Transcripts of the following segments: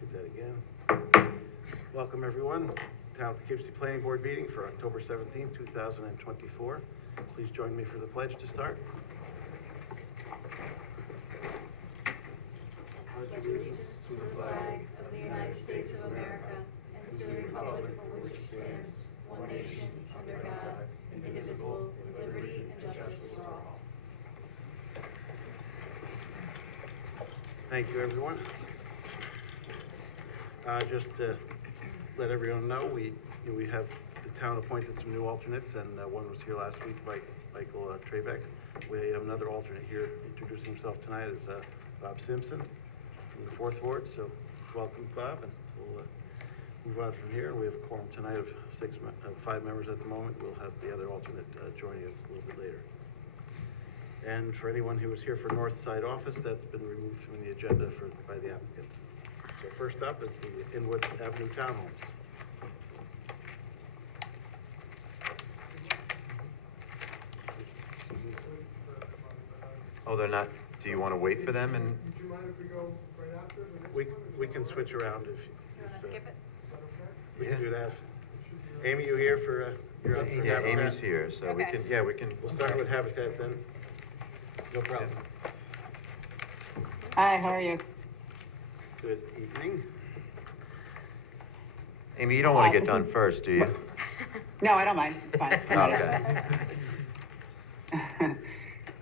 Hit that again. Welcome, everyone. Town of Poughkeepsie Planning Board meeting for October 17th, 2024. Please join me for the pledge to start. Pledge allegiance to the flag of the United States of America and to the republic for which it stands, one nation, under God, indivisible, with liberty and justice for all. Thank you, everyone. Just to let everyone know, we have the town appointed some new alternates, and one was here last week, Michael Trebeck. We have another alternate here introducing himself tonight is Bob Simpson from the 4th Ward. So welcome, Bob, and we'll move on from here. We have a quorum tonight of 5 members at the moment. We'll have the other alternate joining us a little bit later. And for anyone who was here for North Side Office, that's been removed from the agenda by the applicant. So first up is the Inwood Avenue Townhomes. Oh, they're not, do you want to wait for them? And Would you mind if we go right after the next We one? can switch around if You want to skip it? Is that okay? we can Yeah. do that. Amy, you here for, you're up for yeah, Habitat? Amy's here, so we Okay. can, we can. We'll start with Habitat then. No problem. Hi, how are you? Good evening. Amy, you don't want to get this done is- first, do you? No, I don't mind. It's fine. Okay.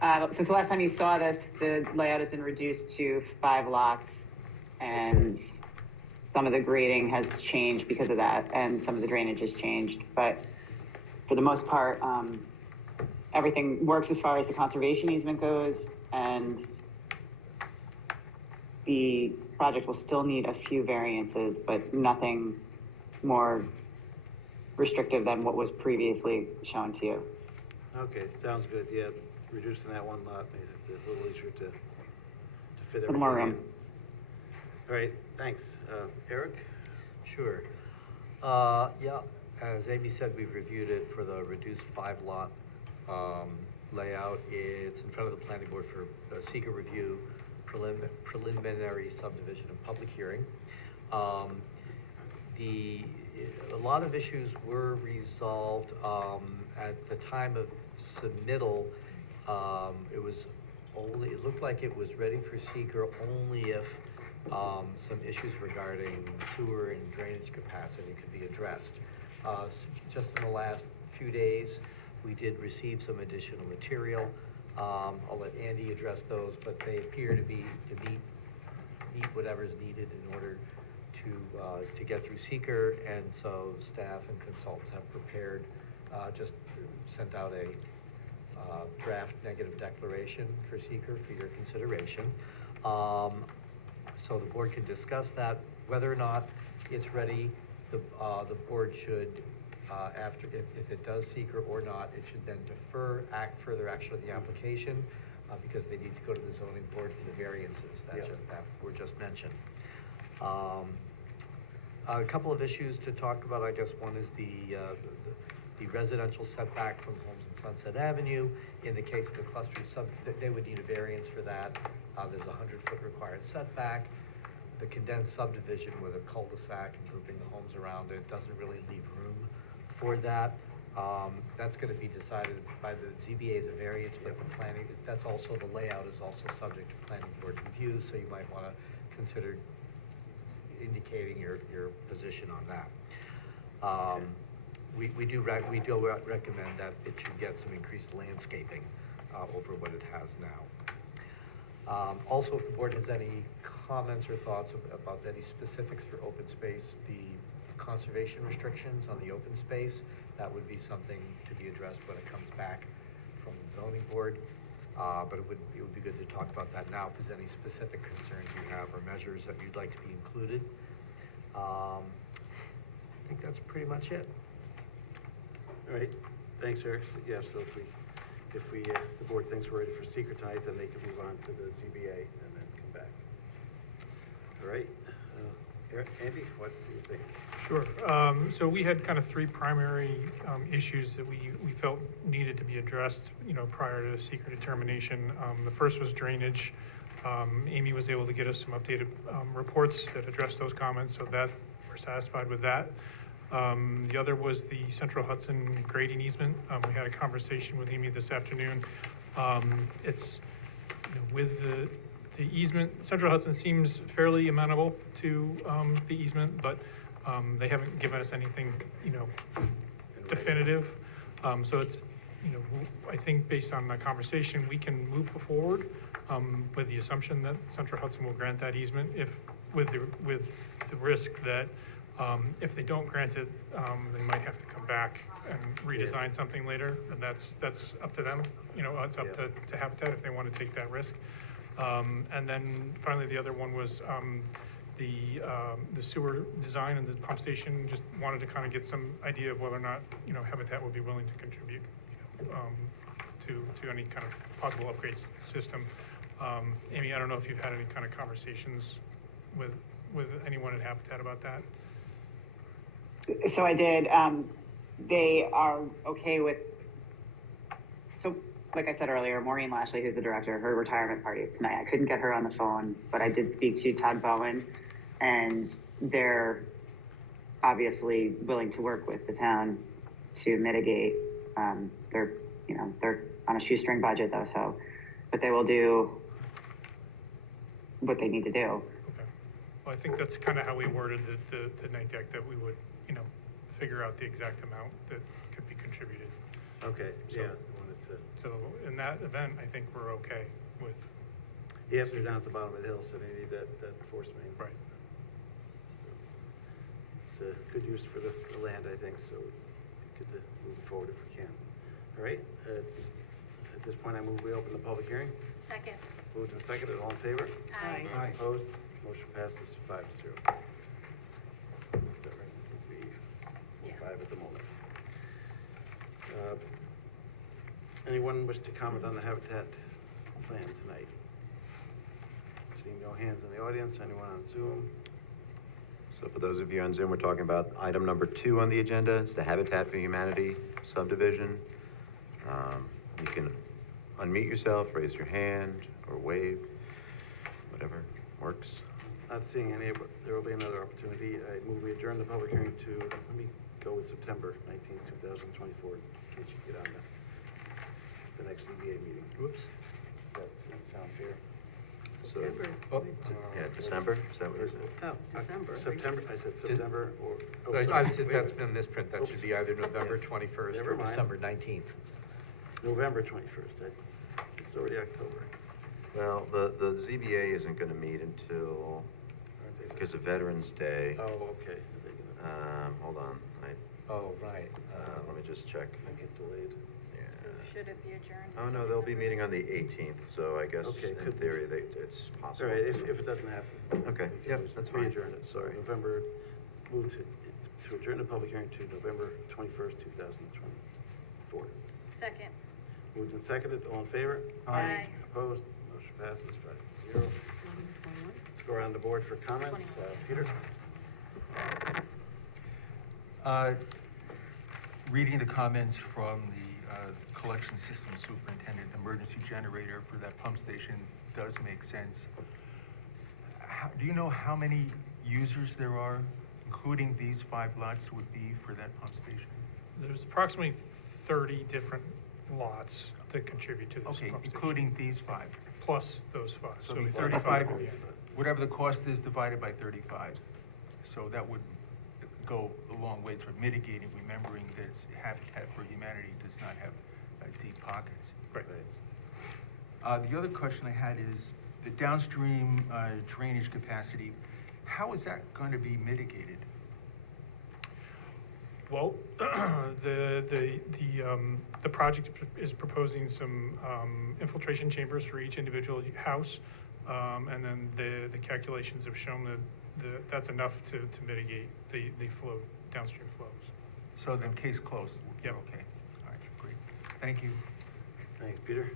Since the last time you saw this, the layout has been reduced to 5 lots, and some of the grading has changed because of that, and some of the drainage has changed. But for the most part, everything works as far as the conservation easement goes, and the project will still need a few variances, but nothing more restrictive than what was previously shown to you. Okay, sounds good, yeah, reducing that one lot made it a little easier to fit Little more everything in. room. All right, thanks. Eric? Sure. Yeah, as Amy said, we've reviewed it for the reduced 5-lot layout. It's in front of the planning board for seeker review, preliminary subdivision and public hearing. A lot of issues were resolved at the time of submittal. It looked like it was ready for seeker only if some issues regarding sewer and drainage capacity could be addressed. Just in the last few days, we did receive some additional material. I'll let Andy address those, but they appear to meet whatever's needed in order to get through seeker, and so staff and consultants have prepared, just sent out a draft negative declaration for seeker for your consideration. So the board can discuss that. Whether or not it's ready, the board should, if it does seeker or not, it should then defer further action of the application, because they need to go to the zoning board for the variances that were just mentioned. A couple of issues to talk about, I guess. One is the residential setback from homes in Sunset Avenue. In the case of the cluster they would need a variance for that. There's a 100-foot required setback. The condensed subdivision with a cul-de-sac and grouping the homes around it doesn't really leave room for that. That's going to be decided by the ZBA as a variance, but the planning, that's also, the layout is also subject to planning board review, so you might want to consider indicating your position on that. We do recommend that it should get some increased landscaping over what it has now. Also, if the board has any comments or thoughts about any specifics for open space, the conservation restrictions on the open space, that would be something to be addressed when it comes back from the zoning board. But it would be good to talk about that now, if there's any specific concerns you have or measures that you'd like to be included. I think that's pretty much it. All right, thanks, Eric. Yeah, so if the board thinks we're ready for seeker tonight, then they can move on to the ZBA and then come back. All right, Eric, Andy, what do you think? Sure. So we had kind of 3 primary issues that we felt needed to be addressed, prior to seeker determination. The first was drainage. Amy was able to get us some updated reports that addressed those comments, so that we're satisfied with that. The other was the Central Hudson grading easement. We had a conversation with Amy this afternoon. It's, with the easement, Central Hudson seems fairly amenable to the easement, but they haven't given us anything, definitive. So it's, I think based on the conversation, we can move forward with the assumption that Central Hudson will grant that easement, with the risk that if they don't grant it, they might have to come back and redesign something later, and that's up to them. It's up to Habitat if they want to take that risk. And then finally, the other one was the sewer design and the pump station. Just wanted to kind of get some idea of whether or not Habitat would be willing to contribute to any kind of possible upgrade system. Amy, I don't know if you've had any kind of conversations with anyone at Habitat about that. So I did. They are okay with, so like I said earlier, Maureen Lashley, who's the director, her retirement party is tonight. I couldn't get her on the phone, but I did speak to Todd Bowen, and they're obviously willing to work with the town to mitigate. They're on a shoestring budget though, so, but they will do what they need to do. Okay. Well, I think that's kind of how we worded the night deck, that we would, figure out the exact amount that could be contributed. Okay, So- yeah, I wanted to So in that event, I think we're okay with, He has to be down at the bottom of the hill, so they need that force main. right. It's a good use for the land, I think, so good to move forward if we can. All right, at this point, I move we open the public hearing. Second. Moved and seconded, all in favor? Aye. Opposed? Motion passes 5-0. Is that right? Would be Yeah. 5 at the moment. Anyone wish to comment on the Habitat plan tonight? Seeing no hands in the audience, anyone on Zoom? So for those of you on Zoom, we're talking about item number 2 on the agenda. It's the Habitat for Humanity subdivision. You can unmute yourself, raise your hand, or wave, whatever works. Not seeing any, but there will be another opportunity. I move we adjourn the public hearing to, let me go with September 19th, 2024, in case you get on the next ZBA meeting. Whoops. Does that sound fair? So, Oh, yeah, December, is that what you said? Oh, December. September, I said September or. oh, I sorry, said wait a that's minute. been misprint, that should Oops. be either November 21st Never or mind. December 19th. November 21st, it's already October, Well, the ZBA isn't gonna meet until, aren't they? because of Veterans Day. Oh, okay. Are they gonna Hold on, Oh, right. let me just check. might get delayed? Yeah. Should it be adjourned? Oh, until no, they'll be December? meeting on the 18th, so I guess Okay, in could- theory, it's All possible. right, if it doesn't happen. Okay, we can yep, just that's fine. re-adjourn it, sorry. November, move to adjourn the public hearing to November 21st, 2024. Second. Moved and seconded, all in favor? Aye. Opposed? Motion passes 5-0. Let's go around the board for comments. Peter? Reading the comments from the collection system superintendent, emergency generator for that pump station does make sense. Do you know how many users there are, including these 5 lots would be for that pump station? There's approximately 30 different lots that contribute to this Okay, pump station, including these 5. plus those 5. So it'd it'd be be 35 35. in the end. Whatever the cost is divided by 35. So that would go a long way toward mitigating, remembering that Habitat for Humanity does not have deep pockets. Right. The other question I had is the downstream drainage capacity, how is that going to be mitigated? Well, the project is proposing some infiltration chambers for each individual house. And then the calculations have shown that that's enough to mitigate the flow, downstream flows. So then case closed? Yep. Okay, all right, great. Thank you. Thanks, Peter.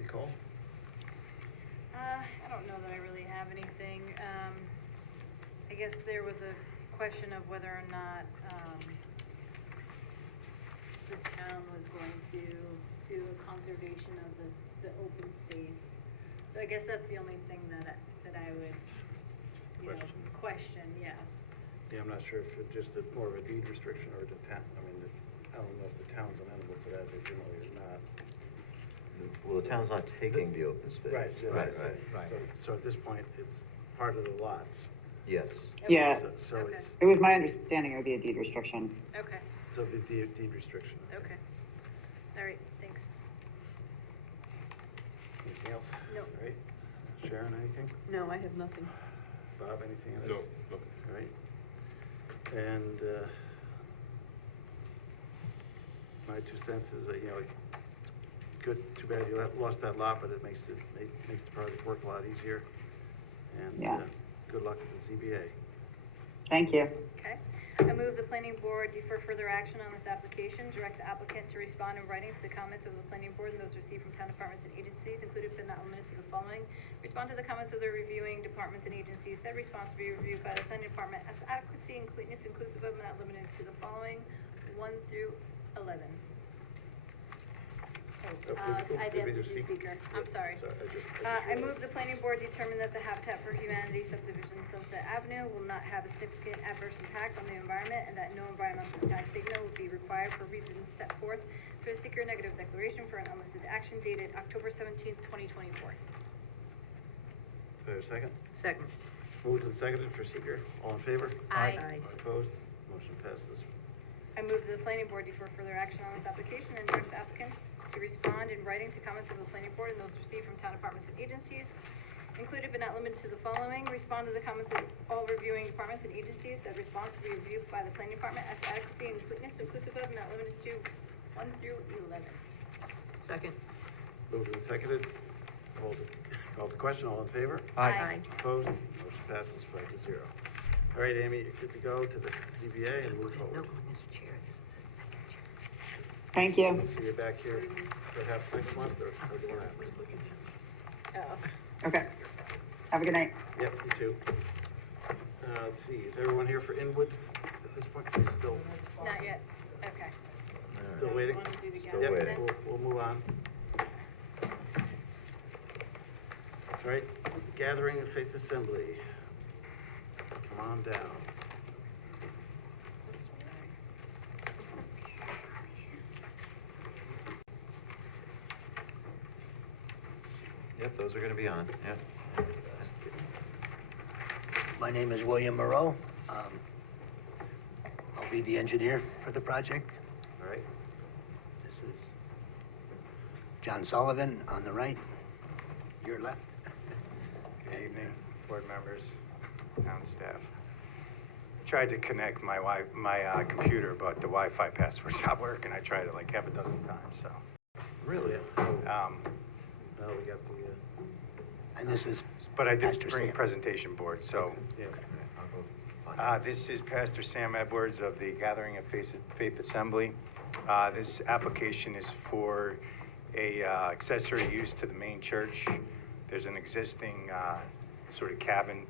Nicole? I don't know that I really have anything. I guess there was a question of whether or not, the town was going to do a conservation of the open space. So I guess that's the only thing that I would, you know, question, yeah. Yeah, I'm not sure if it's just more of a deed restriction or the town, I mean, I don't know if the town's amenable to that, they generally are not. Well, the town's not taking the open space. Right, yeah, Right, right. right. So at this point, it's part of the lots. Yes. Yeah. So Okay. it's, It was my understanding it would be a deed restriction. Okay, so the deed restriction. okay. All right, thanks. Anything else? No. All right. Sharon, anything? No, I have nothing. Bob, anything on this? No. All right. And, my 2 cents is that, you know, good, too bad you lost that lot, but it makes the project work a lot easier. And, Yeah. Good luck with the ZBA. Thank you. Okay. I move the planning board defer further action on this application, direct the applicant to respond in writing to the comments of the planning board and those received from town departments and agencies, included but not limited to the following. Respond to the comments of the reviewing departments and agencies. Said response to be reviewed by the planning department as adequacy and completeness inclusive of but not limited to the following, 1 through 11. I Did we did do do seeker. I'm sorry. I I move the planning board determine that the Habitat for Humanity subdivision Sunset Avenue will not have a significant adverse impact on the environment and that no environmental impact statement will be required for reasons set forth for the seeker negative declaration for an unlisted action dated October 17th, 2024. Second? Second. Moved and seconded for seeker. All in favor? Aye. Aye. Opposed? Motion passes I move that the planning board defer further action on this application and direct the applicant to respond in writing to comments of the planning board and those received from town departments and agencies, included but not limited to the following. Respond to the comments of all reviewing departments and agencies. Said response to be reviewed by the planning department as to adequacy and completeness, inclusive of, not limited to, 1 through 11. Second. Moved and seconded. Call the question, all in favor? Aye. Opposed? Motion passes 5-0. All right, Amy, you're good to go to the ZBA and move No, forward. on this chair, this is the second chair. Thank you. We'll see you back here perhaps next month, or do you want to? Oh. Okay. Have a good night. Yep, you too. Let's see, is everyone here for Inwood at this point? Still, Not yet. Okay. still waiting? Want to do the Still Yep, gathering waiting. then? we'll move on. All right, Gathering of Faith Assembly. Come on down. Yep, those are gonna be on, yep. My name is William Moreau. I'll be the engineer for the project. All right, This is John Sullivan on the right, your left. Good evening, board members, town staff. Tried to connect my computer, but the Wi-Fi password's not working. I tried it like half a dozen times, so. really? Um, Now we got the, And this is But I did Pastor bring a Sam. presentation board, so. yeah. This is Pastor Sam Edwards of the Gathering of Faith Assembly. This application is for a accessory use to the main church. There's an existing sort of cabin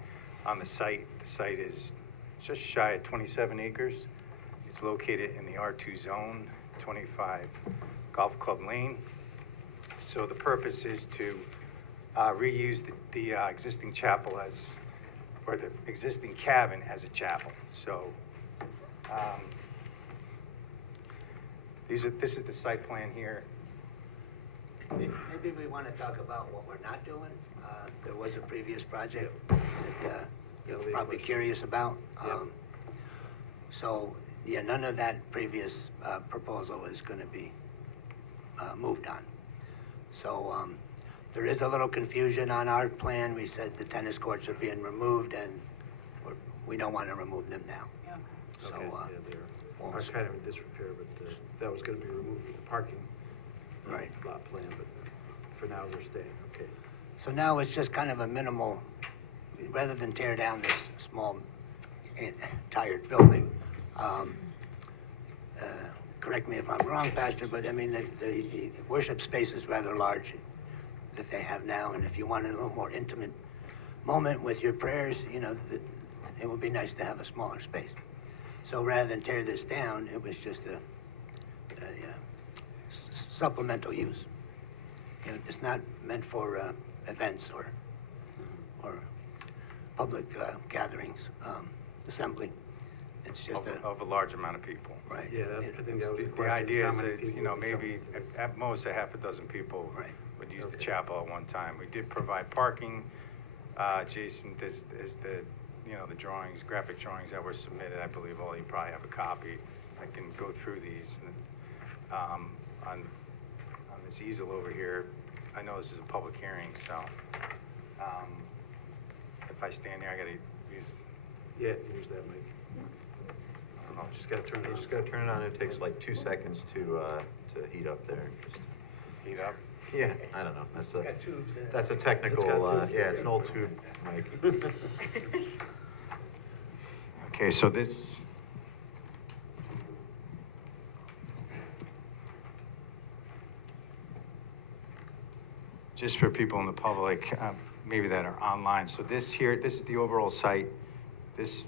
on the site. The site is just shy of 27 acres. It's located in the R2 zone, 25 Golf Club Lane. So the purpose is to reuse the existing chapel or the existing cabin as a chapel. So this is the site plan here. Maybe we want to talk about what we're not doing. There was a previous project that you're probably curious about. Yeah. So, yeah, none of that previous proposal is going to be moved on. So there is a little confusion on our plan. We said the tennis courts are being removed, and we don't want to remove them now. So, Okay, yeah, we'll- they're kind of in disrepair, but that was gonna be removed with the parking Right. lot plan, but for now, they're staying, okay. So now it's just kind of a minimal, rather than tear down this small, tired building. Correct me if I'm wrong, Pastor, but I mean, the worship space is rather large that they have now, and if you want a little more intimate moment with your prayers, you know, it would be nice to have a smaller space. So rather than tear this down, it was just a supplemental use. You know, it's not meant for events or public gatherings, assembly. It's just Of a large amount of people. right. Yeah, I think that was the The question. idea how is many that, people you know, would come maybe to this? at most a half a dozen people Right. would use the Okay. chapel at one time. We did provide parking. Jason, is the, you know, the drawings, graphic drawings that were submitted, I believe all you probably have a copy. I can go through these. On this easel over here, I know this is a public hearing, so if I stand here, I gotta use, Yeah, use that mic. I don't know, Just gotta turn it You on. just gotta turn it on, it takes like 2 seconds to heat up there. Just- heat up. Yeah, I don't know, that's a, Got tubes in it. that's a technical, It's got tubes. yeah, it's an old tube mic. Okay, so this. Just for people in the public, maybe that are online. So this is the overall site. This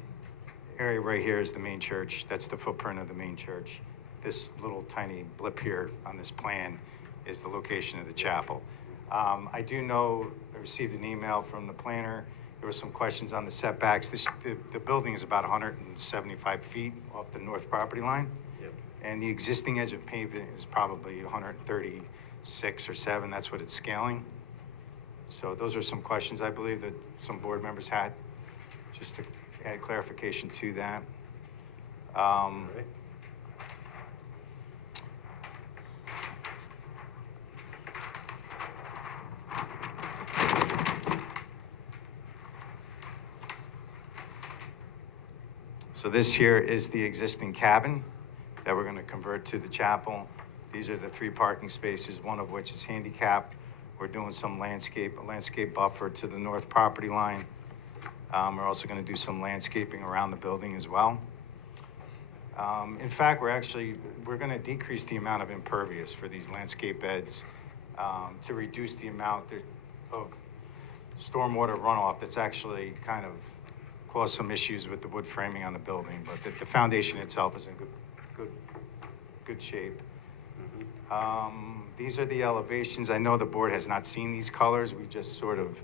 area right here is the main church. That's the footprint of the main church. This little tiny blip here on this plan is the location of the chapel. I do know, I received an email from the planner. There were some questions on the setbacks. The building is about 175 feet off the north property line. Yep. And the existing edge of pavement is probably 136 or 7. That's what it's scaling. So those are some questions I believe that some board members had, just to add clarification to that. All right. So this here is the existing cabin that we're gonna convert to the chapel. These are the 3 parking spaces, one of which is handicap. We're doing some a landscape buffer to the north property line. We're also gonna do some landscaping around the building as well. In fact, we're gonna decrease the amount of impervious for these landscape beds to reduce the amount of stormwater runoff that's actually kind of caused some issues with the wood framing on the building, but the foundation itself is in good shape. These are the elevations. I know the board has not seen these colors. We just sort of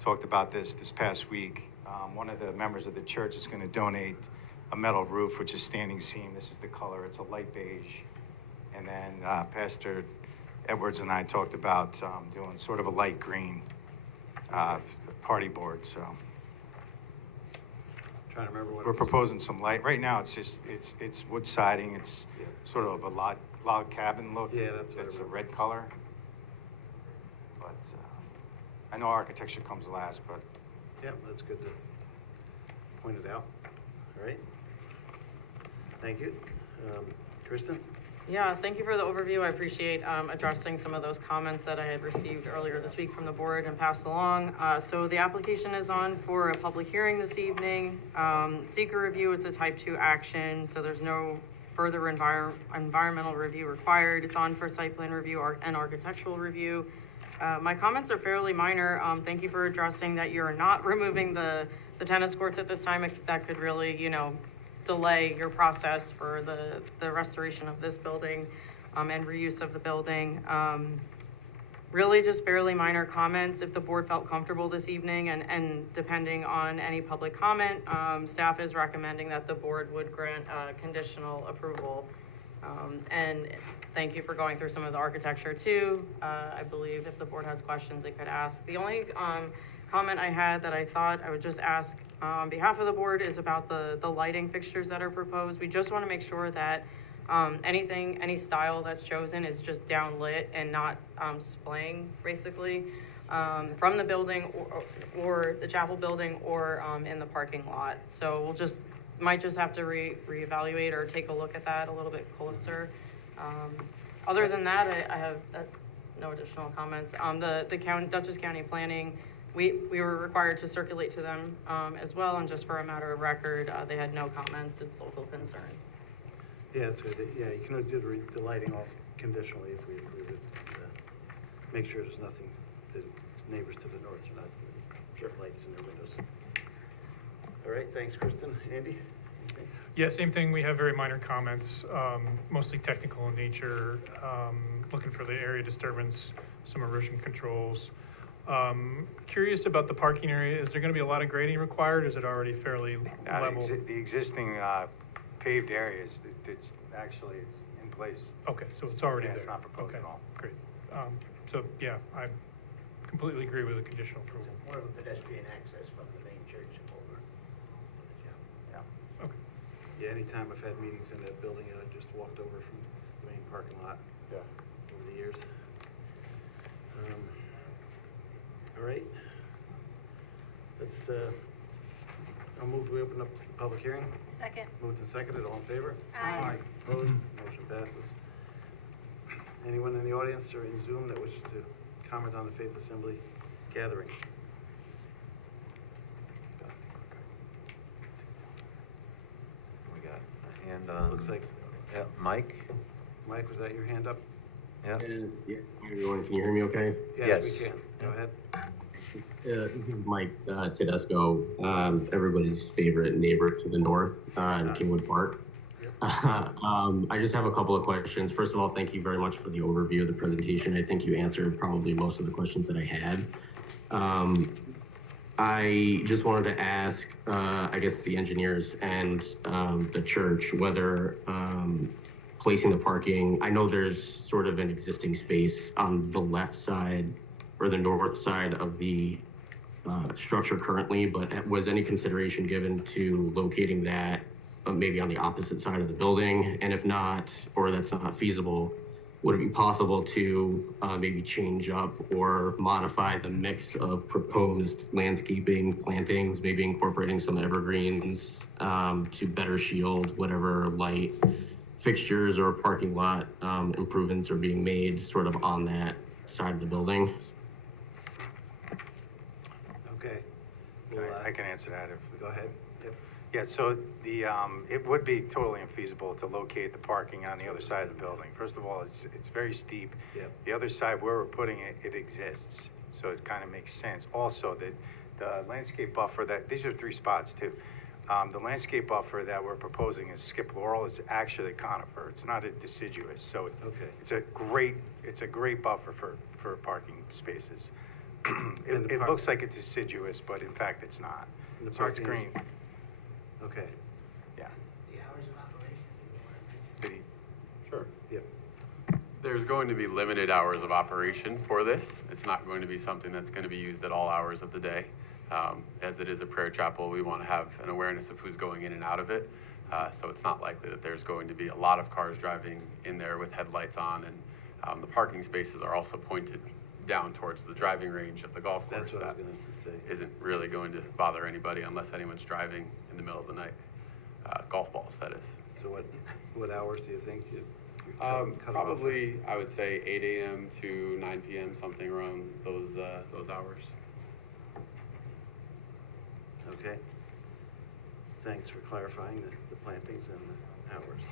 talked about this past week. One of the members of the church is gonna donate a metal roof, which is standing seam. This is the color. It's a light beige. And then Pastor Edwards and I talked about doing sort of a light green party board, so. Trying to remember what. We're proposing some light. Right now, it's wood siding. It's Yeah. sort of a log cabin look. Yeah, that's what I That's a remember. red color. But I know architecture comes last, but Yeah, that's good to point it out. All right. Thank you. Kristen? Yeah, thank you for the overview. I appreciate addressing some of those comments that I had received earlier this week from the board and passed along. So the application is on for a public hearing this evening. Seeker review, it's a type 2 action, so there's no further environmental review required. It's on for site plan review and architectural review. My comments are fairly minor. Thank you for addressing that you're not removing the tennis courts at this time. That could really, delay your process for the restoration of this building and reuse of the building. Really just fairly minor comments. If the board felt comfortable this evening and depending on any public comment, staff is recommending that the board would grant conditional approval. And thank you for going through some of the architecture too. I believe if the board has questions, they could ask. The only comment I had that I thought I would just ask on behalf of the board is about the lighting fixtures that are proposed. We just want to make sure that any style that's chosen is just downlit and not splaying, basically, from the building or the chapel building or in the parking lot. So might just have to reevaluate or take a look at that a little bit closer. Other than that, I have no additional comments. The Dutchess County Planning, we were required to circulate to them as well, and just for a matter of record, they had no comments. It's local concern. Yeah, that's good. Yeah, you can do the lighting off conditionally if we approve it. Make sure there's nothing, the neighbors to the north are not putting lights in their windows. All right, thanks, Kristen. Andy? Anything? Yeah, same thing. We have very minor comments, mostly technical in nature, looking for the area disturbance, some erosion controls. Curious about the parking area. Is there going to be a lot of grading required? Or is it already fairly level? the existing paved areas, it's in place. Okay, so it's already Yeah, there. it's not proposed Okay, at all. Great. So yeah, I completely agree with the conditional approval. More of a pedestrian access from the main church over to the chapel. Yeah. Okay. Yeah, anytime I've had meetings in that building, I just walked over from the main parking lot Yeah. over the years. All right. Let's, I'll move, we open up the public hearing. Second. Moved and seconded, all in favor? Aye. Opposed? Motion passes. Anyone in the audience or in Zoom that wishes to comment on the Faith Assembly gathering? We got a hand on. Looks like, Yeah, Mike? Mike, was that your hand up? Yeah. Yeah, hi, everyone, can you hear me okay? Yes, we Yes. can. Go ahead. This is Mike Tedesco, everybody's favorite neighbor to the north in Kingwood Park. I just have a couple of questions. First of all, thank you very much for the overview of the presentation. I think you answered probably most of the questions that I had. I just wanted to ask, I guess, the engineers and the church whether placing the parking, I know there's sort of an existing space on the left side or the north side of the structure currently, but was any consideration given to locating that maybe on the opposite side of the building? And if not, or that's not feasible, would it be possible to maybe change up or modify the mix of proposed landscaping, plantings, maybe incorporating some evergreens to better shield whatever light fixtures or parking lot improvements are being made sort of on that side of the building? Okay. I can answer that if. Go ahead. Yep. Yeah, so it would be totally infeasible to locate the parking on the other side of the building. First of all, it's very steep. Yep. The other side where we're putting it, it exists, so it kind of makes sense. Also, the landscape buffer these are 3 spots too. The landscape buffer that we're proposing is skip laurel is actually conifer. It's not a deciduous, so Okay. it's a great buffer for parking spaces. And the It looks like it's deciduous, but in fact, it's not. And the So it's parking is- green. Okay. Yeah. The hours of operation, did you want to mention? Did he? Sure. Yep. There's going to be limited hours of operation for this. It's not going to be something that's going to be used at all hours of the day. As it is a prayer chapel, we want to have an awareness of who's going in and out of it. So it's not likely that there's going to be a lot of cars driving in there with headlights on. And the parking spaces are also pointed down towards the driving range of the golf course. That's what I was That going to say. isn't really going to bother anybody unless anyone's driving in the middle of the night. Golf balls, that is. So what hours do you think you cut off? Probably, I would say 8 a.m. to 9 p.m., something around those hours. Okay. Thanks for clarifying the plantings and the hours.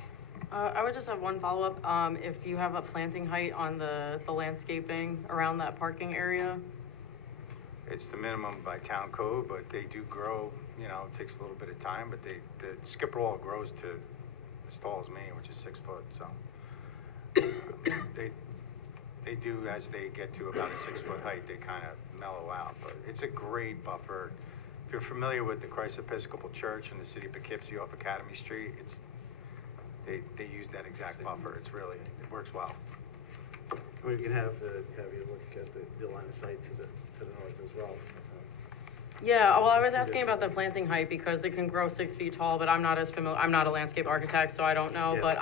I would just have one follow-up. If you have a planting height on the landscaping around that parking area? It's the minimum by town code, but they do grow, it takes a little bit of time, but the skip roll grows to as tall as me, which is 6 foot, so. They do, as they get to about a 6 foot height, they kind of mellow out, but it's a great buffer. If you're familiar with the Christ Episcopal Church in the city of Poughkeepsie off Academy Street, they use that exact buffer. It works well. We can have you look at the line of sight to the north as well. Yeah, well, I was asking about the planting height because it can grow 6 feet tall, but I'm not a landscape architect, so I don't know. Yeah. But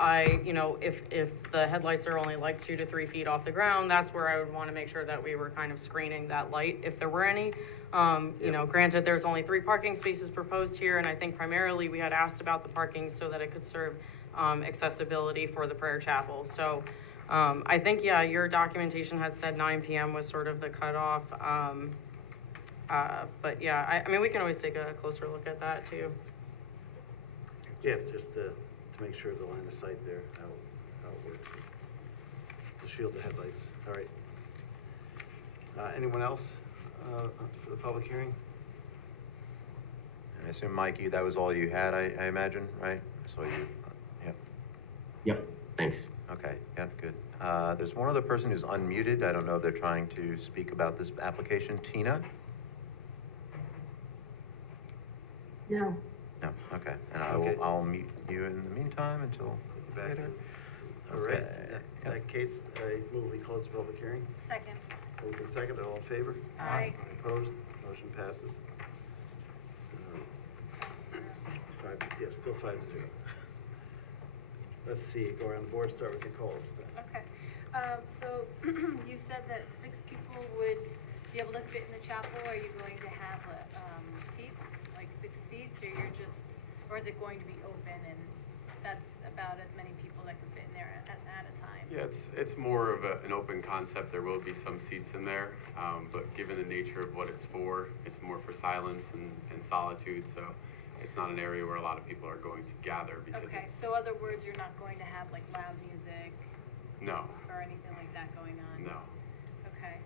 if the headlights are only like 2 to 3 feet off the ground, that's where I would want to make sure that we were kind of screening that light if there were any. Granted, there's only 3 parking spaces proposed here, and I think primarily we had asked about the parking so that it could serve accessibility for the prayer chapel. So I think, yeah, your documentation had said 9 p.m. was sort of the cutoff. But yeah, I mean, we can always take a closer look at that too. Yeah, just to make sure the line of sight there, how it works. To shield the headlights. All right. Anyone else for the public hearing? And I assume, Mikey, that was all you had, I imagine, right? So you, yep. Yep, thanks. Okay, yeah, good. There's one other person who's unmuted. I don't know if they're trying to speak about this application. Tina? No. No, okay. And Okay. I'll mute you in the meantime until Back later. All right. Okay. In that case, I move we close the public hearing. Second. Moved and seconded, all in favor? Aye. Opposed? Motion passes. Still 5-0. Let's see, go around the board, start with Nicole this time. Okay. So you said that 6 people would be able to fit in the chapel. Are you going to have seats, like 6 seats, or is it going to be open and that's about as many people that can fit in there at a time? Yeah, it's more of an open concept. There will be some seats in there, but given the nature of what it's more for silence and solitude. So it's not an area where a lot of people are going to gather because Okay, so other words, you're not going to have like loud music no, or anything like that going on? no. Okay.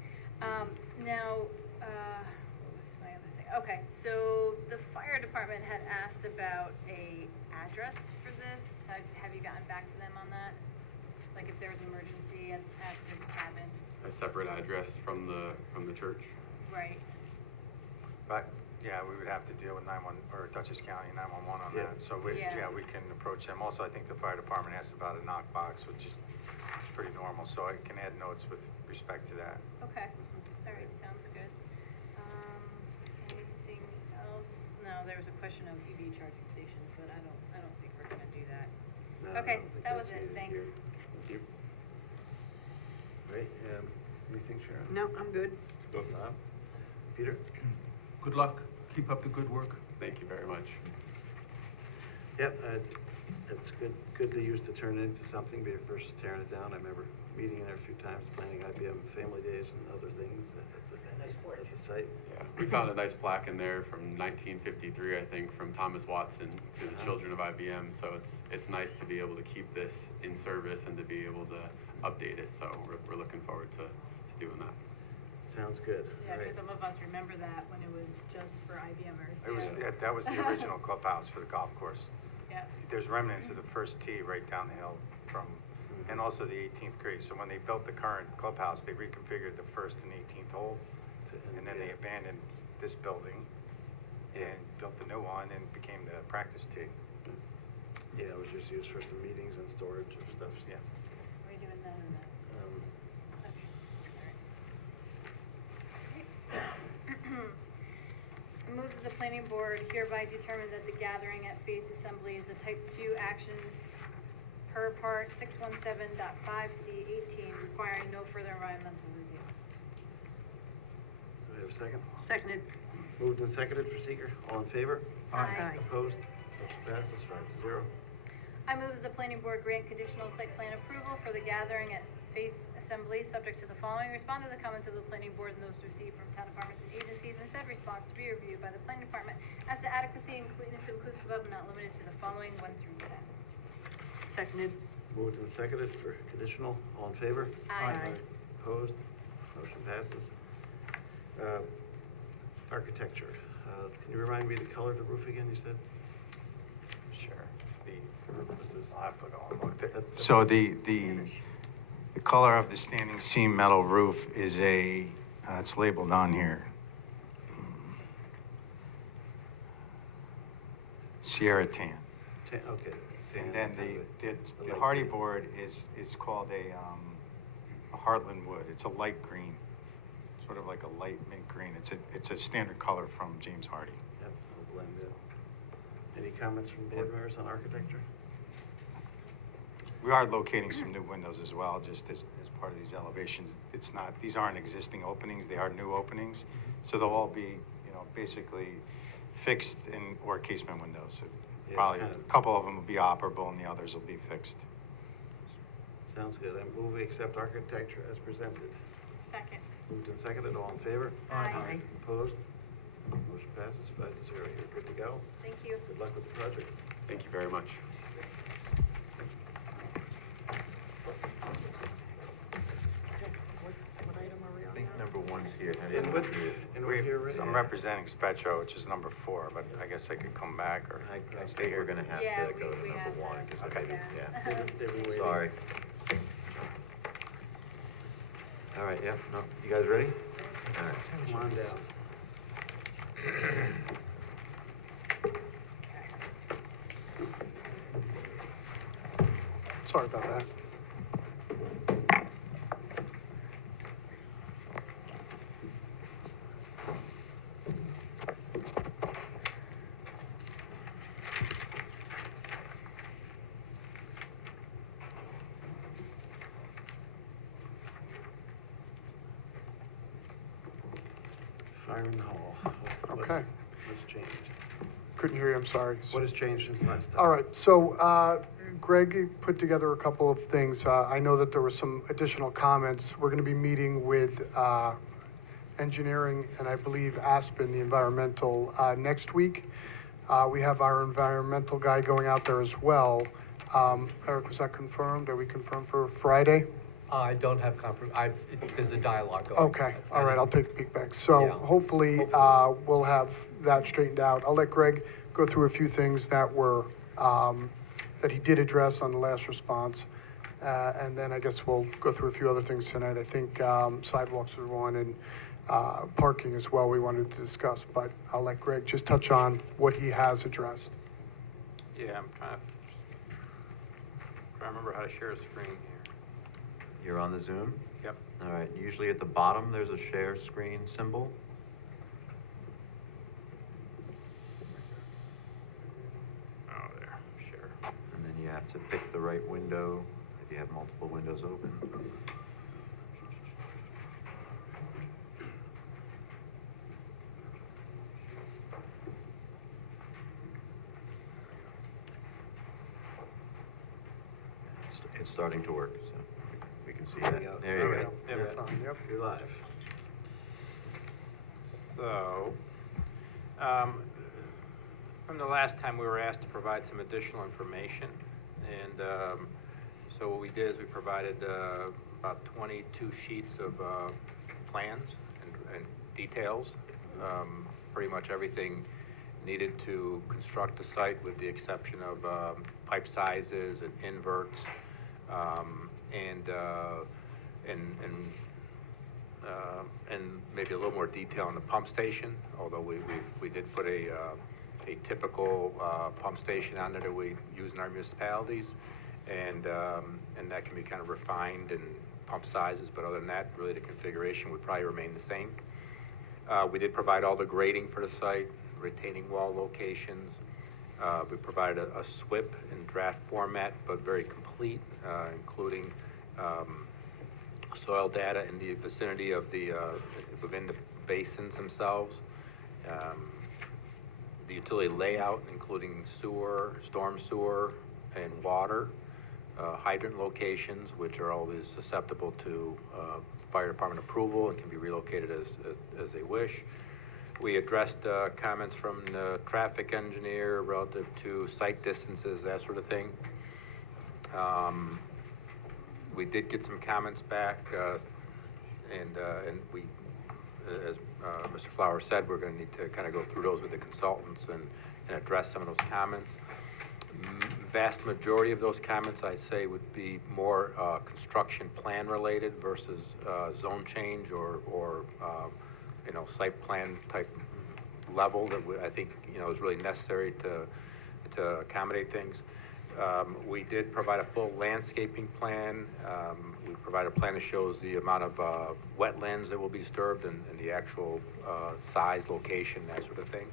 Now, what was my other thing? Okay, so the fire department had asked about a address for this. Have you gotten back to them on that? Like if there was an emergency at this cabin? A separate address from the church. Right. But, yeah, we would have to deal with or Dutchess County 911 on Yeah. that. So we can approach them. Also, I think the fire department asked about a knock box, which is pretty normal, so I can add notes with respect to that. Okay. All right, sounds good. Anything else? No, there was a question of EV charging stations, but I don't think we're gonna do that. No, I Okay, don't think that that's was it. needed Thanks. here. Thank you. right, anything, Sharon? No, I'm good. Bob? Peter? Good luck. Keep up the good work. Thank you very much. Yep, it's good they used to turn it into something versus tearing it down. I remember meeting in there a few times, planning IBM family days and other things at the site. Yeah, we found a nice plaque in there from 1953, I think, from Thomas Watson to the children of IBM. So it's nice to be able to keep this in service and to be able to update it. So we're looking forward to doing that. Sounds good. Yeah, All right. because some of us remember that when it was just for IBMers. It was, that was the original clubhouse for the golf course. Yeah. There's remnants of the first tee right down the hill from, and also the 18th grade. So when they built the current clubhouse, they reconfigured the first and 18th hole, and then they abandoned this building and built the new one and became the practice tee. Yeah, it was just used for some meetings and storage of stuff. Yeah. Are we doing that or that? Um, Okay. Move that the planning board hereby determine that the gathering at Faith Assembly is a type 2 action per part 617.5C18, requiring no further environmental review. Do we have a second? Seconded. Moved and seconded for seeker. All in favor? Aye. Opposed? Motion passes 5-0. I move that the planning board grant conditional site plan approval for the gathering at Faith Assembly, subject to the following. Respond to the comments of the planning board and those received from town departments and agencies, and said response to be reviewed by the planning department as to adequacy and completeness inclusive of but not limited to the following 1 through 10. Seconded. Moved and seconded for conditional. All in favor? Aye. Opposed? Motion passes. Architecture. Can you remind me the color of the roof again, you said? Sure. What's this? I'll have to go and look. That's- So the color of the standing seam metal roof is it's labeled on here. Sierra tan. Okay. And then the hardy board is called a heartland wood. It's a light green, sort of like a light mint green. It's a standard color from James Hardy. Yep, I'll blend it. Any comments from board members on architecture? We are locating some new windows as well, just as part of these elevations. These aren't existing openings, they are new openings. So they'll all be, basically fixed or casement windows. Yeah, it's Probably kind of- a couple of them will be operable and the others will be fixed. Sounds good. I move we accept architecture as presented. Second. Moved and seconded. All in favor? Aye. Opposed? Motion passes 5-0. You're good to go. Thank you. Good luck with the project. Thank you very much. What item are we I on think now? number one's here. And we're here right I'm now. representing Spetro, which is number 4, but I guess I could come back or. I think we're gonna have Yeah, to go we to have number one, to. because Okay. yeah. They've been waiting. Sorry. All right, yeah, no, you guys ready? All right. Come on down. Sorry about that. Fireman Hall. Okay. What's changed? Couldn't hear you, I'm sorry. What has changed since last time? All right, so Greg put together a couple of things. I know that there were some additional comments. We're going to be meeting with engineering and I believe Aspen, the environmental, next week. We have our environmental guy going out there as well. Eric, was that confirmed? Are we confirmed for Friday? I don't have there's a dialogue going. Okay, all right, I'll take a peek back. So Yeah. hopefully, we'll have that straightened out. I'll let Greg go through a few things that were, that he did address on the last response. And then I guess we'll go through a few other things tonight. I think sidewalks are one and parking as well we wanted to discuss. But I'll let Greg just touch on what he has addressed. Yeah, I'm trying to remember how to share a screen here. You're on the Zoom? Yep. All right, usually at the bottom, there's a share screen symbol. Oh, there, share. And then you have to pick the right window if you have multiple windows open. It's starting to work, so we can see There that. you go. There you All go. right. There It's on, yep. You're live. So, from the last time, we were asked to provide some additional information. And so what we did is we provided about 22 sheets of plans and details, pretty much everything needed to construct the site with the exception of pipe sizes and inverts, and maybe a little more detail on the pump station, although we did put a typical pump station on there that we use in our municipalities, and that can be kind of refined in pump sizes, but other than that, really the configuration would probably remain the same. We did provide all the grading for the site, retaining wall locations. We provided a SWIP in draft format, but very complete, including soil data in the vicinity of within the basins themselves. The utility layout, including sewer, storm sewer, and water. Hydrant locations, which are always susceptible to fire department approval and can be relocated as they wish. We addressed comments from the traffic engineer relative to site distances, that sort of thing. We did get some comments back, and we, as Mr. Flowers said, we're going to need to kind of go through those with the consultants and address some of those comments. Vast majority of those comments, I say, would be more construction plan related versus zone change or site plan type level that I think is really necessary to accommodate things. We did provide a full landscaping plan. We provided a plan that shows the amount of wetlands that will be disturbed and the actual size, location, that sort of thing.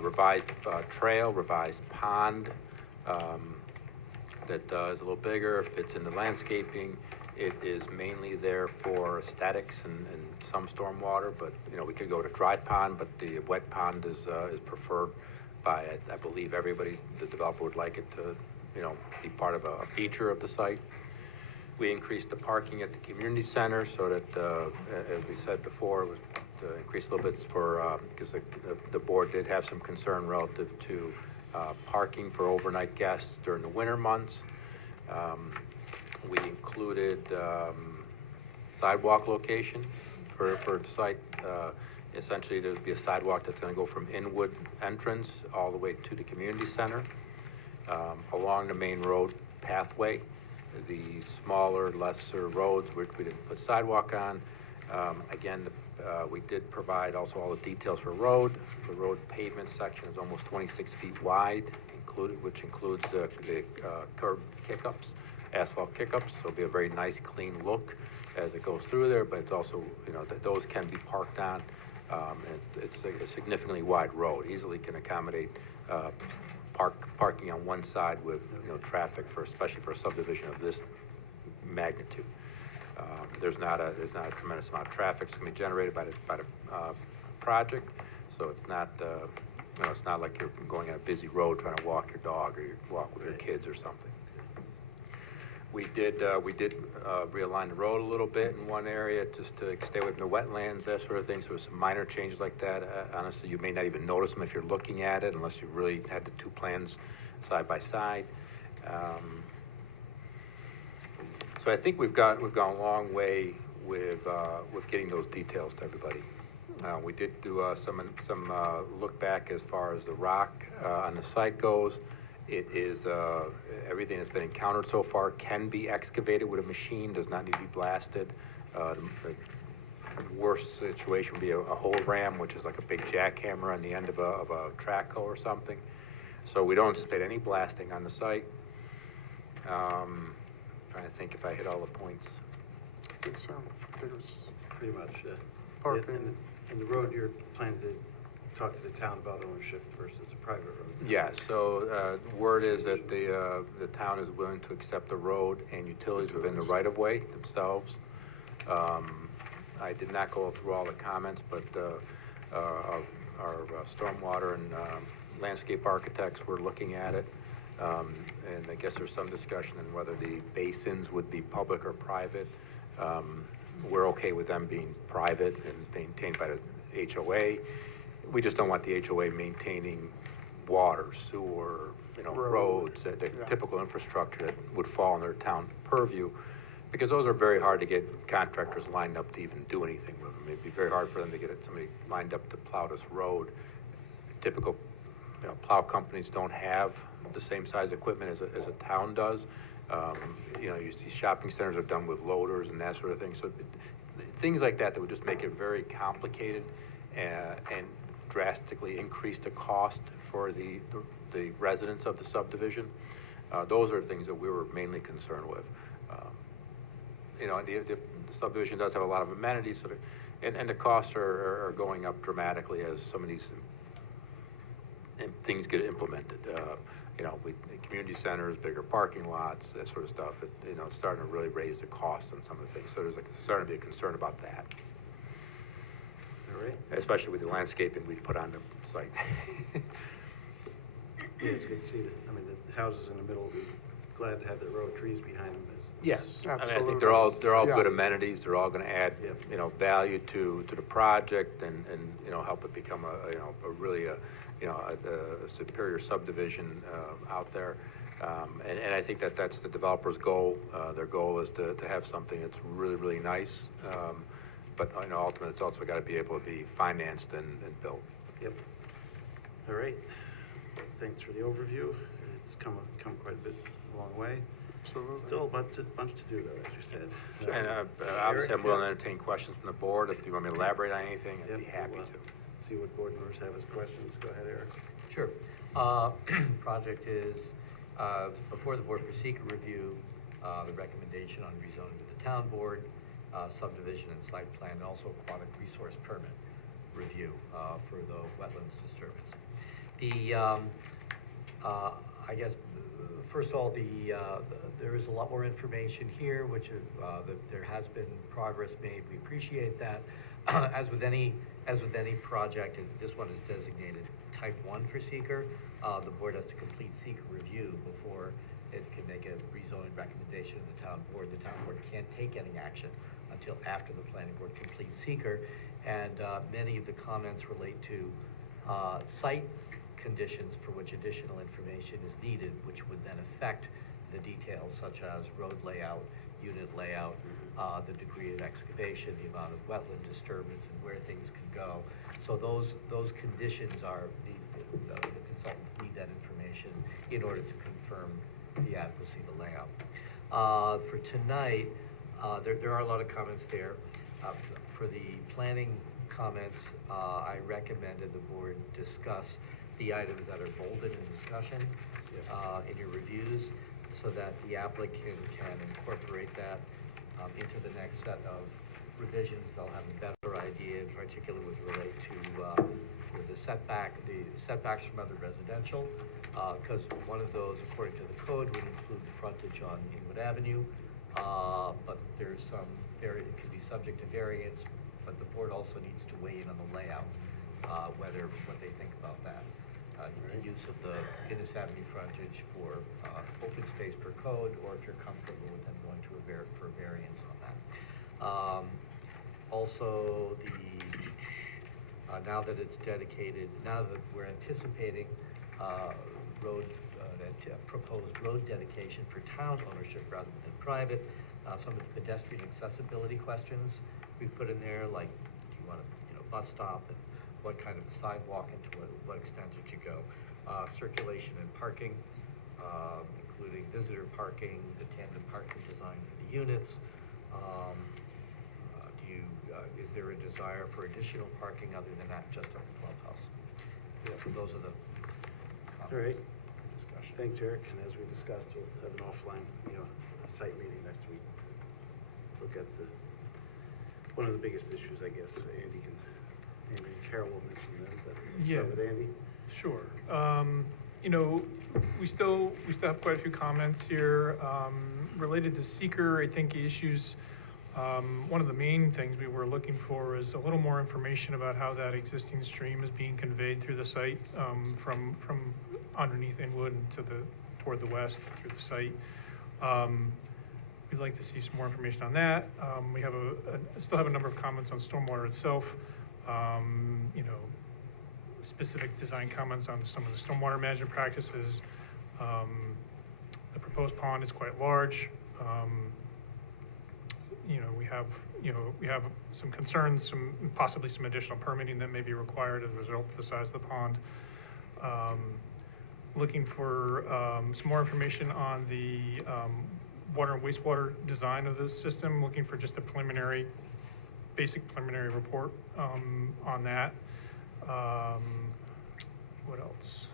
Revised trail, revised pond that is a little bigger, fits in the landscaping. It is mainly there for aesthetics and some stormwater, but we could go to dry pond, but the wet pond is preferred by, I believe, everybody. The developer would like it to be part of a feature of the site. We increased the parking at the community center so that, as we said before, it was to increase a little bit for, because the board did have some concern relative to parking for overnight guests during the winter months. We included sidewalk location for the site. Essentially, there would be a sidewalk that's going to go from Inwood entrance all the way to the community center along the main road pathway. The smaller, lesser roads, which we didn't put sidewalk on. Again, we did provide also all the details for road. The road pavement section is almost 26 feet wide, which includes the curb kick-ups, asphalt kick-ups. So it'll be a very nice, clean look as it goes through there, but it's also, those can be parked on. And it's a significantly wide road, easily can accommodate parking on one side with traffic especially for a subdivision of this magnitude. There's not a tremendous amount of traffic that's going to be generated by the project, so it's not it's not like you're going on a busy road trying to walk your dog or you walk with your kids or something. We did realign the road a little bit in one area just to stay away from the wetlands, that sort of thing. So some minor changes like that. Honestly, you may not even notice them if you're looking at it, unless you really had the two plans side by side. So I think we've gone a long way with getting those details to everybody. We did do some look back as far as the rock on the site goes. It is, everything that's been encountered so far can be excavated with a machine, does not need to be blasted. The worst situation would be a hole ram, which is like a big jackhammer on the end of a track hoe or something. So we don't anticipate any blasting on the site. Trying to think if I hit all the points. I think so. I think it was Pretty much, yeah. parking. And the road, you're planning to talk to the town about ownership versus a private road? Yeah, so word is that the town is willing to accept the road and utilities within the right-of-way themselves. I did not go through all the comments, but our stormwater and landscape architects were looking at it. And I guess there's some discussion on whether the basins would be public or private. We're okay with them being private and maintained by the HOA. We just don't want the HOA maintaining water, sewer, roads, the Yeah. typical infrastructure that would fall in their town purview, because those are very hard to get contractors lined up to even do anything with them. It'd be very hard for them to get somebody lined up to plow this road. Typical, plow companies don't have the same size equipment as a town does. You see shopping centers are done with loaders and that sort of thing. So things like that would just make it very complicated and drastically increase the cost for the residents of the subdivision. Those are things that we were mainly concerned with. The subdivision does have a lot of amenities, and the costs are going up dramatically as some of these things get implemented. Community centers, bigger parking lots, that sort of stuff. It's starting to really raise the cost on some of the things. So there's starting to be a concern about that, All right. especially with the landscaping we put on the site. Yeah, it's good to see that, the houses in the middle, will be glad to have the row of trees behind them. Yes, I think Absolutely. they're all Yeah. good amenities. They're all going to add, Yep. value to the project and help it become a really a superior subdivision out there. And I think that's the developer's goal. Their goal is to have something that's really, really nice. But ultimately, it's also got to be able to be financed and built. Yep. All right. Thanks for the overview. It's come quite a bit, a long way. Absolutely. Still a bunch to do though, as you said. And obviously, I'm willing to entertain questions from the board. If you want me to elaborate on anything, I'd be happy to. See what board members have as questions. Go ahead, Eric. Sure. Project is before the board for seeker review, the recommendation on rezoning to the town board, subdivision and site plan, and also aquatic resource permit review for the wetlands disturbance. I guess, first of all, there is a lot more information here, which that there has been progress made. We appreciate that. As with any project, and this one is designated type 1 for seeker, the board has to complete seeker review before it can make a rezoning recommendation to the town board. The town board can't take any action until after the planning board completes seeker, and many of the comments relate to site conditions for which additional information is needed, which would then affect the details such as road layout, unit layout, the degree of excavation, the amount of wetland disturbance, and where things can go. So those conditions are, the consultants need that information in order to confirm the adequacy of the layout. For tonight, there are a lot of comments there. For the planning comments, I recommended the board discuss the items that are bolded in discussion in your reviews, so that the applicant can incorporate that into the next set of revisions. They'll have a better idea, in particular with relate to the setbacks from other residential, because one of those, according to the code, would include the frontage on Inwood Avenue, but there's it can be subject to variance, but the board also needs to weigh in on the layout, what they think about that. The use of the Innis Avenue frontage for open space per code, or if you're comfortable with them going to for a variance on that. Also, now that it's dedicated, now that we're anticipating proposed road dedication for town ownership rather than private, some of the pedestrian accessibility questions we put in there, like, do you want a bus stop, and what kind of a sidewalk, and to what extent did you go? Circulation and parking, including visitor parking, the tandem parking design for the units. Is there a desire for additional parking other than that, just at the clubhouse? So those are the All right. comments for discussion. Thanks, Eric. And as we discussed, we'll have an offline, site meeting next week. Look at one of the biggest issues, I guess. Andy and Carol will mention them, but let's Yeah. start with Andy. Sure. We still have quite a few comments here. Related to seeker, I think issues, one of the main things we were looking for is a little more information about how that existing stream is being conveyed through the site, from underneath Inwood to toward the west through the site. We'd like to see some more information on that. We have still have a number of comments on stormwater itself. You know, specific design comments on some of the stormwater management practices. The proposed pond is quite large. You know, we have some concerns, possibly some additional permitting that may be required as a result of the size of the pond. Looking for some more information on the water and wastewater design of the system, looking for just a basic preliminary report on that. What else?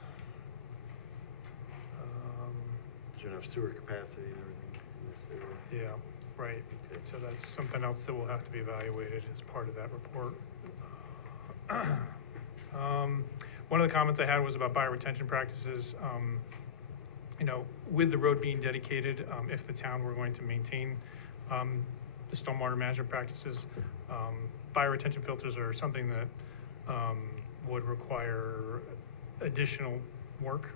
Is there enough sewer capacity and everything in this area? Yeah, right. So that's something else that will have to be evaluated as part of that report. One of the comments I had was about bioretention practices. You know, with the road being dedicated, if the town were going to maintain the stormwater management practices, bioretention filters are something that would require additional work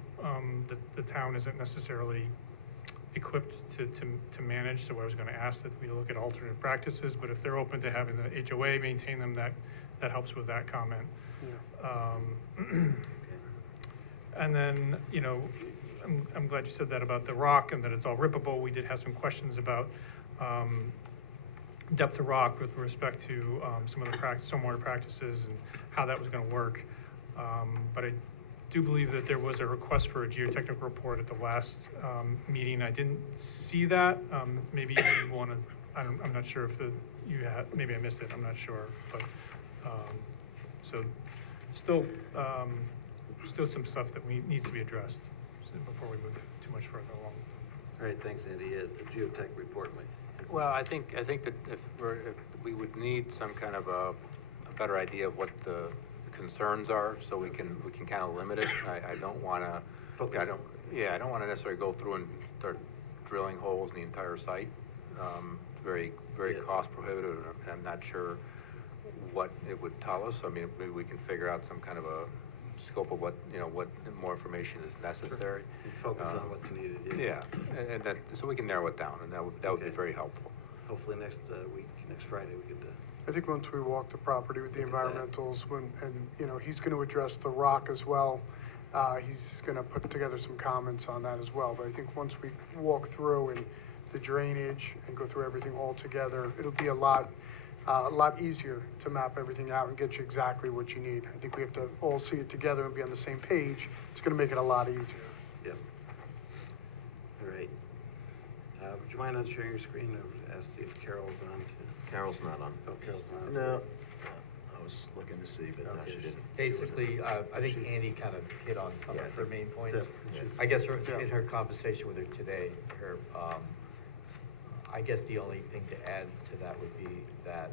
that the town isn't necessarily equipped to manage. So I was going to ask that we look at alternate practices, but if they're open to having the HOA maintain them, that helps with that comment. Yeah. And then, you know, I'm glad you said that about the rock and that it's all rippable. We did have some questions about depth of rock with respect to some of the stormwater practices and how that was going to work. But I do believe that there was a request for a geotechnical report at the last meeting. I didn't see that. Maybe you want to, I'm not sure if you had, maybe I missed it, I'm not sure. But so still some stuff that needs to be addressed before we move too much further along. All right, thanks, Andy. The geotech report might. Well, I think that if we would need some kind of a better idea of what the concerns are, so we can kind of limit it. I don't want to, I don't want to necessarily go through and start drilling holes in the entire site. Very cost prohibitive, and I'm not sure what it would tell us. I mean, maybe we can figure out some kind of a scope of what more information is necessary. And focus on what's needed. Yeah, and that, so we can narrow it down, and that would be very helpful. Hopefully next Friday, we could. I think once we walk the property with the Look at that. environmentals, and you know, he's going to address the rock as well. He's going to put together some comments on that as well. But I think once we walk through and the drainage and go through everything all together, it'll be a lot easier to map everything out and get you exactly what you need. I think we have to all see it together and be on the same page. It's going to make it a lot easier. Yep. All right. Would you mind on sharing your screen? I was see if Carol's on. Carol's not on. Oh, Carol's not on. No, I was looking to see, but no, Okay. she didn't. Basically, I think Andy kind of hit on some of her main points. Yeah. I guess in her conversation with her today, I guess the only thing to add to that would be that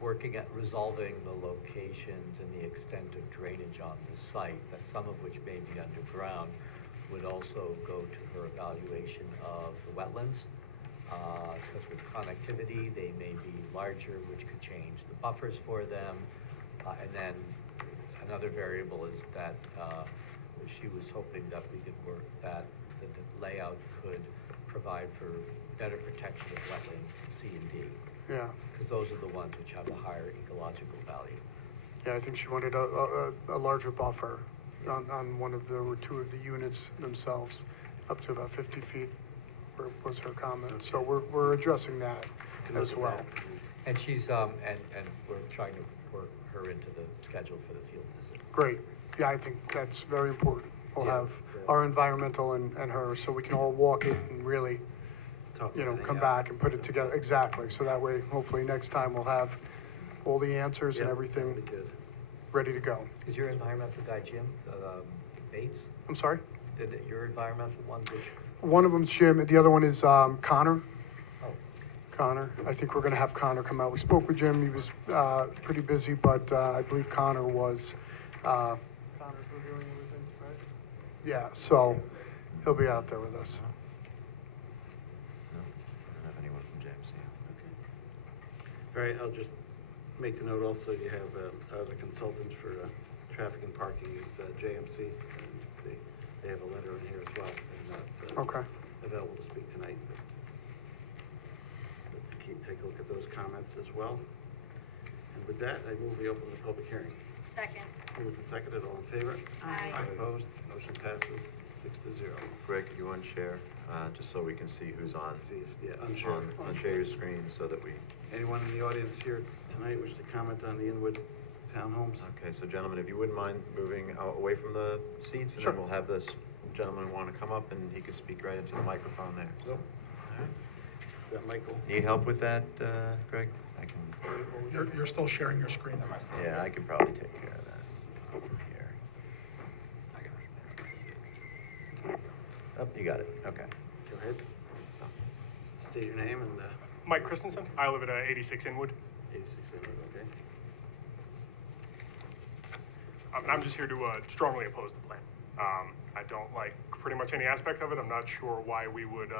working at resolving the locations and the extent of drainage on the site, that some of which may be underground, would also go to her evaluation of the wetlands. Because with connectivity, they may be larger, which could change the buffers for them. And then another variable is that she was hoping that we could work, that the layout could provide for better protection of wetlands C and D. Yeah. Because those are the ones which have a higher ecological value. Yeah, I think she wanted a larger buffer on one of the, or two of the units themselves, up to about 50 feet, was her comment. So we're addressing that as well. And she's, and we're trying to work her into the schedule for the field visit. Great. Yeah, I think that's very important. We'll Yeah. have our environmental and her, so we can all walk it and really, Talk you know, everything come out. back and put it together. Exactly. So that way, hopefully next time we'll have all the answers and Yeah, everything that'd be good. ready to go. Is your environmental guy Jim Bates? I'm sorry? Your environmental one, which? One of them's Jim, and the other one is Connor. Oh, Connor. I think we're going to have Connor come out. We spoke with Jim. He was pretty busy, but I believe Connor was. Connor's reviewing everything, right? Yeah, so he'll be out there with us. No, I don't have anyone from James. All right, I'll just make the note also, you have other consultants for traffic and parking is JMC. And they have a letter in here as well. They're not Okay. available to speak tonight, but take a look at those comments as well. And with that, I move we open the public hearing. Second. Moved and seconded, all in favor? Aye. Opposed? Motion passes 6-0. Greg, could you unshare, just so we can see who's on? See if, yeah, unsure. Unshare your screen so that we, Anyone in the audience here tonight wish to comment on the Inwood townhomes? okay, so gentlemen, if you wouldn't mind moving away from the seats, and Sure. then we'll have this gentleman want to come up and he can speak right into the microphone there. Nope. Is that Michael? Need help with that, Greg? I can, You're still sharing your screen. yeah, I can probably take care of that over here. Oh, you got it, okay. Go ahead. State your name and, Mike Christensen. I live at 86 Inwood. 86 Inwood, okay? I'm just here to strongly oppose the plan. I don't like pretty much any aspect of it. I'm not sure why we would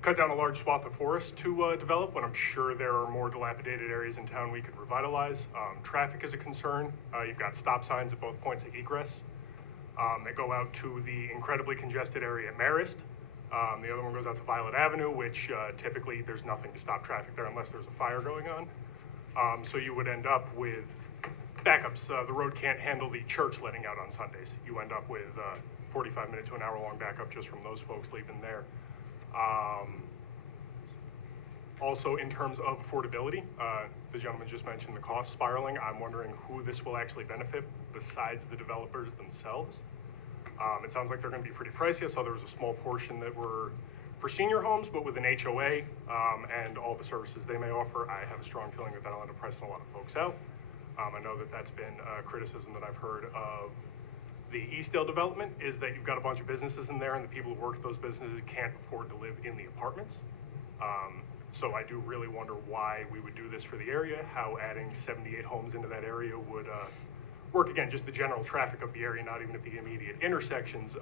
cut down a large swath of forest to develop when I'm sure there are more dilapidated areas in town we could revitalize. Traffic is a concern. You've got stop signs at both points of egress that go out to the incredibly congested area at Marist. The other one goes out to Violet Avenue, which typically there's nothing to stop traffic there unless there's a fire going on. So you would end up with backups. The road can't handle the church letting out on Sundays. You end up with 45-minute to an hour-long backup just from those folks leaving there. Also, in terms of affordability, the gentleman just mentioned the cost spiraling. I'm wondering who this will actually benefit besides the developers themselves. It sounds like they're going to be pretty pricey. I saw there was a small portion that were for senior homes, but with an HOA and all the services they may offer, I have a strong feeling that that'll end up pricing a lot of folks out. I know that that's been a criticism that I've heard of the Eastdale development, is that you've got a bunch of businesses in there and the people who work at those businesses can't afford to live in the apartments. So I do really wonder why we would do this for the area, how adding 78 homes into that area would work. Again, just the general traffic of the area, not even at the immediate intersections,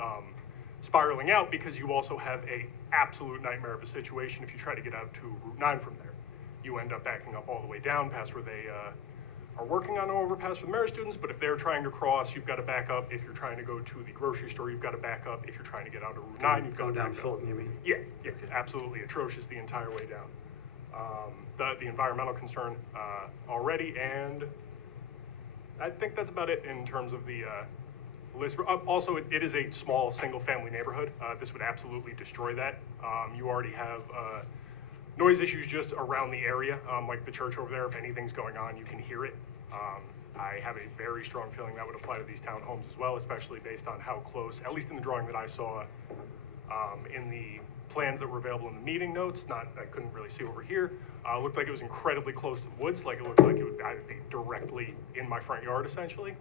spiraling out, because you also have a absolute nightmare of a situation if you try to get out to Route 9 from there. You end up backing up all the way down past where they are working on an overpass for the Marist students, but if they're trying to cross, you've got to back up. If you're trying to go to the grocery store, you've got to back up. If you're trying to get out of Route 9, you've got to Going down back up. Fulton, you mean? Yeah, absolutely atrocious the entire way down. The environmental concern already, and I think that's about it in terms of the list. Also, it is a small, single-family neighborhood. This would absolutely destroy that. You already have noise issues just around the area, like the church over there. If anything's going on, you can hear it. I have a very strong feeling that would apply to these townhomes as well, especially based on how close, at least in the drawing that I saw, in the plans that were available in the meeting notes, I couldn't really see over here, looked like it was incredibly close to the woods, like it looks like it would be directly in my front yard, essentially.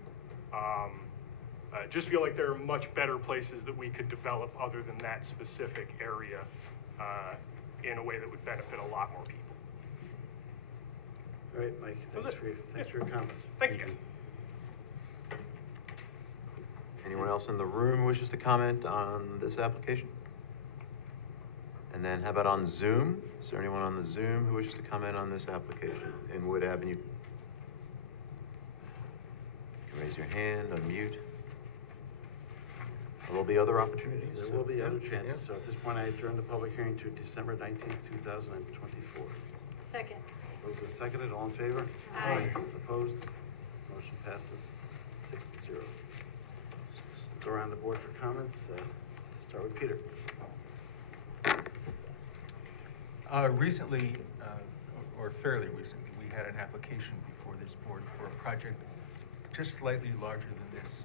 Just feel like there are much better places that we could develop other than that specific area in a way that would benefit a lot more people. All right, Mike, thanks for your comments. Thank you, guys. Anyone else in the room who wishes to comment on this application? And then how about on Zoom? Is there anyone on the Zoom who wishes to comment on this application in Wood Avenue? You can raise your hand, unmute. There will be other opportunities. There will be other Yeah, chances, so at this point, I adjourn the public hearing to December 19th, 2024. Second. Moved and seconded, all in favor? Aye. Opposed? Motion passes 6-0. Go around the board for comments. Start with Peter. Recently, or fairly recently, we had an application before this board for a project just slightly larger than this,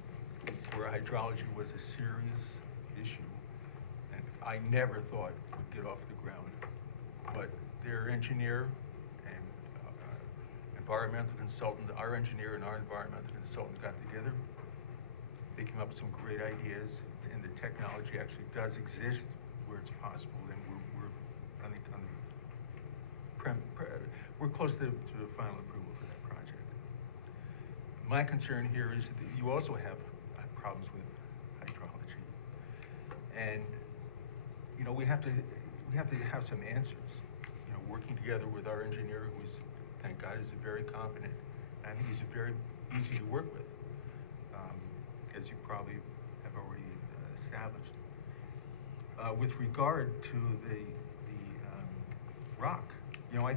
where hydrology was a serious issue, and I never thought would get off the ground. But their engineer and environmental consultant, our engineer and our environmental consultant got together. They came up with some great ideas, and the technology actually does exist where it's possible, and we're close to final approval for that project. My concern here is that you also have problems with hydrology, and we have to have some answers. Working together with our engineer, who's, thank God, is very competent. I think he's very easy to work with, as you probably have already established. With regard to the rock, you know, I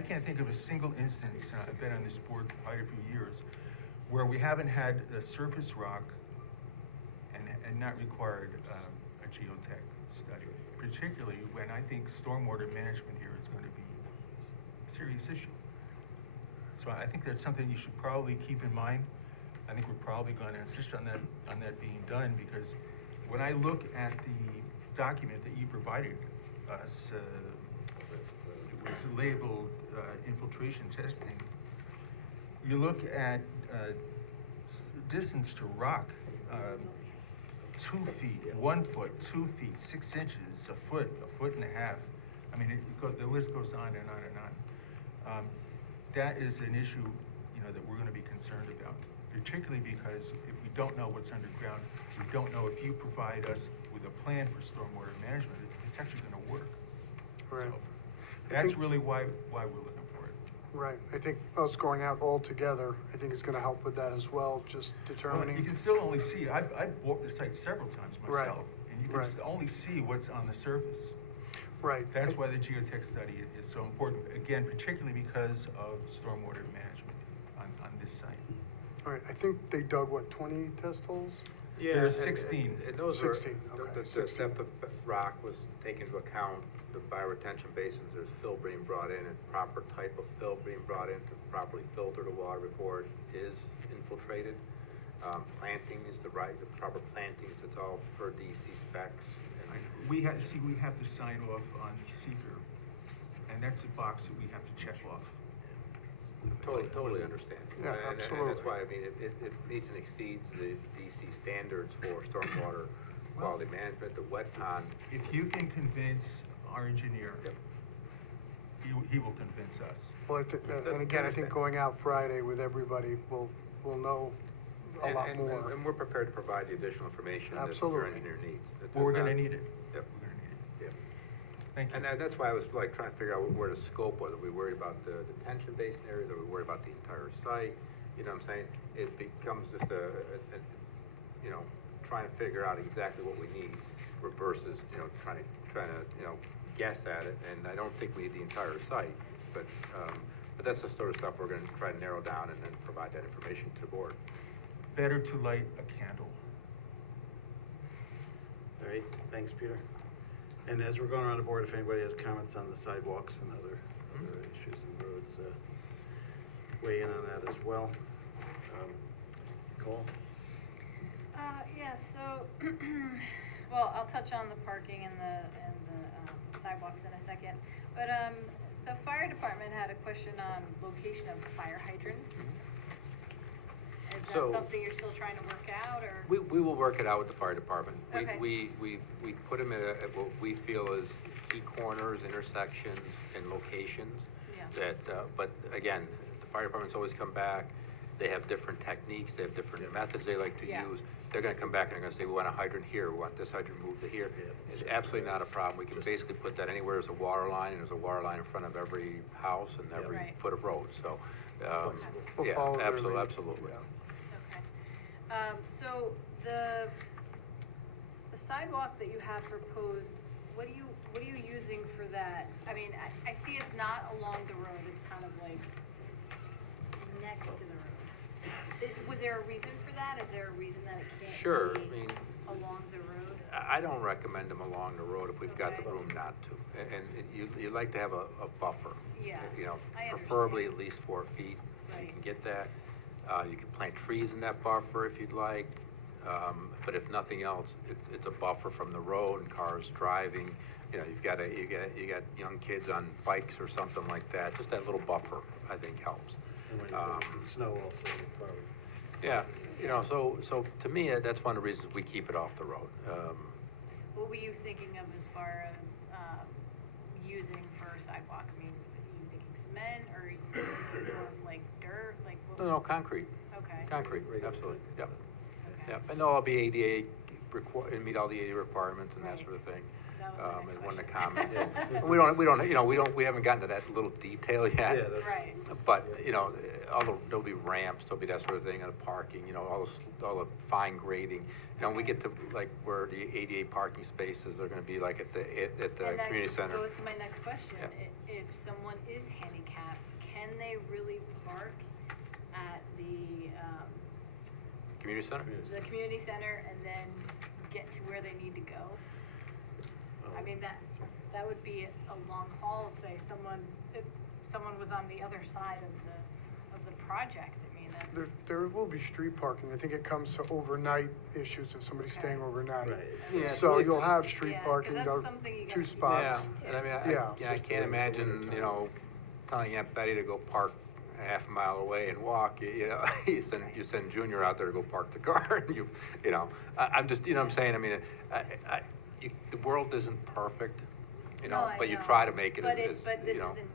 can't think of a single instance, I've been on this board quite a few years, where we haven't had a surface rock and not required a geotech study, particularly when I think stormwater management here is going to be a serious issue. So I think that's something you should probably keep in mind. I think we're probably going to insist on that being done, because when I look at the document that you provided us, it was labeled infiltration testing. You look at distance to rock, 2 feet, 1 foot, 2 feet, 6 inches, a foot and a half. I mean, the list goes on and on and on. That is an issue, you know, that we're going to be concerned about, particularly because if we don't know what's underground, we don't know if you provide us with a plan for stormwater management, it's actually going to work. Right. So that's really why we're looking for it. Right, I think us going out all together, I think is gonna help with that as well, just Well, determining. you can still only see, I've walked the site several times Right. myself, and you can Right. just only see what's on the surface. Right. That's why the geotech study is so important, again, particularly because of stormwater management on this site. All right, I think they dug, what, 20 test holes? Yeah, There's and- 16. And those are, 16, okay, the 16. depth of rock was taken into account, the bioretention basins, there's fill being brought in, and proper type of fill being brought in to properly filter the water before it is infiltrated. Planting is the proper plantings, it's all per DC specs. And We have to sign off on the seeker, and that's a box that we have to check off. Totally understand. Yeah, And absolutely. that's why, I mean, it meets and exceeds the DC standards for stormwater quality management, the wet pond. If you can convince our engineer, Yep. he will convince us. Well, and again, I think going out Friday with everybody, we'll know a lot more. And we're prepared to provide the additional information that your Absolutely. engineer needs. Well, we're gonna need it. Yep. We're gonna need it. Yep. Thank you. And that's why I was like trying to figure out where the scope was. Are we worried about the detention basin areas? Are we worried about the entire site? You know what I'm saying? It becomes just you know, trying to figure out exactly what we need versus, you know, trying to, you know, guess at it. And I don't think we need the entire site, but that's the sort of stuff we're gonna try to narrow down and then provide that information to the board. Better to light a candle. All right, thanks, Peter. And as we're going around the board, if anybody has comments on the sidewalks and other issues and roads, weigh in on that as well. Nicole? Yeah, so, well, I'll touch on the parking and the sidewalks in a second. But, the fire department had a question on location of fire hydrants. Is that So- something you're still trying to work out, or? We will work it out with the fire department. Okay. We put them at what we feel is key corners, intersections, and locations. Yeah. But again, the fire department's always come back, they have different techniques, they have different methods they like to Yeah. use. They're gonna come back and they're gonna say, we want a hydrant here, we want this hydrant moved to here. It's absolutely not a problem. We can basically put that anywhere there's a water line, and there's a water line in front of every house and every Right. foot of road, so, We'll yeah, follow their lead. absolutely. Yeah. Okay. So the sidewalk that you have proposed, what are you using for that? I mean, I see it's not along the road, it's kind of like next to the road. Was there a reason for that? Is there a reason that it can't Sure, be I mean, along the road? I don't recommend them along the road if we've got the Okay. room not to. And you like to have a buffer. Yeah, You know, I preferably understand. at least 4 feet. You Right. can get that. You can plant trees in that buffer if you'd like. But if nothing else, it's a buffer from the road and cars driving. You know, you got young kids on bikes or something like that. Just that little buffer, I think, helps. And when you get the snow also, probably. Yeah, you know, so to me, that's one of the reasons we keep it off the road. What were you thinking of as far as using for sidewalk? I mean, are you thinking cement, or are you thinking more of like dirt, like what? No, concrete. Okay. Concrete, absolutely, yep. Okay. Yep, and they'll all be ADA, and meet all the ADA requirements and that Right. sort of thing. That was my is next one of the question. comments. We haven't gotten to that little detail yet. Yeah, that's- Right. But, although there'll be ramps, there'll be that sort of thing, and parking, all the fine grading. When we get to like where the ADA parking spaces are gonna be like at the And that community center. goes to my next question. Yeah. If someone is handicapped, can they really park at the Community center? community center and then get to where they need to go? I mean, that would be a long haul, say if someone was on the other side of the project. I mean, that's. There will be street parking. I think it comes to overnight issues if somebody's staying overnight. Right. Yeah, it's So really- you'll have street Yeah, 'cause parking, that's though, something you gotta 2 keep in spots. mind. And I mean, Yeah. I can't imagine, telling Aunt Betty to go park a half a mile away and walk, you send Junior out there to go park the car, and I'm just, I'm saying, I mean, the world isn't perfect, No, I but you know. try to make it But as, but this isn't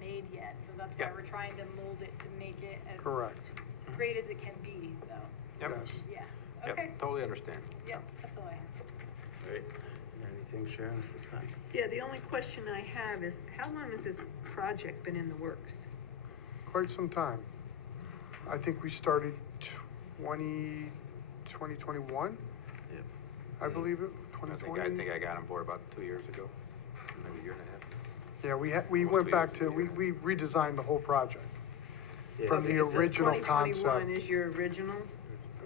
made yet, so that's why Yeah. we're trying to mold it to make it as Correct. great as it can be, so, Yep. Yes. yeah. Yep, Okay, totally understand. yeah, that's all I have. All right. Anything, Sharon, at this time? Yeah, the only question I have is, how long has this project been in the works? Quite some time. I think we started 2021, Yeah. I believe it, I 2020. think I got on board about 2 years ago, maybe a year and a half. Yeah, we Almost went 2 back years. to, we redesigned the whole project. Yeah. From the Okay, so original 2021 concept. is your original?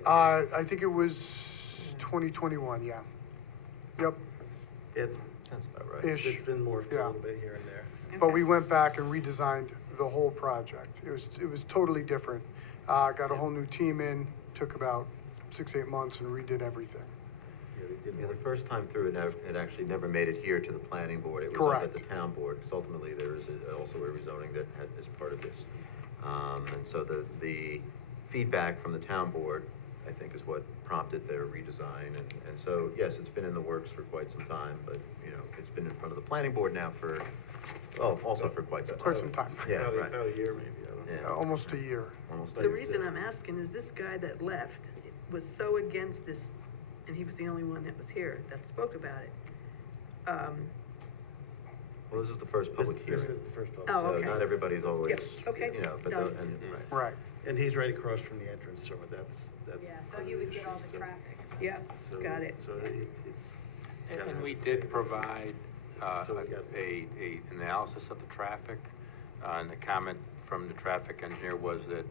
I think it was 2021, yeah. Yep, It's, Sounds about right. Ish. it's been morphed a Yeah. little bit here and there. but we went back and redesigned the whole project. It was totally different. Got a whole new team in, took about 6-8 months and redid everything. Yeah, they did Yeah, more. the first time through, it actually never made it here to the planning board. It was up at the Correct. town board, because ultimately there is also a rezoning that is part of this. And so the feedback from the town board, I think, is what prompted their redesign. And so, yes, it's been in the works for quite some time, but, it's been in front of the planning board now also for quite some time. Quite some time. Yeah, Probably right. about a year, maybe, I don't know. Yeah. Almost a year. Almost The like- reason I'm asking is this guy that left was so against this, and he was the only one that was here that spoke about it. Well, this is the first public This hearing. is the first public. Oh, So okay. not everybody's always, Yep, okay. but, No. right. Right. And he's right across from the entrance, so that's. Yeah, so part of he would issue, get all the so- traffic. So Yeah, so- got it. So it's. And we did provide So we got- a analysis of the traffic. And the comment from the traffic engineer was that,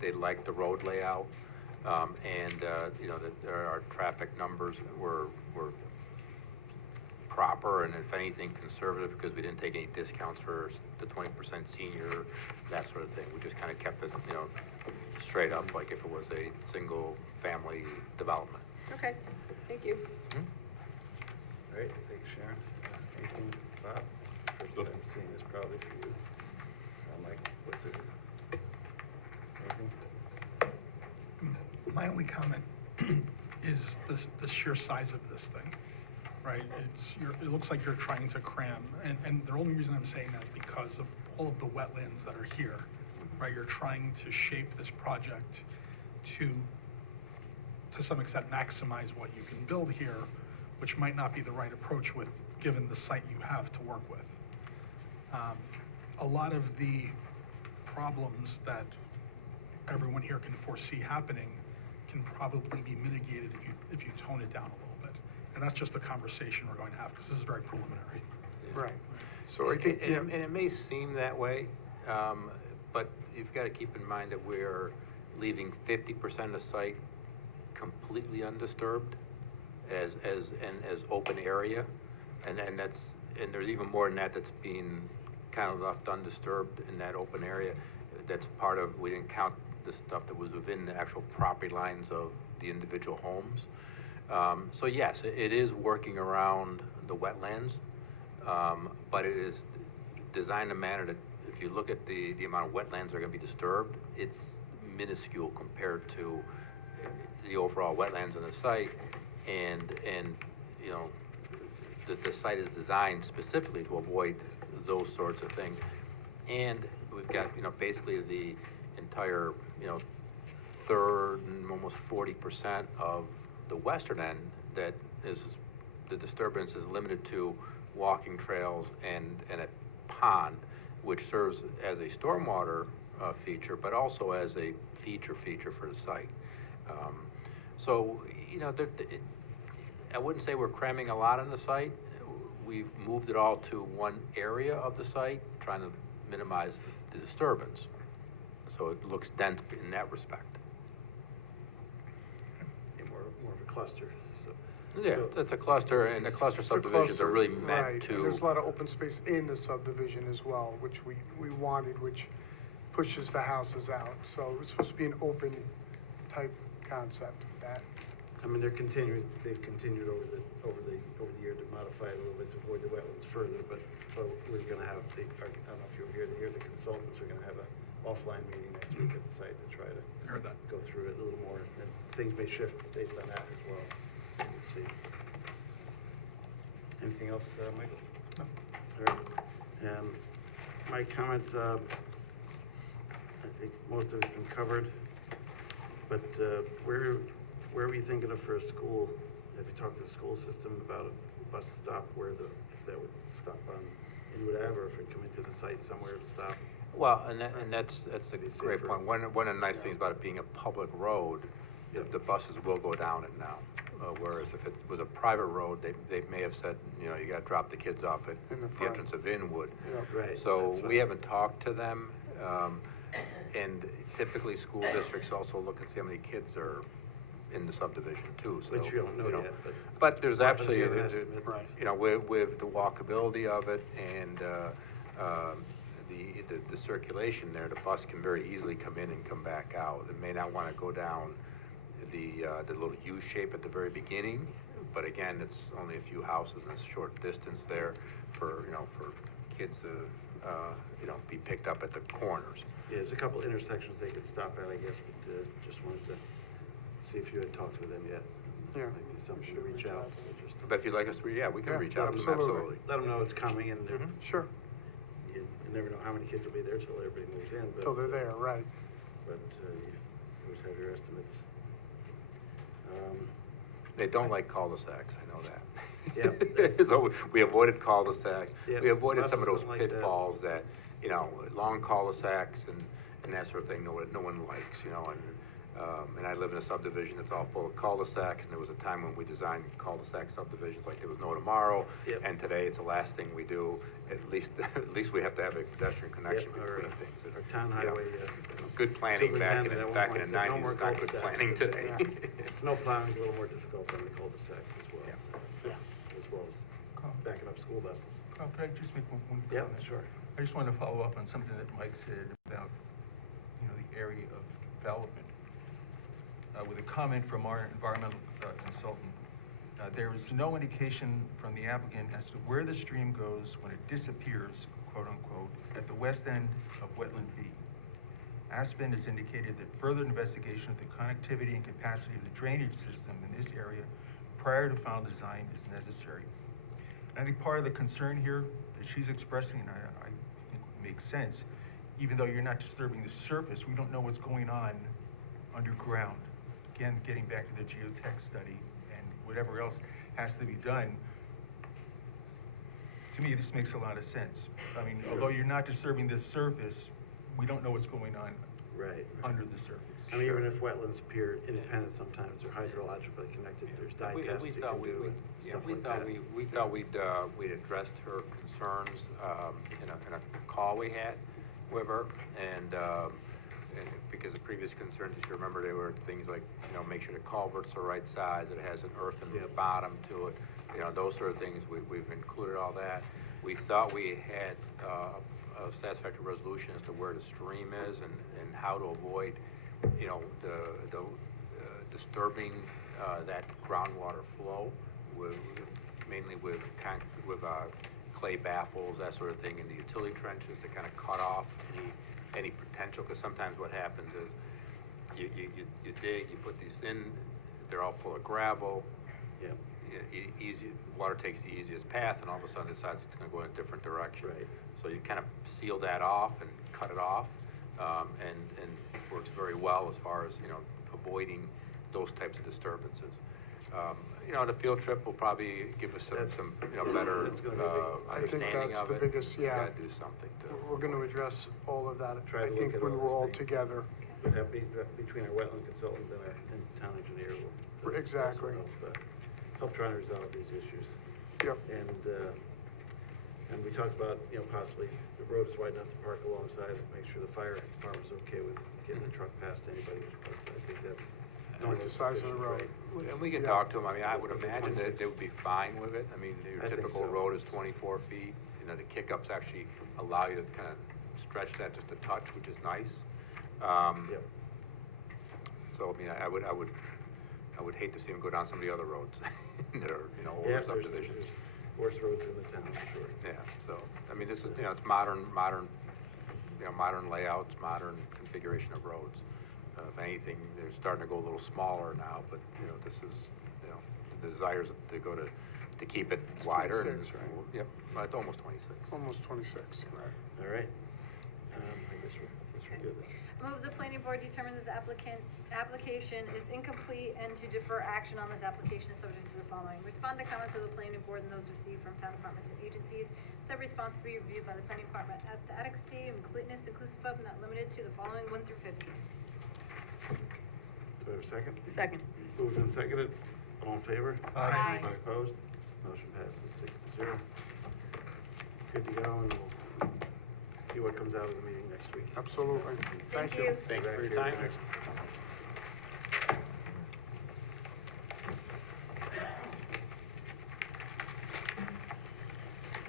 they liked the road layout. And, that our traffic numbers were proper, and if anything, conservative, because we didn't take any discounts for the 20% senior, that sort of thing. We just kind of kept it, straight up, like if it was a single-family development. Okay, thank you. All right, thanks, Sharon. Anything, Bob? First time seeing this probably for you. Mike, what's it? Anything? My only comment is the sheer size of this thing, right? It looks like you're trying to cram, and the only reason I'm saying that is because of all of the wetlands that are here, right? You're trying to shape this project to some extent, maximize what you can build here, which might not be the right approach given the site you have to work with. A lot of the problems that everyone here can foresee happening can probably be mitigated if you tone it down a little bit. And that's just a conversation we're going to have, because this is very preliminary. Right. So I think, And it may seem that way, but you've got to keep in mind that we're leaving 50% of the site completely undisturbed as open area, and there's even more than that that's being kind of left undisturbed in that open area. That's part of, we didn't count the stuff that was within the actual property lines of the individual homes. So yes, it is working around the wetlands, but it is designed in a manner that if you look at the amount of wetlands that are going to be disturbed, it's minuscule compared to the overall wetlands in the site, and the site is designed specifically to avoid those sorts of things. And we've got, basically the entire, third and almost 40% of the western end that is the disturbance is limited to walking trails and a pond, which serves as a stormwater feature, but also as a feature for the site. So, you know, I wouldn't say we're cramming a lot on the site. We've moved it all to one area of the site, trying to minimize the disturbance. So it looks dense in that respect. Yeah, more of a cluster, so. Yeah, So- it's a cluster, and the cluster It's a subdivisions are really cluster, meant right, and to. there's a lot of open space in the subdivision as well, which we wanted, which pushes the houses out. So it's supposed to be an open type concept, that. I mean, they've continued over the year to modify it a little bit to avoid the wetlands further, but we're gonna have, I don't know if you were here to hear, the consultants are gonna have a offline meeting next week at the site to try to Heard that. go through it a little more, and things may shift based on that as well. We'll see. Anything else, Michael? No. All right. My comments, I think most of it's been covered, but where are we thinking of for a school? Have you talked to the school system about a bus stop if that would stop on Inwood Ave, or if it come into the site somewhere to stop? Well, and that's a Be great safer. point. One of the nice things about it being a public road, the buses will go down it now. Whereas if it was a private road, they may have said, you know, you gotta drop the kids off at In the the front. entrance of Inwood. Right. So that's we right. haven't talked to them, and typically school districts also look and see how many kids are in the subdivision too, so. Which you don't know yet, but. But there's What happens if absolutely, you have an estimate? you know, with the walkability of it and, the circulation there, the bus can very easily come in and come back out. It may not wanna go down the little U shape at the very beginning, but again, it's only a few houses and it's a short distance there for kids to, be picked up at the corners. Yeah, there's a couple intersections they could stop at, I guess, but just wanted to see if you had talked with them yet. Yeah. Maybe something to reach out. But if you'd like us to, yeah, we can Yeah, reach out to them, absolutely. absolutely. Let them know it's coming, and Sure, you never know how many kids will be there till everybody moves in, but. till they're there, right. But you always have your estimates. They don't like cul-de-sacs, I know that. Yeah. So we avoided cul-de-sacs. Yeah, We avoided some of those buses don't like that. pitfalls that, long cul-de-sacs and that sort of thing, no one likes, and I live in a subdivision that's all full of cul-de-sacs, and there was a time when we designed cul-de-sac subdivisions like there was no tomorrow. Yep. And today, it's the last thing we do. At least we have to have a pedestrian connection Yep, our, between things. Our town highway. Good planning back in superintendent at back one in the point said, "No nineties more is not good cul-de-sacs." planning today. Snow plowing is a little more difficult than the cul-de-sacs as well. Yeah. As well as backing up school buses. Carl, could I just make one Yeah, comment? sure. I just want to follow up on something that Mike said about, the area of development. With a comment from our environmental consultant, there is no indication from the applicant as to where the stream goes when it disappears, quote unquote, at the west end of wetland B. Aspen has indicated that further investigation of the connectivity and capacity of the drainage system in this area prior to final design is necessary. And I think part of the concern here that she's expressing, and I think makes sense, even though you're not disturbing the surface, we don't know what's going on underground. Again, getting back to the geotech study and whatever else has to be done, to me, this makes a lot of sense. I mean, although you're not disturbing the surface, we don't know what's going on Right. under the surface. I mean, even if wetlands appear independent sometimes, they're hydrologically connected, there's dye tests you can do and stuff like that. We thought we'd addressed her concerns, in a call we had with her, and because the previous concerns, if you remember, they were things like, make sure the culvert's the right size, it has an earthen bottom to it, those sort of things, we've included all that. We thought we had, a satisfactory resolution as to where the stream is and how to avoid, the disturbing, that groundwater flow mainly with clay baffles, that sort of thing, in the utility trenches to kind of cut off any potential, because sometimes what happens is you dig, you put these in, they're all full of gravel. Yeah. Water takes the easiest path, and all of a sudden decides it's gonna go in a different direction. Right. So you kind of seal that off and cut it off, and works very well as far as, avoiding those types of disturbances. You know, the field trip will probably give us some, you know, better, That's gonna be big. I think understanding that's of the it. biggest, We yeah. gotta do something to. We're gonna address all of that, Try I to think, look at when all we're those all things. together. Would have between our wetland consultant and our town engineer will. Exactly. Help try and resolve these issues. Yep. And we talked about, you know, possibly the road is wide enough to park alongside, make sure the fire department's okay with getting the truck past anybody who's parked. I think that's. Like the size of the road. And we can Yeah. talk to them, I mean, I would imagine that they would be fine with it, I mean, your I think typical so. road is 24 feet, you know, the kick-ups actually allow you to kind of stretch that just a touch, which is nice. Yep. So, I mean, I would hate to see them go down some of the other roads that are, you know, Yeah, older subdivisions. there's worse roads in the town, for sure. Yeah, so, I mean, this is, you know, it's modern, you know, modern layouts, modern configuration of roads. If anything, they're starting to go a little smaller now, but, you know, this is, you know, the desire is to go to keep it wider. 26, right? Yep, it's almost 26. Almost 26, right. All right. I guess we're good. Move the planning board determine that the application is incomplete and to defer action on this application subject to the following. Respond to comments of the planning board and those received from town departments and agencies. Said response to be reviewed by the planning department as to adequacy and completeness inclusive of, not limited to, the following 1 through 15. Do we have a second? Second. Moved and seconded. All in favor? Aye. Opposed? Motion passes 6-0. Good to go, and we'll see what comes out of the meeting next week. Absolutely. Thank you. Thank you for your time.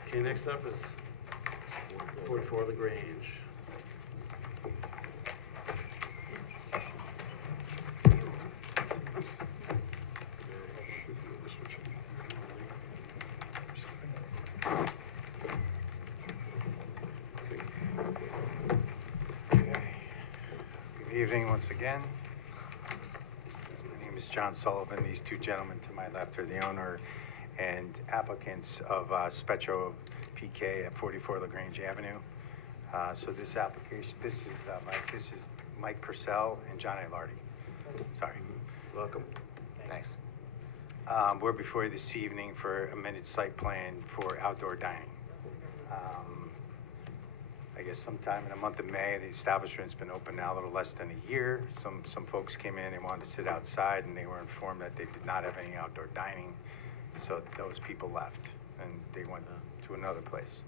Okay, next up is 44 LaGrange. Good evening once again. My name is John Sullivan. These two gentlemen to my left are the owner and applicants of Spetro PK at 44 LaGrange Avenue. So this application, this is Mike Purcell and John Ilardi. Sorry. Welcome. Thanks. We're before you this evening for amended site plan for outdoor dining. I guess sometime in the month of May, the establishment's been open now a little less than a year. Some folks came in, they wanted to sit outside, and they were informed that they did not have any outdoor dining. So those people left, and they went to another place.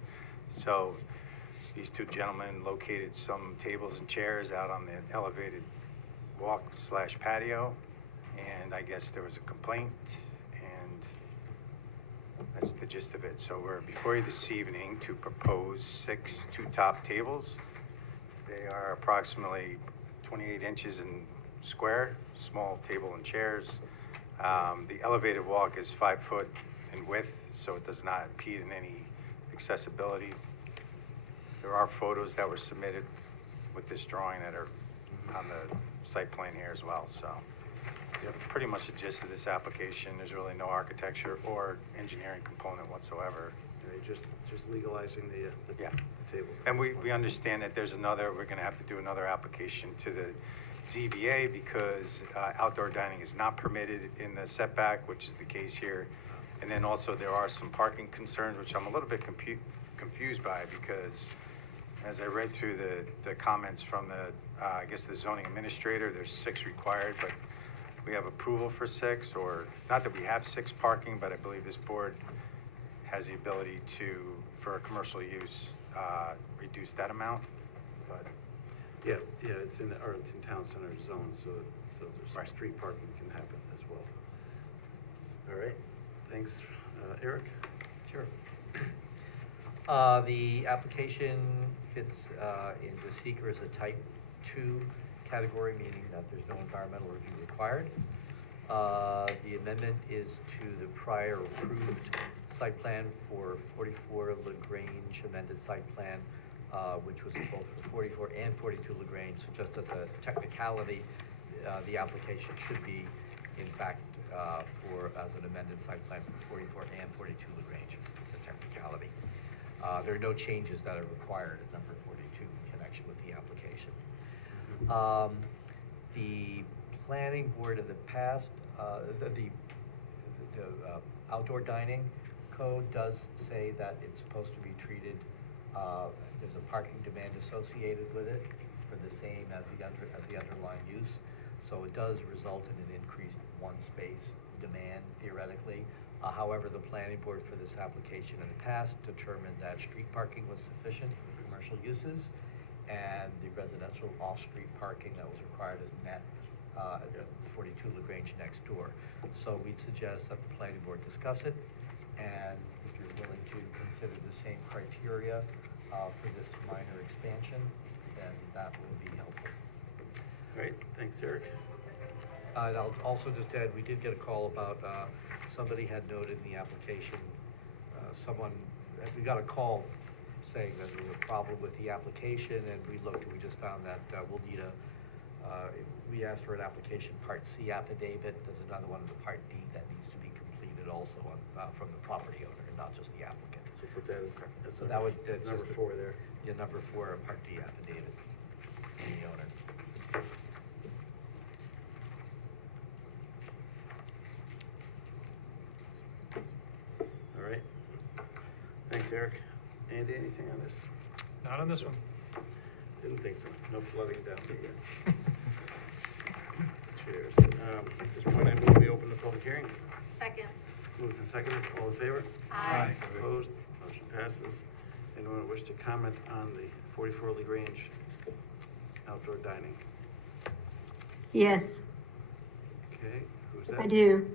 So these two gentlemen located some tables and chairs out on the elevated walk/patio, and I guess there was a complaint, and that's the gist of it. So we're before you this evening to propose 6 two-top tables. They are approximately 28 inches in square, small table and chairs. The elevated walk is 5 foot in width, so it does not impede in any accessibility. There are photos that were submitted with this drawing that are on the site plan here as well, so. Pretty much the gist of this application. There's really no architecture or engineering component whatsoever. Just legalizing the tables. And we understand that there's we're gonna have to do another application to the ZBA because outdoor dining is not permitted in the setback, which is the case here. And then also there are some parking concerns, which I'm a little bit confused by because as I read through the comments from I guess the zoning administrator, there's 6 required, but we have approval for 6, or not that we have 6 parking, but I believe this board has the ability to, for a commercial use, reduce that amount, but. Yeah, it's in the Arlington Town Center zone, so there's some street parking can happen as well. All right, thanks. Eric? Sure. The application fits into seeker as a type 2 category, meaning that there's no environmental review required. The amendment is to the prior approved site plan for 44 LaGrange amended site plan, which was both for 44 and 42 LaGrange. So just as a technicality, the application should be, in fact, as an amended site plan for 44 and 42 LaGrange. It's a technicality. There are no changes that are required at number 42 in connection with the application. The planning board in the past, outdoor dining code does say that it's supposed to be treated, there's a parking demand associated with it for the same as the underlying use. So it does result in an increased one space demand theoretically. However, the planning board for this application in the past determined that street parking was sufficient for commercial uses, and the residential off-street parking that was required is met at 42 LaGrange next door. So we'd suggest that the planning board discuss it, and if you're willing to consider the same criteria for this minor expansion, then that will be helpful. All right, thanks, Eric. And I'll also just add, we did get a call about, somebody had noted in the application, we got a call saying that there was a problem with the application, and we looked and we just found that we'll need we asked for an application Part C affidavit. There's another one in the Part D that needs to be completed also from the property owner, and not just the applicant. So put that as So that would, that's number just 4 there. Yeah, number 4, Part D affidavit from the owner. All right. Thanks, Eric. Andy, anything on this? Not on this one. Didn't think so. No flooding down there yet. Cheers. At this point, I move we open the public hearing. Second. Moved and seconded. All in favor? Aye. Opposed? Motion passes. Anyone wish to comment on the 44 LaGrange outdoor dining? Yes, Okay, who's that? I do.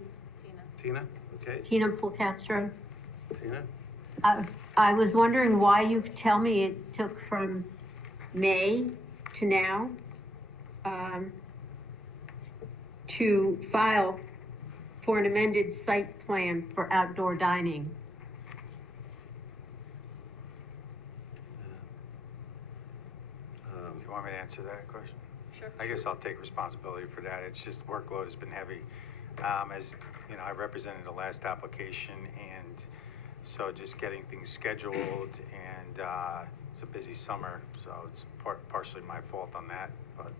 Tina? Okay, Tina Pulcastro. Tina? I was wondering why you tell me it took from May to now to file for an amended site plan for outdoor dining. Do you want me to answer that question? Sure. I guess I'll take responsibility for that. It's just workload has been heavy. As you know, I represented the last application, and so just getting things scheduled, and it's a busy summer, so it's partially my fault on that, but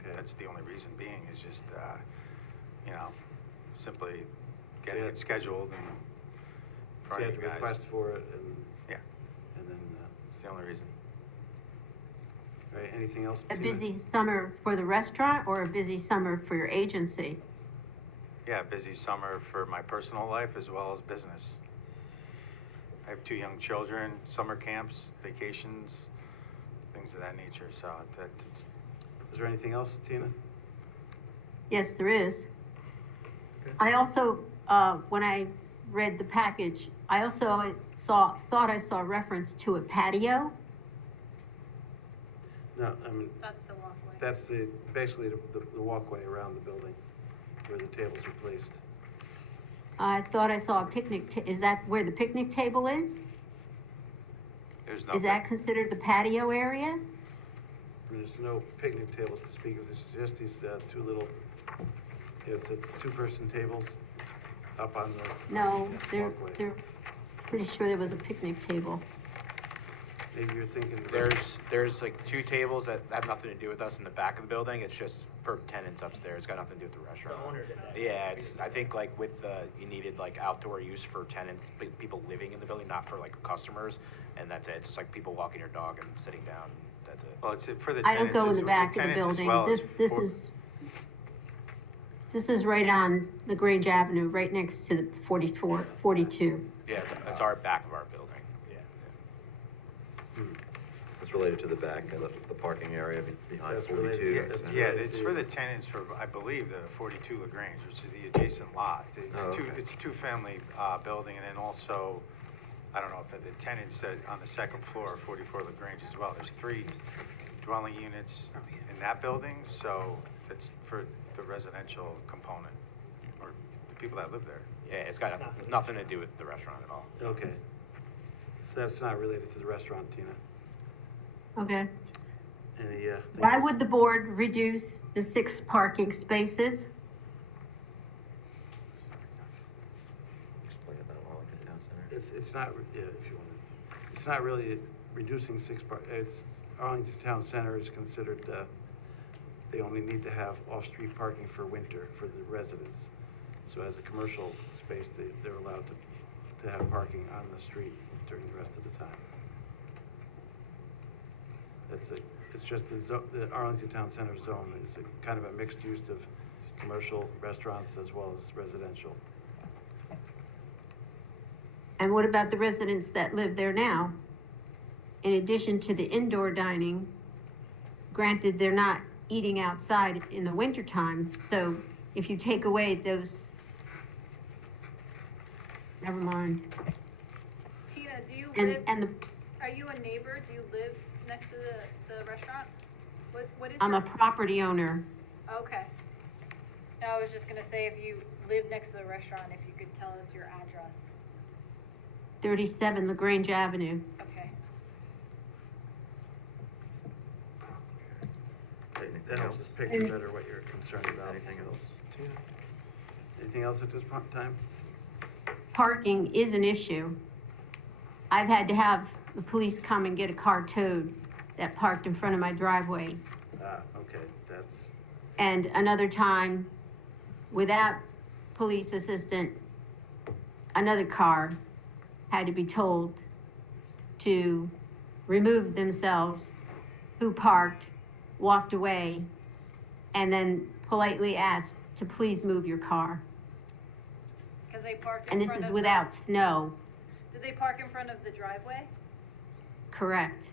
Okay. that's the only reason being is just, you know, simply getting it scheduled and in So front you of had you to guys. request for it and. Yeah. And then, It's the only reason. all right, anything else? A Tina? busy summer for the restaurant or a busy summer for your agency? Yeah, busy summer for my personal life as well as business. I have 2 young children, summer camps, vacations, things of that nature, so that's, Is there anything else, Tina? Yes, there is. I also, when I read the package, I also thought I saw reference to a patio. No, I mean, That's the walkway. that's basically the walkway around the building where the tables are placed. I thought I saw a picnic, is that where the picnic table is? there's no. Is that considered the patio area? I mean, there's no picnic tables to speak of, there's just these 2 little, it's 2-person tables up on the. No, walkway. they're pretty sure there was a picnic table. Maybe you're thinking. There's like 2 tables that have nothing to do with us in the back of the building. It's just for tenants upstairs. It's got nothing to do with the restaurant. The owner did that. Yeah, I think like with you needed like outdoor use for tenants, people living in the building, not for like customers. And that's it. It's just like people walking your dog and sitting down. That's it. Well, it's for the I don't tenants. go in as- the back of the tenants as building. well as This is right on LaGrange Avenue, right next to the 42. Yeah, it's our back of our building. It's related to the back, the parking area behind That's related 42. to- that's Yeah, related it's to- for the tenants for, I believe, the 42 LaGrange, which is the adjacent lot. It's Oh, a okay. it's a 2-family building, and then also, I don't know if the tenants on the second floor of 44 LaGrange as well. There's 3 dwelling units in that building, so that's for the residential component, or the people that live there. Yeah, it's got nothing to do with the restaurant at all. Okay. So that's not related to the restaurant, Tina? Okay. Any, Why would the board reduce the 6 parking spaces? Explain about Arlington Town Center. It's not, yeah, if you want to, it's not really reducing it's, Arlington Town Center is considered, they only need to have off-street parking for winter for the residents. So as a commercial space, they're allowed to have parking on the street during the rest of the time. It's just the Arlington Town Center zone is a kind of a mixed use of commercial restaurants as well as residential. And what about the residents that live there now? In addition to the indoor dining, granted, they're not eating outside in the wintertime, so if you take away those, never mind. Tina, do you And, live, and the, are you a neighbor? Do you live next to the restaurant? What is I'm a your? property owner. Okay. No, I was just gonna say, if you live next to the restaurant, if you could tell us your address. 37 LaGrange Avenue. Okay. That helps us picture better what you're concerned about. Anything else? Anything else at this point in time? Parking is an issue. I've had to have the police come and get a car towed that parked in front of my driveway. Okay, that's, And another time, without police assistant, another car had to be told to remove themselves, who parked, walked away, and then politely asked to please move your car. Cause they parked in And this front is of without snow, Did they park in front of the driveway? correct?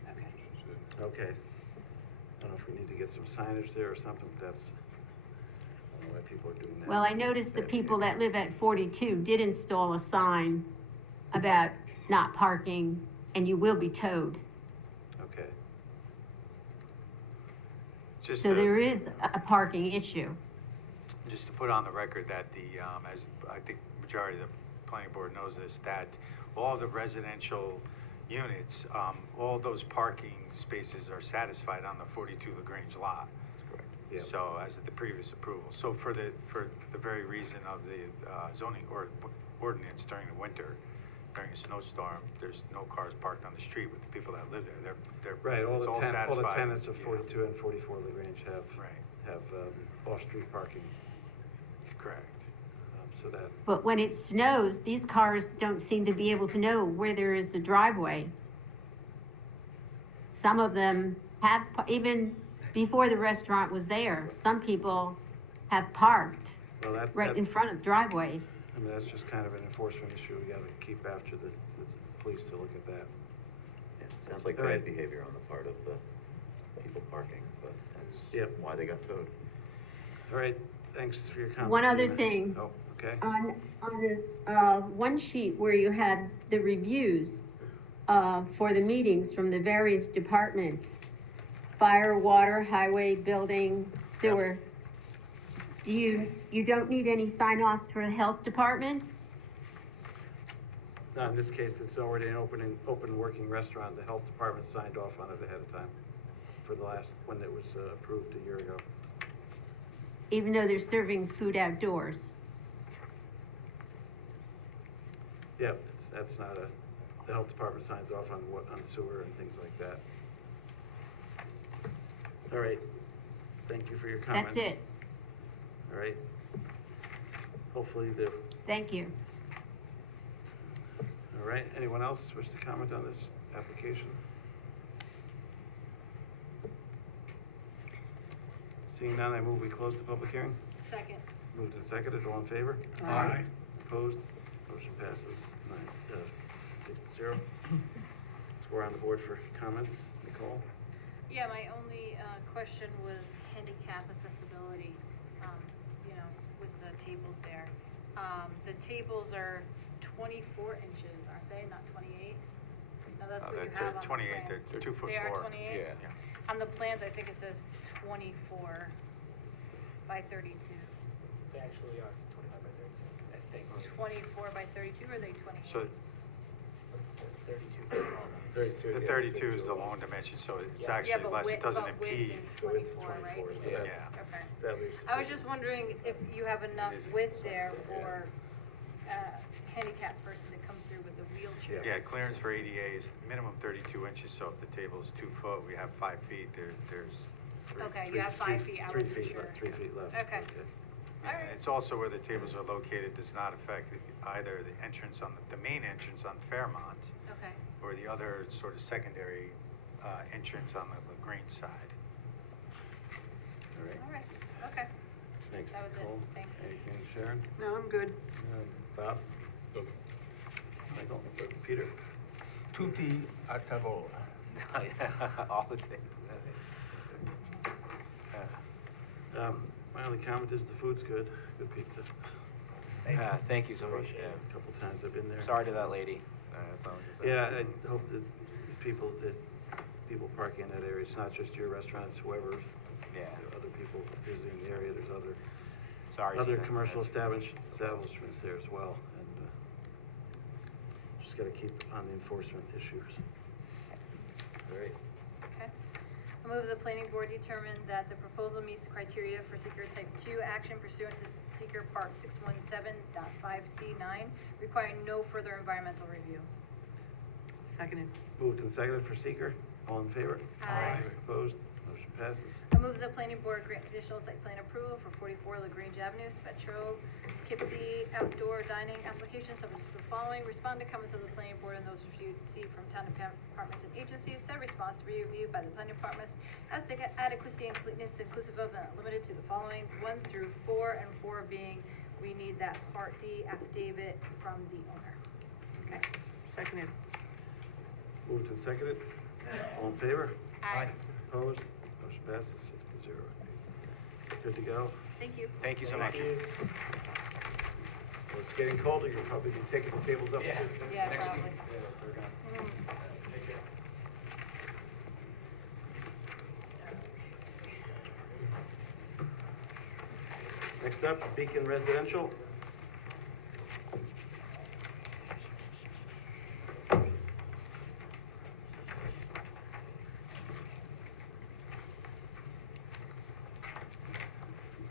Okay. okay. I don't know if we need to get some signage there or something, but that's, I don't know why people are doing that. Well, I noticed the people that live at 42 did install a sign about not parking, and you will be towed. Okay, Just So to- there is a parking issue. Just to put on the record that as I think majority of the planning board knows this, that all the residential units, all those parking spaces are satisfied on the 42 LaGrange lot. That's correct. yeah. So as of the previous approval. So for the very reason of the zoning ordinance during the winter, during a snowstorm, there's no cars parked on the street with the people that live there. They're Right, all it's the satisfied. tenants of Yeah. 42 and 44 LaGrange Right, have off-street parking, correct. so that, But when it snows, these cars don't seem to be able to know where there is a driveway. Some of them have, even before the restaurant was there, some people have parked well, right in front of driveways. I mean, that's just kind of an enforcement issue. We gotta keep after the police to look at that. Yeah, sounds like All right. bad behavior on the part of the people parking, but that's Yep. why they got towed. All right, thanks for your comments. One other Tina. thing. Oh, okay. On the, one sheet where you had the reviews, for the meetings from the various departments, fire, water, highway, building, sewer. You don't need any sign offs for the health department? No, in this case, it's already an open working restaurant. The health department signed off on it ahead of time for the last, when it was approved a year ago. Even though they're serving food outdoors? Yeah, that's not the health department signs off on sewer and things like that. All right, thank you for your comments. That's it. All right. Hopefully Thank you. all right, anyone else wish to comment on this application? Seeing none, I move we close the public hearing. Second. Moved and seconded, all in favor? Aye. Opposed? Motion passes 6-0. So we're on the board for comments. Nicole? Yeah, my only question was handicap accessibility, you know, with the tables there. The tables are 24 inches, aren't they, not 28? No, that's what you They're have on the 28, plans. they're 2'4". They are 28? Yeah. On the plans, I think it says 24 by 32. They actually are 25 by 32, I think. 24 by 32, or are they 28? So 32. 32. the 32 is the long dimension, so it's Yeah. actually less, it doesn't impede. So it's 24, right? 24, so Yeah. that's, Okay. that leaves. I was just wondering if you have enough It is. width there for a handicapped person to come through with a wheelchair. Yeah, clearance for ADA is minimum 32 inches, so if the table is 2 foot, we have 5 feet, there's Okay, you have 5 feet, I 3 wasn't feet sure. left, 3 feet left. Okay. Yeah, it's also where the tables are located does not affect either the entrance on the main entrance on Fairmont Okay. or the other sort of secondary entrance on the LaGrange side. All right, All right, okay. thanks, That was it. Nicole. Thanks. Anything, Sharon? No, I'm good. Bob? Michael? Peter? Tutti a tavola. All the tables. My only comment is the food's good, good pizza. Thank you so much, yeah. A couple times I've been there. Sorry to that lady. That's all I can say. Yeah, I hope that people parking in that area, it's not just your restaurants, whoever, Yeah. other people visiting the area, there's Sorry. other Stephen. commercial That's- establishments there as well, and just gotta keep on the enforcement issues. All right, Okay. I move the planning board determine that the proposal meets the criteria for seeker type 2 action pursuant to seeker part 617.5C9, requiring no further environmental review. Seconded. moved and seconded for seeker, all in favor? Aye. Opposed, motion passes. I move the planning board grant conditional site plan approval for 44 LaGrange Avenue, Spetro, Poughkeepsie outdoor dining application subject to the following. Respond to comments of the planning board and those received from town departments and agencies. Said response to be reviewed by the planning departments as to adequacy and completeness inclusive of and not limited to the following, 1 through 4, and 4 being, we need that Part D affidavit from the owner. Okay? Seconded. Moved and seconded, all in favor? Aye. Opposed, motion passes 6-0. Good to go? Thank you. Thank you so much. Well, it's getting colder, you'll probably be taking the tables up. Yeah. soon. Yeah, Next probably. week. Mm. Next up, Beacon Residential.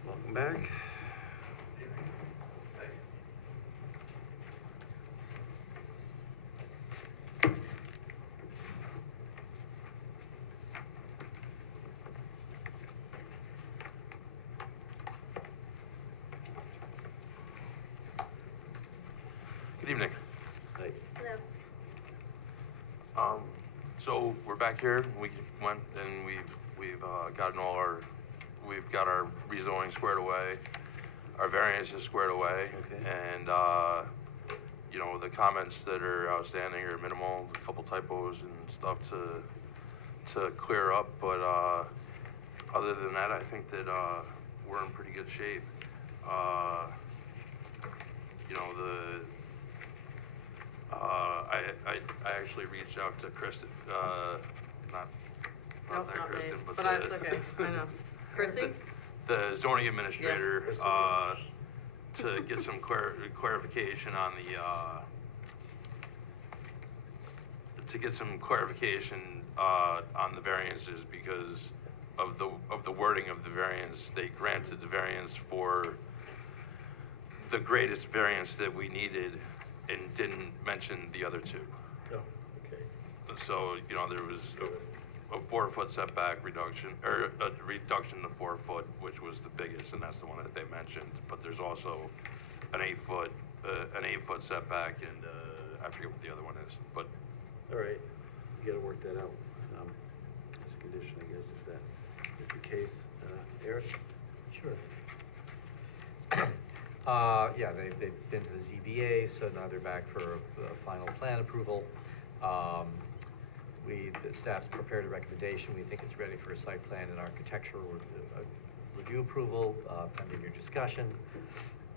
Welcome back. Good evening. Hi. Hello. So we're back here. We went and we've gotten we've got our rezoning squared away, our variances squared away, Okay. and you know, the comments that are outstanding are minimal. A couple typos and stuff to clear up, but other than that, I think that we're in pretty good shape. You know, I actually reached out to Kristen, not Nope, that not me, Kristen, but but it's okay, I know. Chrissy? the zoning administrator, Yeah. to get some clarification on the variances because of the wording of the variance. They granted the variance for the greatest variance that we needed and didn't mention the other two. Oh, okay. So, you know, there was a 4-foot setback reduction, or a reduction to 4 foot, which was the biggest, and that's the one that they mentioned. But there's also an 8-foot setback, and I forget what the other one is. But All right, you gotta work that out, as a condition, I guess, if that is the case. Eric? Sure. Yeah, they've been to the ZBA, so now they're back for a final plan approval. The staff's prepared a recommendation. We think it's ready for a site plan and architectural review approval, pending your discussion.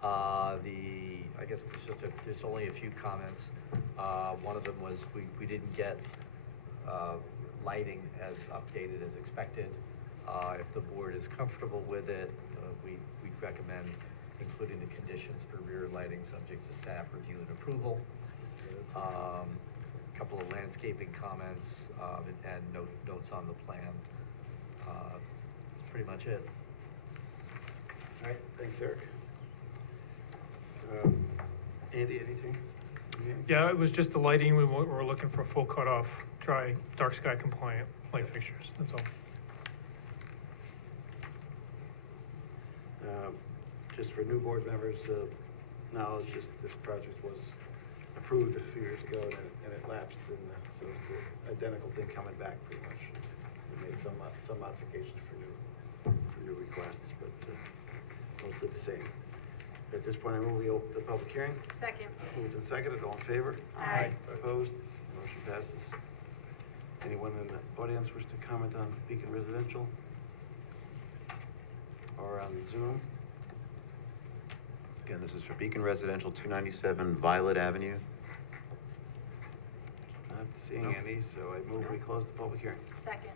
I guess there's only a few comments. One of them was we didn't get lighting as updated as expected. If the board is comfortable with it, we'd recommend including the conditions for rear lighting subject to staff review and approval. Couple of landscaping comments, and notes on the plan. That's pretty much it. All right, thanks, Eric. Andy, anything? Yeah, it was just the lighting, we're looking for full cutoff, dry, dark sky compliant light fixtures, that's all. just for new board members' knowledge, this project was approved a few years ago and it lapsed, and so it's an identical thing coming back pretty much. We made some modifications for new requests, but mostly the same. At this point, I move we open the public hearing. Second. Moved and seconded, all in favor? Aye. Opposed? Motion passes. Anyone in the audience wish to comment on Beacon Residential? Or on Zoom? Again, this is for Beacon Residential, 297 Violet Avenue. Not seeing any, so I move we close the public hearing. Second.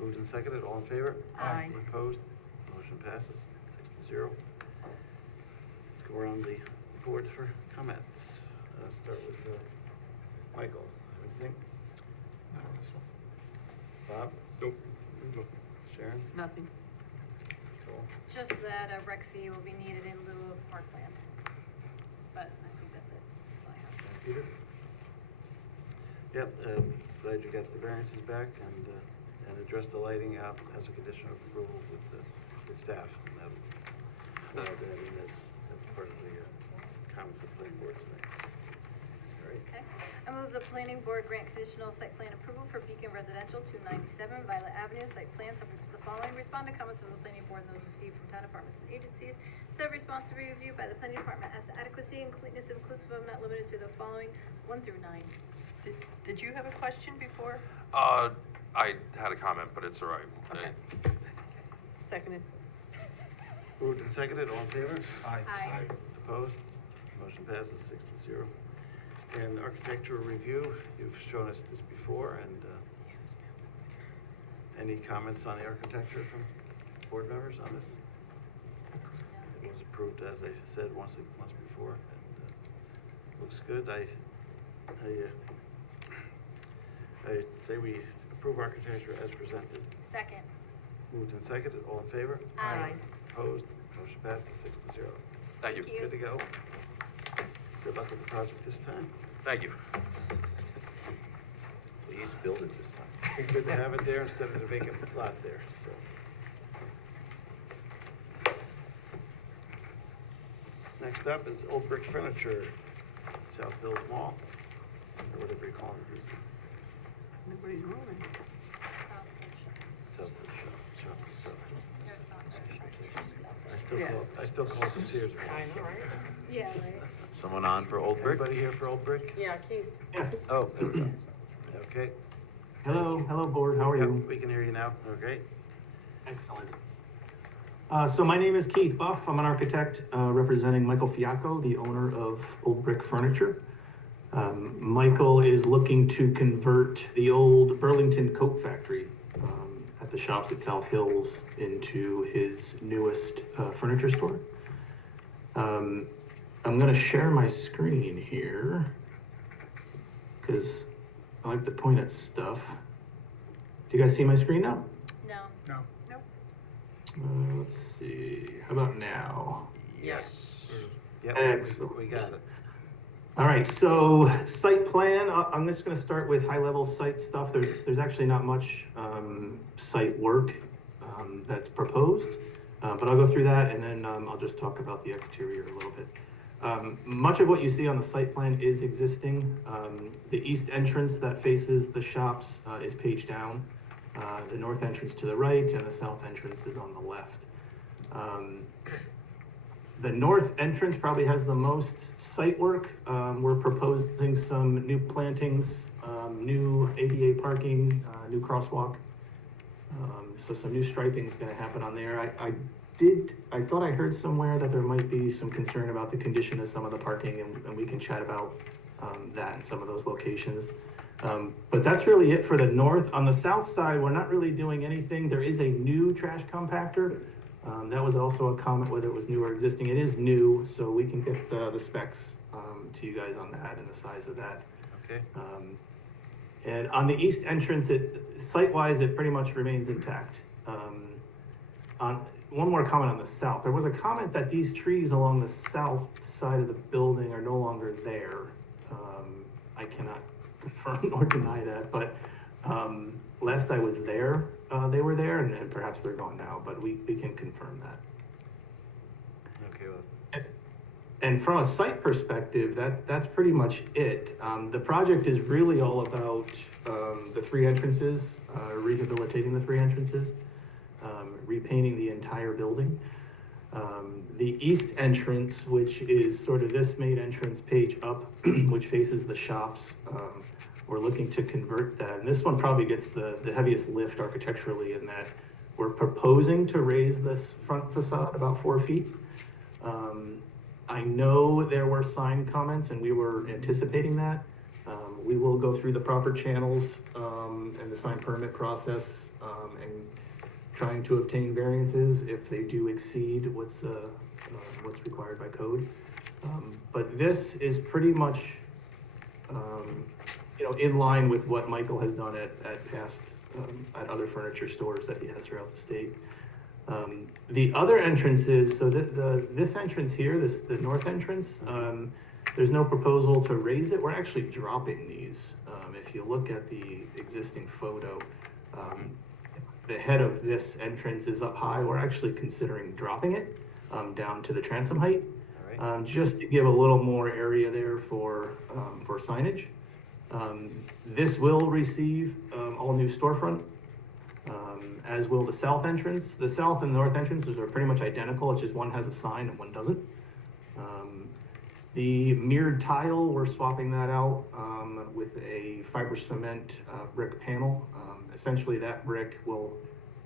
Moved and seconded, all in favor? Aye. Opposed? Motion passes, 6-0. Let's go around the board for comments. Start with Michael, anything? Not on this one. Bob? Nope. Sharon? Nothing. Joel? Just that a rec fee will be needed in lieu of parkland. But I think that's it. That's all I have. Peter? Yep, glad you got the variances back and addressed the lighting out as a condition of approval with staff. And we'll add that in as part of the comments of the planning board tonight. All right. Okay. I move the planning board grant conditional site plan approval for Beacon Residential, 297 Violet Avenue. Site plan subject to the following. Respond to comments from the planning board and those received from town departments and agencies. Said response to be reviewed by the planning department as to adequacy and completeness inclusive of not limited to the following 1 through 9. Did you have a question before? I had a comment, but it's all right. Okay. Seconded. Moved and seconded, all in favor? Aye. Opposed? Motion passes 6-0. And architectural review, you've shown us this before, and any comments on the architecture from board members on this? It was approved, as I said, once before, and looks good. I say we approve architecture as presented. Second. Moved and seconded, all in favor? Aye. Opposed? Motion passes 6-0. Thank you. Thank you. Good to go. Good luck with the project this time. Thank you. Please build it this time. It's good to have it there instead of the vacant lot there, so. Next up is Old Brick Furniture, South Hills Mall, or whatever you call it. Nobody's moving. South Hills Shop, South Hills. Yes. I still call it the Sears Mall. I know, right? Yeah, right. Someone on for Old Brick? Everybody here for Old Brick? Yeah, Keith. Yes. Oh, there we go. Okay. Hello, board. How are Yep, you? we can hear you now. Okay. Excellent. So my name is Keith Buff. I'm an architect representing Michael Fiacco, the owner of Old Brick Furniture. Michael is looking to convert the old Burlington Coat Factory at the shops at South Hills into his newest furniture store. I'm going to share my screen here because I like to point at stuff. Do you guys see my screen now? No. No. Nope. Let's see. How about now? Yes. Yep, Excellent. We got it. All right, so site plan, I'm just gonna start with high-level site stuff. There's actually not much site work that's proposed, but I'll go through that and then I'll just talk about the exterior a little bit. Much of what you see on the site plan is existing. The east entrance that faces the shops is paged down. The north entrance to the right and the south entrance is on the left. The north entrance probably has the most site work. We're proposing some new plantings, new ADA parking, new crosswalk. So some new striping is going to happen on there. I thought I heard somewhere that there might be some concern about the condition of some of the parking, and we can chat about that in some of those locations. But that's really it for the north. On the south side, we're not really doing anything. There is a new trash compactor. That was also a comment whether it was new or existing. It is new, so we can get the specs to you guys on that and the size of that. Okay. And on the east entrance, site-wise, it pretty much remains intact. On one more comment on the south. There was a comment that these trees along the south side of the building are no longer there. I cannot confirm or deny that, but last I was there, they were there, and perhaps they're gone now, but we can confirm that. Okay, we'll have And from a site perspective, that's pretty much it. The project is really all about the three entrances, rehabilitating the three entrances, repainting the entire building. The east entrance, which is sort of this main entrance page up, which faces the shops, we're looking to convert that. And this one probably gets the heaviest lift architecturally in that we're proposing to raise this front facade about 4 feet. I know there were sign comments and we were anticipating that. We will go through the proper channels and the sign permit process and trying to obtain variances if they do exceed what's required by code. But this is pretty much, in line with what Michael has done at past, at other furniture stores that he has throughout the state. The other entrances, so this entrance here, the north entrance, there's no proposal to raise it. We're actually dropping these. If you look at the existing photo, the head of this entrance is up high. We're actually considering dropping it down to the transom height, just to give a little more area there for signage. This will receive all new storefront, as will the south entrance. The south and north entrances are pretty much identical. It's just one has a sign and one doesn't. The mirrored tile, we're swapping that out with a fiber cement brick panel. Essentially, that brick will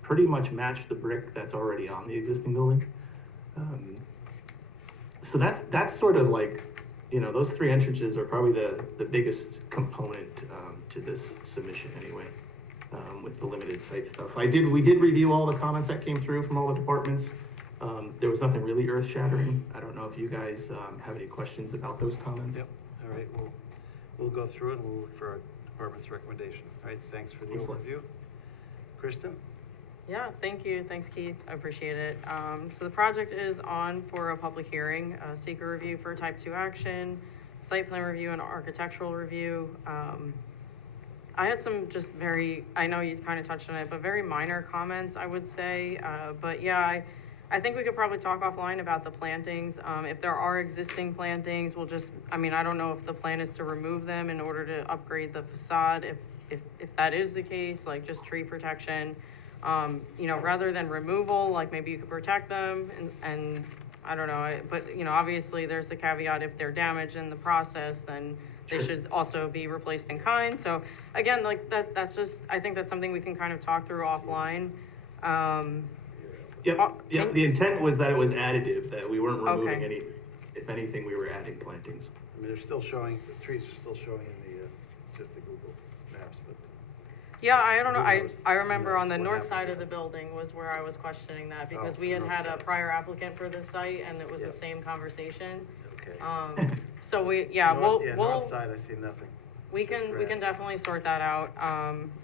pretty much match the brick that's already on the existing building. So that's sort of like, those three entrances are probably the biggest component to this submission anyway, with the limited site stuff. We did review all the comments that came through from all the departments. There was nothing really earth shattering. I don't know if you guys have any questions about those comments. Yep, all right, we'll go through it and we'll look for our department's recommendation. All right, thanks for the Excellent. overview. Kristen? Yeah, thank you. Thanks, Keith. I appreciate it. So the project is on for a public hearing, seeker review for type 2 action, site plan review and architectural review. I had some just I know you kind of touched on it, but very minor comments, I would say. But yeah, I think we could probably talk offline about the plantings. If there are existing plantings, I don't know if the plan is to remove them in order to upgrade the facade. If that is the case, like just tree protection, rather than removal, like maybe you could protect them and I don't know, but obviously there's the caveat if they're damaged in the process, then they should also be replaced in kind. So again, like that's just, I think that's something we can kind of talk through offline. Yep. The intent was that it was additive, that we weren't removing anything. If anything, we were adding plantings. I mean, they're still showing, the trees are still showing in just the Google Maps, but. Yeah, I don't know. Who knows? I remember on the What north happened side to of the building was where I was questioning that because Oh, we had north had a side. prior applicant for this site and it was the Yep. same conversation. Okay. So north side, I see nothing. we Just can grass. definitely sort that out.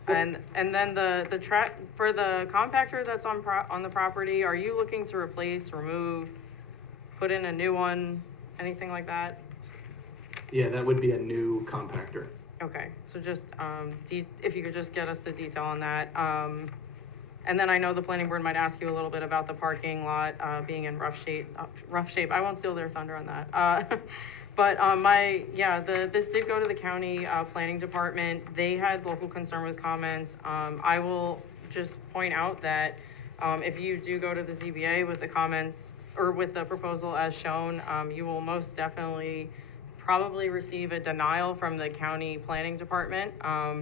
And then the track for the compactor that's on the property, are you looking to replace, remove, put in a new one, anything like that? Yeah, that would be a new compactor. Okay, so just, if you could just get us the detail on that. And then I know the planning board might ask you a little bit about the parking lot, being in rough shape. I won't steal their thunder on that. But, this did go to the county, planning department. They had local concern with comments. I will just point out that, if you do go to the ZBA with the comments or with the proposal as shown, you will most definitely probably receive a denial from the county planning department.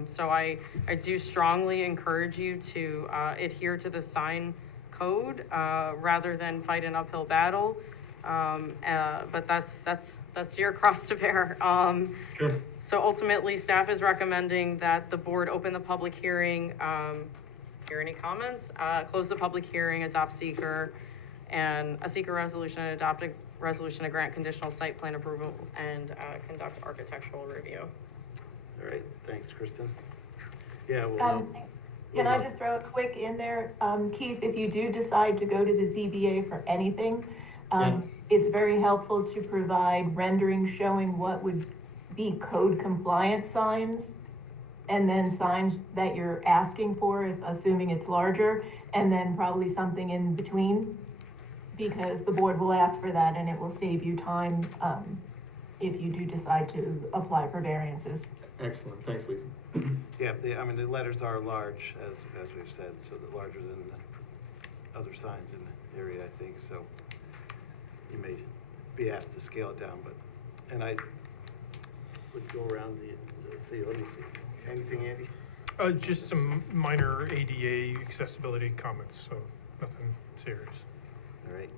So I do strongly encourage you to adhere to the sign code rather than fight an uphill battle. But that's your cross to bear. Sure. So ultimately, staff is recommending that the board open the public hearing, hear any comments, close the public hearing, adopt seeker, and a seeker resolution, and adopt a resolution to grant conditional site plan approval and conduct architectural review. All right, thanks, Kristen. Yeah, well. Can I just throw a quick in there? Keith, if you do decide to go to the ZBA for anything, it's very helpful to provide renderings showing what would be code compliant signs, and then signs that you're asking for, assuming it's larger, and then probably something in between because the board will ask for that and it will save you time, if you do decide to apply for variances. Excellent, thanks, Lisa. Yeah, I mean, the letters are large, as we've said, so they're larger than the other signs in the area, I think, so you may be asked to scale it down, but, and I would go around let's see, let me see. Anything, Andy? Just some minor ADA accessibility comments, so nothing serious. All right.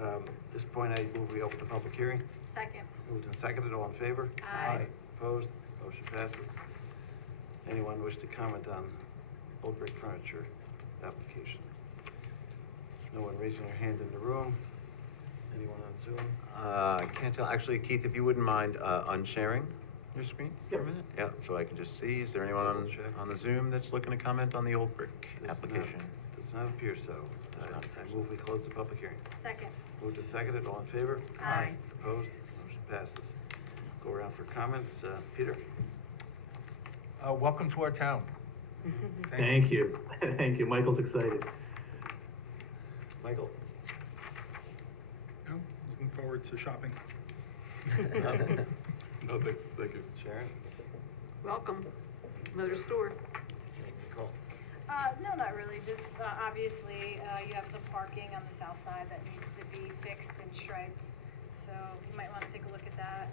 At this point, I move we open the public hearing. Second. Moved and seconded, all in favor? Aye. Opposed? Motion passes. Anyone wish to comment on Old Brick Furniture application? No one raising their hand in the room? Anyone on Zoom? I can't tell, actually, Keith, if you wouldn't mind, unsharing your screen for a Yep. minute? Yeah, so I can just see, is there anyone on the Zoom that's looking to comment on the Old Brick application? Does not appear so. I move we close the public hearing. Second. Moved and seconded, all in favor? Aye. Opposed? Motion passes. Go around for comments. Peter? Welcome to our town. Thank you. Thank you. Michael's excited. Michael? No, looking forward to shopping. No, thank you. Sharon? Welcome, another store. Nicole? No, not really, just, obviously, you have some parking on the south side that needs to be fixed and striped, so you might wanna take a look at that.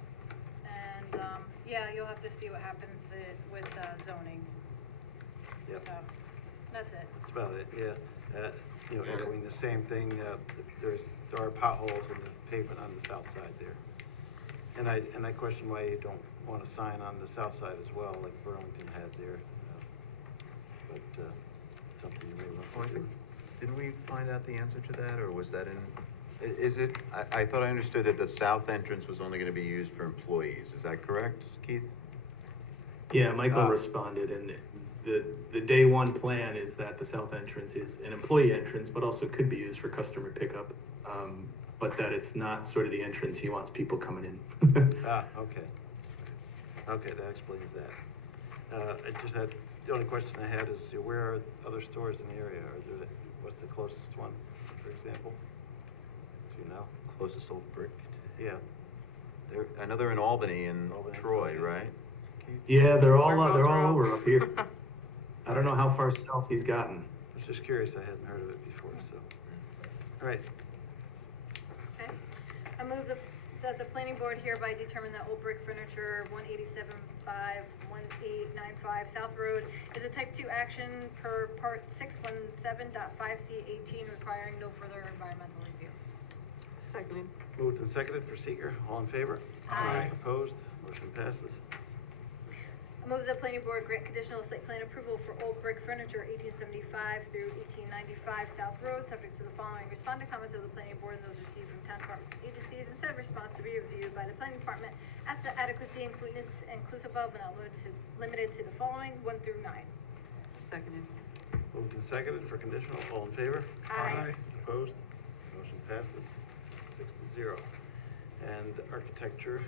And, yeah, you'll have to see what happens with, zoning. Yep. So, that's it. That's about it, yeah. Echoing the same thing, there are potholes in the pavement on the south side there. And I question why you don't want a sign on the south side as well, like Burlington had there. But, something you may want to do. Didn't we find out the answer to that, or was that is it, I thought I understood that the south entrance was only gonna be used for employees, is that correct, Keith? Yeah, Michael responded, and the day one plan is that the south entrance is an employee entrance, but also could be used for customer pickup. But that it's not sort of the entrance he wants people coming in. Okay. Okay, that explains that. The only question I had is, where are other stores in the area? What's the closest one, for example? Do you know? Closest Old Brick? Yeah. I know they're in Albany and Albany, Troy, okay. right? Yeah, they're all Warehouse Road. over up here. I don't know how far south he's gotten. I was just curious, I hadn't heard of it before, so. All right, Okay. I move that the planning board hereby determine that Old Brick Furniture, 187-5-1895 South Road, is a type 2 action per part 617.5C18, requiring no further environmental review. Seconded. moved and seconded for seeker, all in favor? Aye. Opposed? Motion passes. I move that the planning board grant conditional site plan approval for Old Brick Furniture, 1875 through 1895 South Road, subject to the following. Respond to comments of the planning board and those received from town departments and agencies, and said response to be reviewed by the planning department as to adequacy and completeness inclusive of, but not limited to the following, 1 through 9. Seconded. Moved and seconded for conditional, all in favor? Aye. Opposed? Motion passes 6-0. And architecture,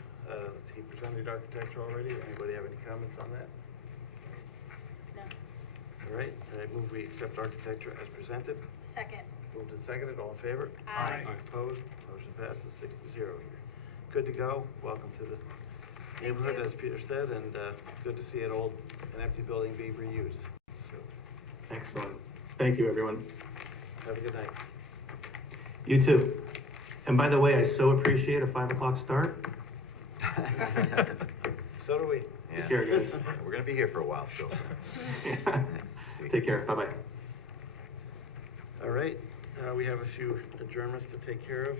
he presented architecture already. Anybody have any comments on that? No. All right, I move we accept architecture as presented. Second. Moved and seconded, all in favor? Aye. Opposed? Motion passes 6-0 here. Good to go. Welcome to the neighborhood, as Peter said, and good to see an empty building being reused. So, Excellent. Thank you, everyone. have a good night. You too. And by the way, I so appreciate a 5 o'clock start. So do we. Take care, guys. We're gonna be here for a while still, so. Take care. Bye-bye. All right, we have a few adjournments to take care of.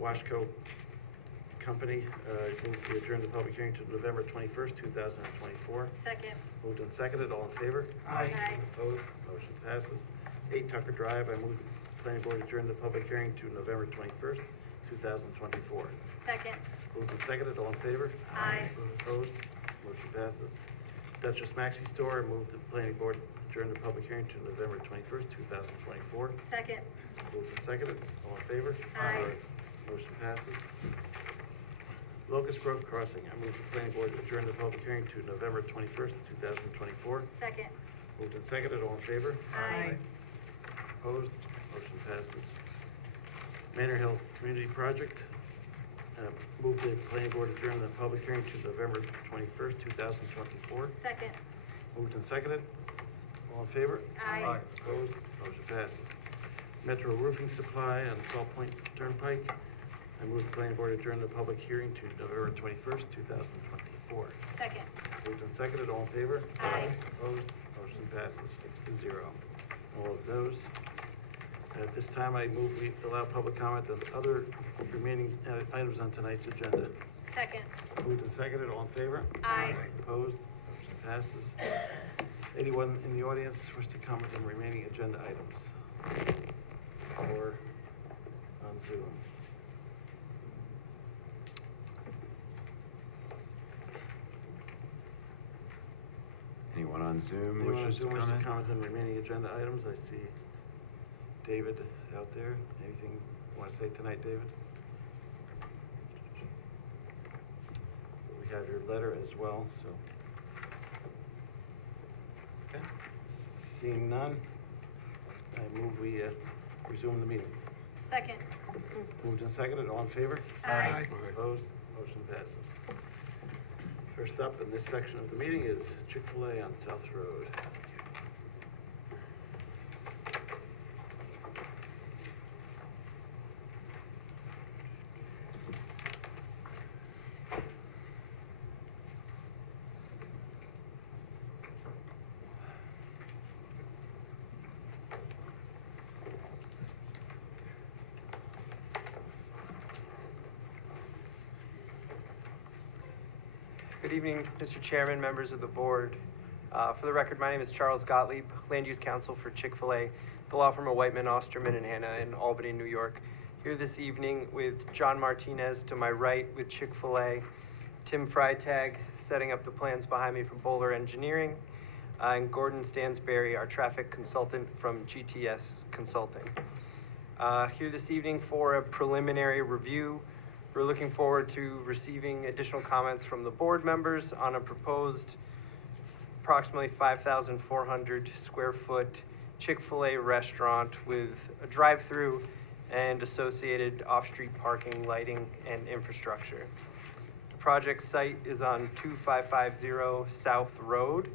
Washco Company, move to adjourn the public hearing to November 21st, 2024. Second. Moved and seconded, all in favor? Aye. Opposed, motion passes. 8 Tucker Drive, I move the planning board adjourn the public hearing to November 21st, 2024. Second. Moved and seconded, all in favor? Aye. Opposed, motion passes. Duchess Maxi Store, I move the planning board adjourn the public hearing to November 21st, 2024. Second. Moved and seconded, all in favor? Aye. Motion passes. Locust Grove Crossing, I move the planning board adjourn the public hearing to November 21st, 2024. Second. Moved and seconded, all in favor? Aye. Opposed, motion passes. Manor Hill Community Project. Move the planning board adjourn the public hearing to November 21st, 2024. Second. Moved and seconded. All in favor? Aye. Opposed? Motion passes. Metro Roofing Supply on Salt Point Turnpike. I move the planning board adjourn the public hearing to November 21st, 2024. Second. Moved and seconded. All in favor? Aye. Opposed? Motion passes 6-0. All of those. At this time, I move we allow public comment on other remaining items on tonight's agenda. Second. Moved and seconded, all in favor? Aye. Opposed? Motion passes. Anyone in the audience wish to comment on remaining agenda items? Or on Zoom? Anyone on Zoom Anyone on wishes to Zoom wish to comment? comment on remaining agenda items? I see David out there. Anything you want to say tonight, David? We have your letter as well, so. Okay. Seeing none, I move we resume the meeting. Second. Moved and seconded, all in favor? Aye. Opposed? Motion passes. First up in this section of the meeting is Chick-fil-A on South Road. Good evening, Mr. Chairman, members of the board. For the record, my name is Charles Gottlieb, Land Use Counsel for Chick-fil-A, the law firm of Whiteman, Osterman, and Hanna in Albany, New York. Here this evening with John Martinez to my right with Chick-fil-A, Tim Freitag setting up the plans behind me from Bowler Engineering, and Gordon Stansberry, our traffic consultant from GTS Consulting. Here this evening for a preliminary review. We're looking forward to receiving additional comments from the board members on a proposed approximately 5,400 square foot Chick-fil-A restaurant with a drive-through and associated off-street parking, lighting, and infrastructure. The project site is on 2550 South Road.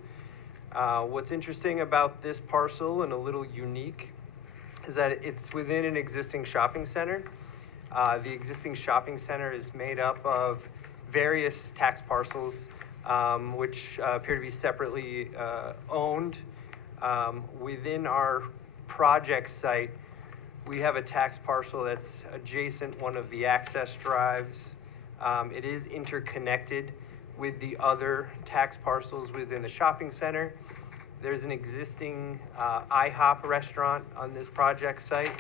What's interesting about this parcel and a little unique is that it's within an existing shopping center. The existing shopping center is made up of various tax parcels, which appear to be separately owned. Within our project site, we have a tax parcel that's adjacent one of the access drives. It is interconnected with the other tax parcels within the shopping center. There's an existing IHOP restaurant on this project site.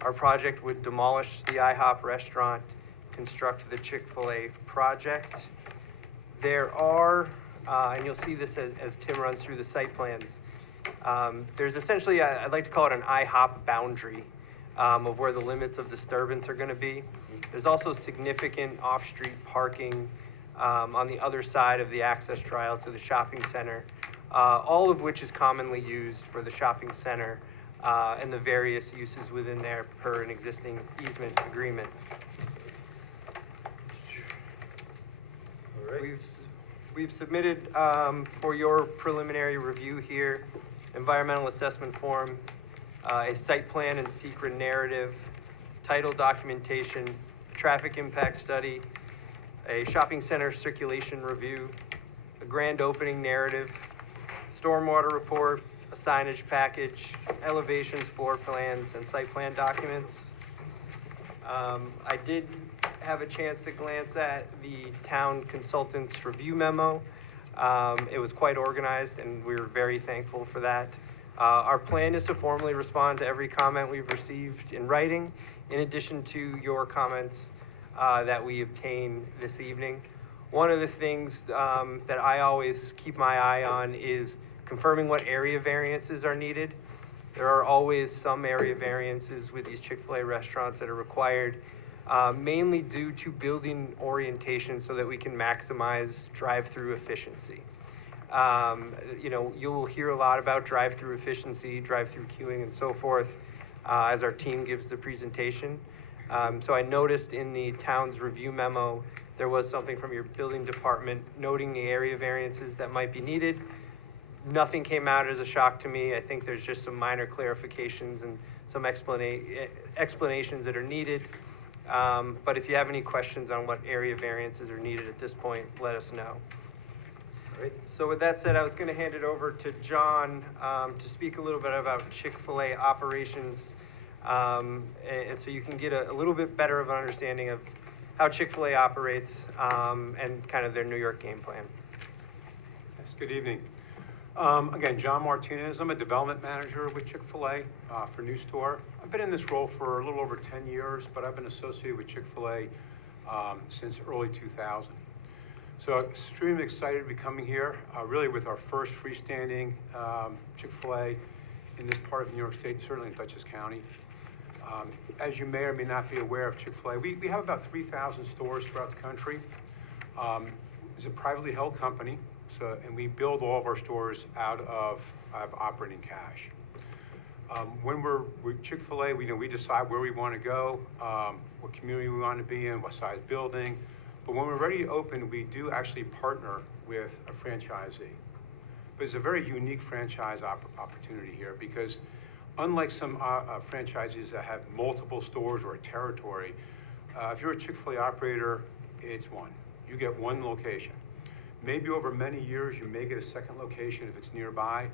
Our project would demolish the IHOP restaurant, construct the Chick-fil-A project. There are, and you'll see this as Tim runs through the site plans, there's essentially, I'd like to call it an IHOP boundary of where the limits of disturbance are going to be. There's also significant off-street parking on the other side of the access trail to the shopping center, all of which is commonly used for the shopping center and the various uses within there per an existing easement agreement. All right. We've submitted for your preliminary review here, environmental assessment form, a site plan and secret narrative, title documentation, traffic impact study, a shopping center circulation review, a grand opening narrative, stormwater report, a signage package, elevations, floor plans, and site plan documents. I did have a chance to glance at the town consultant's review memo. It was quite organized, and we were very thankful for that. Our plan is to formally respond to every comment we've received in writing, in addition to your comments that we obtain this evening. One of the things that I always keep my eye on is confirming what area variances are needed. There are always some area variances with these Chick-fil-A restaurants that are required, mainly due to building orientation so that we can maximize drive-through efficiency. You know, you'll hear a lot about drive-through efficiency, drive-through queuing, and so forth as our team gives the presentation. So I noticed in the town's review memo, there was something from your building department noting the area variances that might be needed. Nothing came out as a shock to me. I think there's just some minor clarifications and some explanations that are needed. But if you have any questions on what area variances are needed at this point, let us know. All right. So with that said, I was going to hand it over to John to speak a little bit about Chick-fil-A operations, and so you can get a little bit better of an understanding of how Chick-fil-A operates and kind of their New York game plan. Yes, good evening. Again, John Martinez. I'm a development manager with Chick-fil-A for New Store. I've been in this role for a little over 10 years, but I've been associated with Chick-fil-A since early 2000. So extremely excited to be coming here, really with our first freestanding Chick-fil-A in this part of New York State, certainly in Dutchess County. As you may or may not be aware of Chick-fil-A, we have about 3,000 stores throughout the country. It's a privately held company, and we build all of our stores out of operating cash. When we're with Chick-fil-A, we decide where we want to go, what community we want to be in, what size building. But when we're ready to open, we do actually partner with a franchisee. But it's a very unique franchise opportunity here because unlike some franchises that have multiple stores or a territory, if you're a Chick-fil-A operator, it's one. You get one location. Maybe over many years, you may get a second location if it's nearby,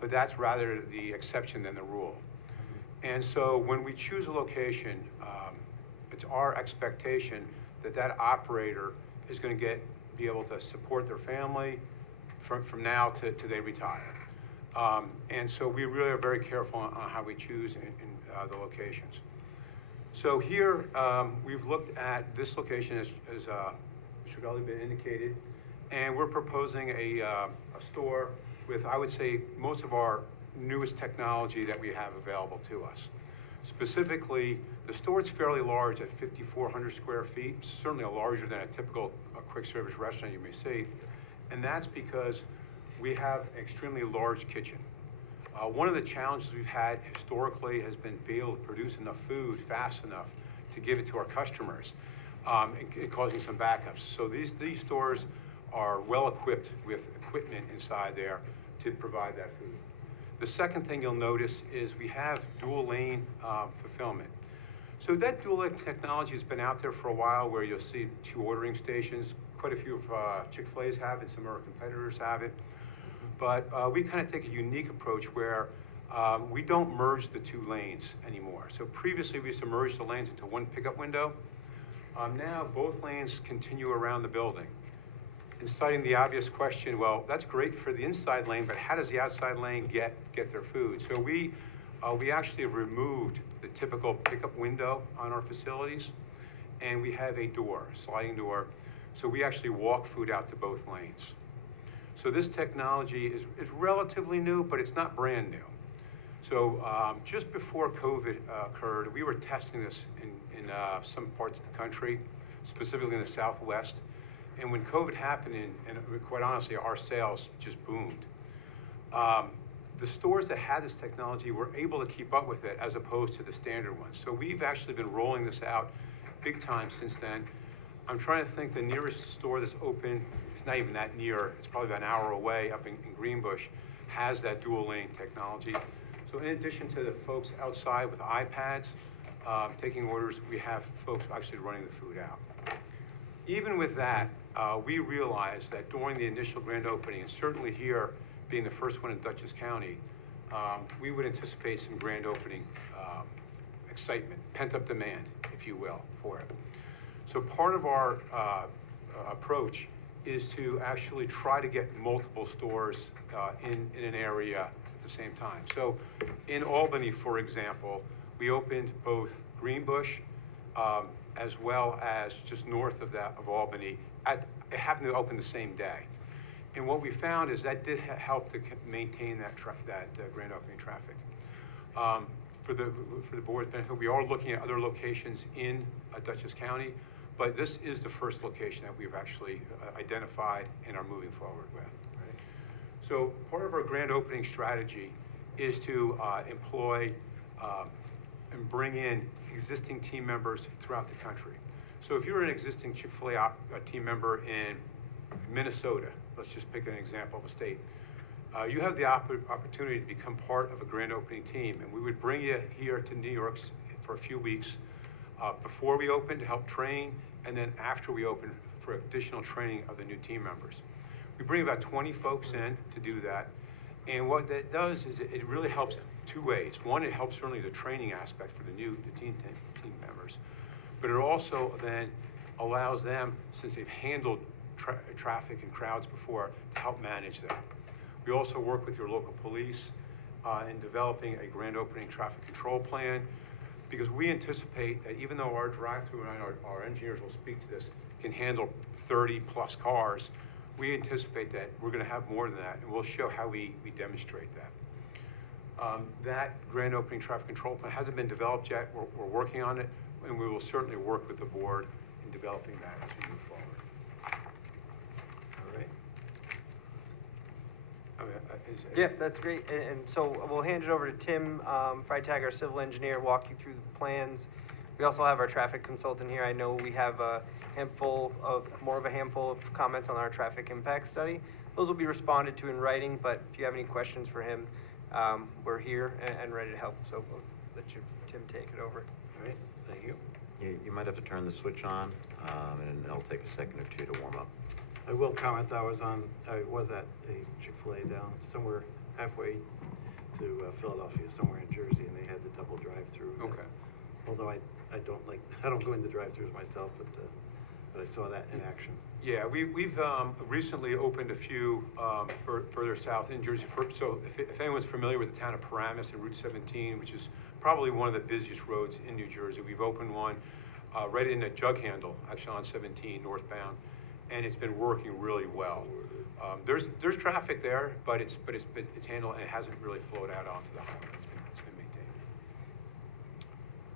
but that's rather the exception than the rule. And so when we choose a location, it's our expectation that that operator is going to be able to support their family from now to they retire. And so we really are very careful on how we choose in the locations. So here, we've looked at this location as Mr. Gully indicated, and we're proposing a store with, I would say, most of our newest technology that we have available to us. Specifically, the store is fairly large at 5,400 square feet, certainly larger than a typical quick service restaurant you may see. And that's because we have an extremely large kitchen. One of the challenges we've had historically has been being able to produce enough food fast enough to give it to our customers, and causing some backups. So these stores are well equipped with equipment inside there to provide that food. The second thing you'll notice is we have dual lane fulfillment. So that dual lane technology has been out there for a while where you'll see 2 ordering stations. Quite a few of Chick-fil-A's have it, some of our competitors have it. But we kind of take a unique approach where we don't merge the 2 lanes anymore. So previously we used to merge the lanes into one pickup window. Now both lanes continue around the building. And citing the obvious question, well, that's great for the inside lane, but how does the outside lane get their food? So we actually have removed the typical pickup window on our facilities, and we have a door, sliding door. So we actually walk food out to both lanes. So this technology is relatively new, but it's not brand new. So just before COVID occurred, we were testing this in some parts of the country, specifically in the Southwest. And when COVID happened, and quite honestly, our sales just boomed. The stores that had this technology were able to keep up with it as opposed to the standard ones. So we've actually been rolling this out big time since then. I'm trying to think the nearest store that's open, it's not even that near, it's probably about an hour away up in Greenbush, has that dual lane technology. So in addition to the folks outside with iPads taking orders, we have folks actually running the food out. Even with that, we realized that during the initial grand opening, and certainly here being the first one in Dutchess County, we would anticipate some grand opening excitement, pent-up demand, if you will, for it. So part of our approach is to actually try to get multiple stores in an area at the same time. So in Albany, for example, we opened both Greenbush as well as just north of Albany. It happened to open the same day. And what we found is that did help to maintain that grand opening traffic. For the board's benefit, we are looking at other locations in Dutchess County, but this is the first location that we've actually identified and are moving forward with. Right? So part of our grand opening strategy is to employ and bring in existing team members throughout the country. So if you're an existing Chick-fil-A team member in Minnesota, let's just pick an example of a state, you have the opportunity to become part of a grand opening team, and we would bring you here to New York for a few weeks before we open to help train, and then after we open for additional training of the new team members. We bring about 20 folks in to do that, and what that does is it really helps two ways. One, it helps certainly the training aspect for the team members, but it also then allows them, since they've handled traffic and crowds before, to help manage that. We also work with your local police in developing a grand opening traffic control plan, because we anticipate that even though our drive-through, and our engineers will speak to this, can handle 30 plus cars, we anticipate that we're going to have more than that, and we'll show how we demonstrate that. That grand opening traffic control plan hasn't been developed yet. We're working on it, and we will certainly work with the board in developing that as we move forward. All right. Yeah, that's great. And so we'll hand it over to Tim Freitag, our civil engineer, walk you through the plans. We also have our traffic consultant here. I know we have more of a handful of comments on our traffic impact study. Those will be responded to in writing, but if you have any questions for him, we're here and ready to help. So we'll let Tim take it over. All right, thank you. You might have to turn the switch on, and it'll take a second or two to warm up. I will comment, I was at a Chick-fil-A down somewhere halfway to Philadelphia, somewhere in Jersey, and they had the double drive-through. Okay. Although I don't go into drive-throughs myself, but I saw that in action. Yeah, we've recently opened a few further south in Jersey. So if anyone's familiar with the town of Paramus and Route 17, which is probably one of the busiest roads in New Jersey, we've opened one right in the jug handle, actually on 17 northbound, and it's been working really well. There's traffic there, but it's handled, and it hasn't really flowed out onto the highway. It's been maintained.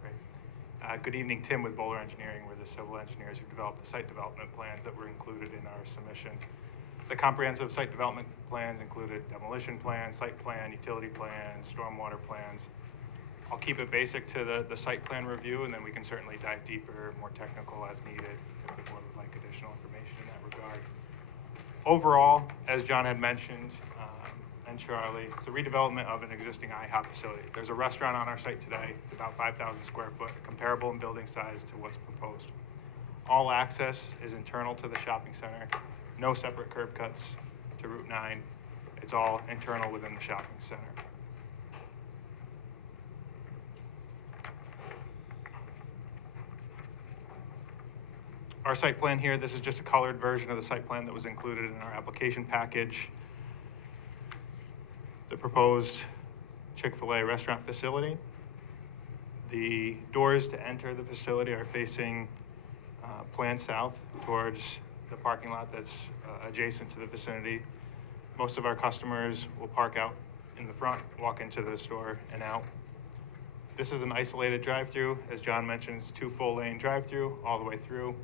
Great. Good evening, Tim with Bowler Engineering. We're the civil engineers who developed the site development plans that were included in our submission. The comprehensive site development plans included demolition plan, site plan, utility plan, stormwater plans. I'll keep it basic to the site plan review, and then we can certainly dive deeper, more technical as needed, if the board would like additional information in that regard. Overall, as John had mentioned, and Charlie, it's a redevelopment of an existing IHOP facility. There's a restaurant on our site today. It's about 5,000 square foot, comparable in building size to what's proposed. All access is internal to the shopping center. No separate curb cuts to Route 9. It's all internal within the shopping center. Our site plan here, this is just a colored version of the site plan that was included in our application package. The proposed Chick-fil-A restaurant facility. The doors to enter the facility are facing plan south towards the parking lot that's adjacent to the vicinity. Most of our customers will park out in the front, walk into the store and out. This is an isolated drive-through. As John mentioned, it's 2 full-lane drive-through all the way through.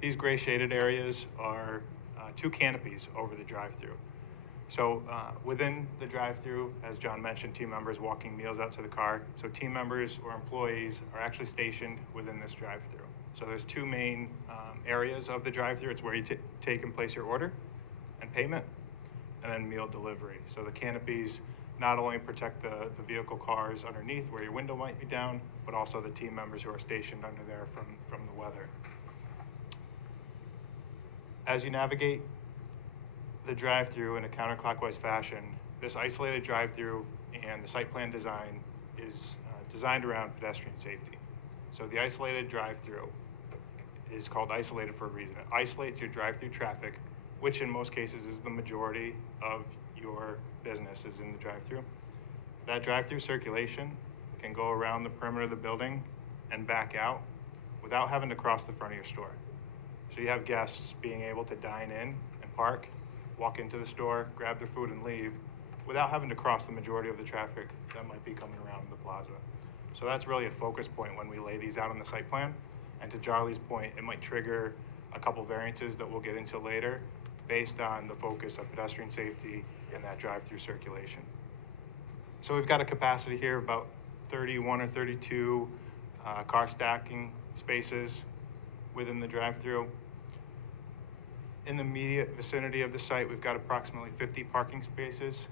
These gray shaded areas are 2 canopies over the drive-through. So within the drive-through, as John mentioned, team members walking meals out to the car. So team members or employees are actually stationed within this drive-through. So there's 2 main areas of the drive-through. It's where you take and place your order and payment, and then meal delivery. So the canopies not only protect the vehicle cars underneath where your window might be down, but also the team members who are stationed under there from the weather. As you navigate the drive-through in a counterclockwise fashion, this isolated drive-through and the site plan design is designed around pedestrian safety. So the isolated drive-through is called isolated for a reason. It isolates your drive-through traffic, which in most cases is the majority of your business is in the drive-through. That drive-through circulation can go around the perimeter of the building and back out without having to cross the front of your store. So you have guests being able to dine in and park, walk into the store, grab their food and leave without having to cross the majority of the traffic that might be coming around the plaza. So that's really a focus point when we lay these out on the site plan. And to Charlie's point, it might trigger a couple variances that we'll get into later based on the focus of pedestrian safety and that drive-through circulation. So we've got a capacity here about 31 or 32 car stacking spaces within the drive-through. In the immediate vicinity of the site, we've got approximately 50 parking spaces.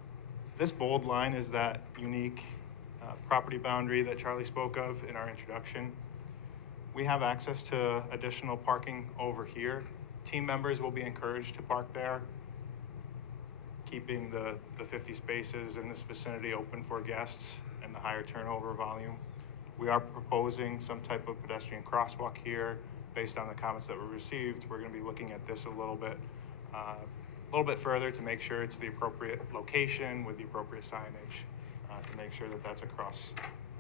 This bold line is that unique property boundary that Charlie spoke of in our introduction. We have access to additional parking over here. Team members will be encouraged to park there, keeping the 50 spaces in this vicinity open for guests and the higher turnover volume. We are proposing some type of pedestrian crosswalk here. Based on the comments that were received, we're going to be looking at this a little bit further to make sure it's the appropriate location with the appropriate signage to make sure that that's across.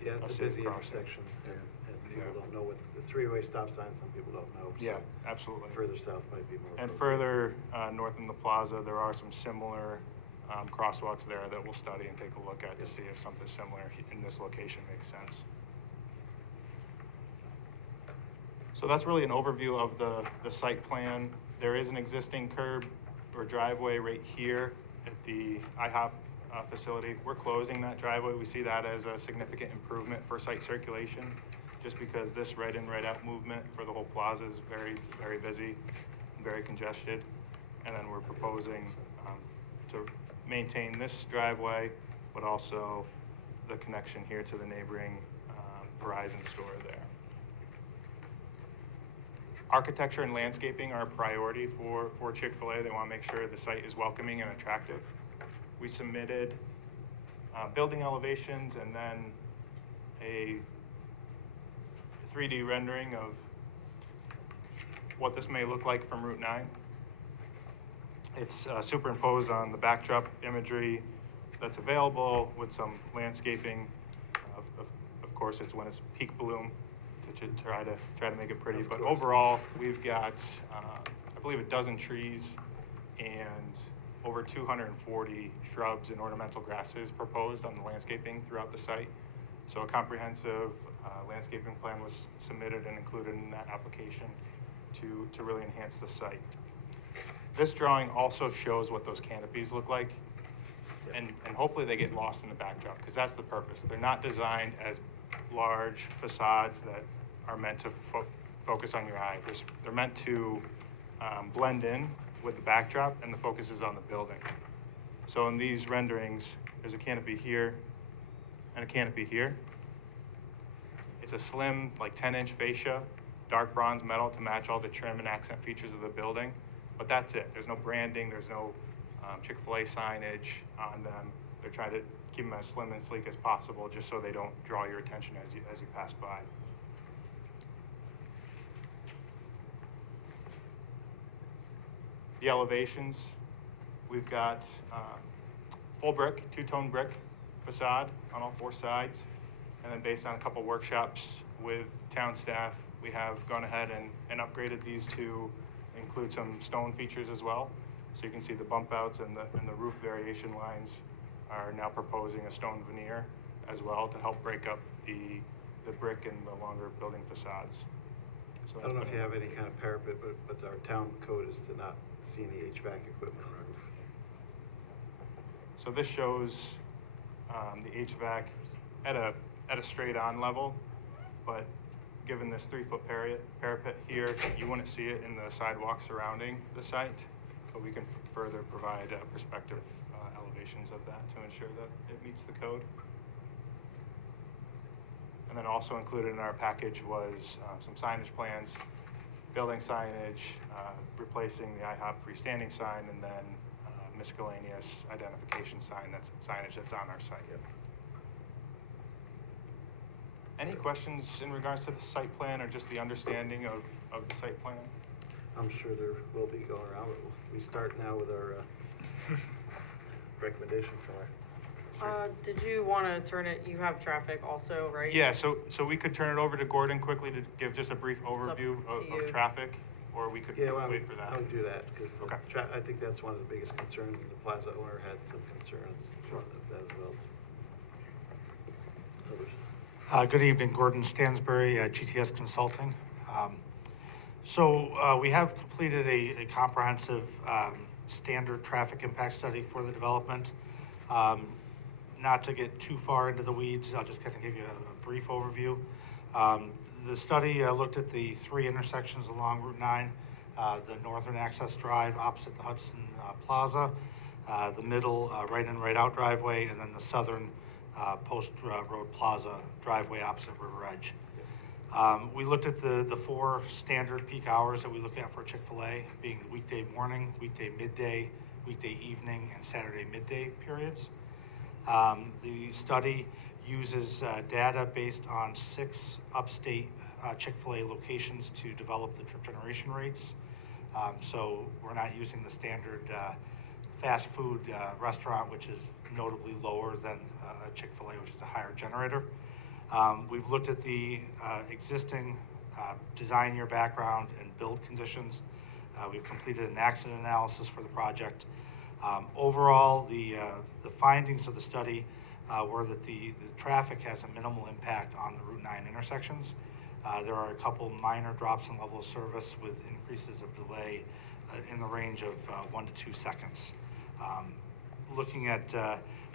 Yeah, it's a safe busy crossing. intersection, and people don't know what, the three-way stop sign, some people don't know. so Yeah, absolutely. Further south might be more. And appropriate. further north in the plaza, there are some similar crosswalks there that we'll study and take a look at to see if something similar in this location makes sense. So that's really an overview of the site plan. There is an existing curb or driveway right here at the IHOP facility. We're closing that driveway. We see that as a significant improvement for site circulation, just because this right in, right out movement for the whole plaza is very, very busy and very congested. And then we're proposing to maintain this driveway, but also the connection here to the neighboring Verizon store there. Architecture and landscaping are a priority for Chick-fil-A. They want to make sure the site is welcoming and attractive. We submitted building elevations and then a 3D rendering of what this may look like from Route 9. It's superimposed on the backdrop imagery that's available with some landscaping. Of course, it's when it's peak bloom to try to make it pretty. But overall, we've got, I believe, a dozen trees and over 240 shrubs and ornamental grasses proposed on the landscaping throughout the site. So a comprehensive landscaping plan was submitted and included in that application to really enhance the site. This drawing also shows what those canopies look like, and hopefully they get lost in the backdrop, because that's the purpose. They're not designed as large facades that are meant to focus on your eye. They're meant to blend in with the backdrop, and the focus is on the building. So in these renderings, there's a canopy here and a canopy here. It's a slim, like 10-inch fascia, dark bronze metal to match all the trim and accent features of the building. But that's it. There's no branding. There's no Chick-fil-A signage on them. They're trying to keep them as slim and sleek as possible, just so they don't draw your attention as you pass by. The elevations, we've got full brick, two-tone brick facade on all four sides. And then based on a couple workshops with town staff, we have gone ahead and upgraded these to include some stone features as well. So you can see the bump outs and the roof variation lines are now proposing a stone veneer as well to help break up the brick and the longer building facades. So I don't know if you have any kind of parapet, but our town code is to not see any HVAC equipment on our roof. So this shows the HVAC at a straight on level, but given this 3-foot parapet here, you wouldn't see it in the sidewalk surrounding the site, but we can further provide perspective elevations of that to ensure that it meets the code. And then also included in our package was some signage plans, building signage, replacing the IHOP freestanding sign, and then miscellaneous identification signage that's on our site. Any questions in regards to the site plan or just the understanding of the site plan? I'm sure there will be going around, but we start now with our recommendation from our. Did you want to turn it, you have traffic also, right? Yeah, so we could turn it over to Gordon quickly to give just a brief overview of traffic, or we could wait for that. I'll do that, because Okay. I think that's one of the biggest concerns, and the plaza owner had some concerns of that as well. Others? Good evening, Gordon Stansbury, GTS Consulting. So we have completed a comprehensive standard traffic impact study for the development. Not to get too far into the weeds, I'll just kind of give you a brief overview. The study looked at the three intersections along Route 9, the northern access drive opposite the Hudson Plaza, the middle right in, right out driveway, and then the southern post road plaza driveway opposite River Edge. We looked at the four standard peak hours that we look at for Chick-fil-A, being the weekday morning, weekday midday, weekday evening, and Saturday midday periods. The study uses data based on 6 upstate Chick-fil-A locations to develop the trip generation rates. So we're not using the standard fast food restaurant, which is notably lower than Chick-fil-A, which is a higher generator. We've looked at the existing design year background and build conditions. We've completed an accident analysis for the project. Overall, the findings of the study were that the traffic has a minimal impact on the Route 9 intersections. There are a couple minor drops in level of service with increases of delay in the range of 1 to 2 seconds. Looking at,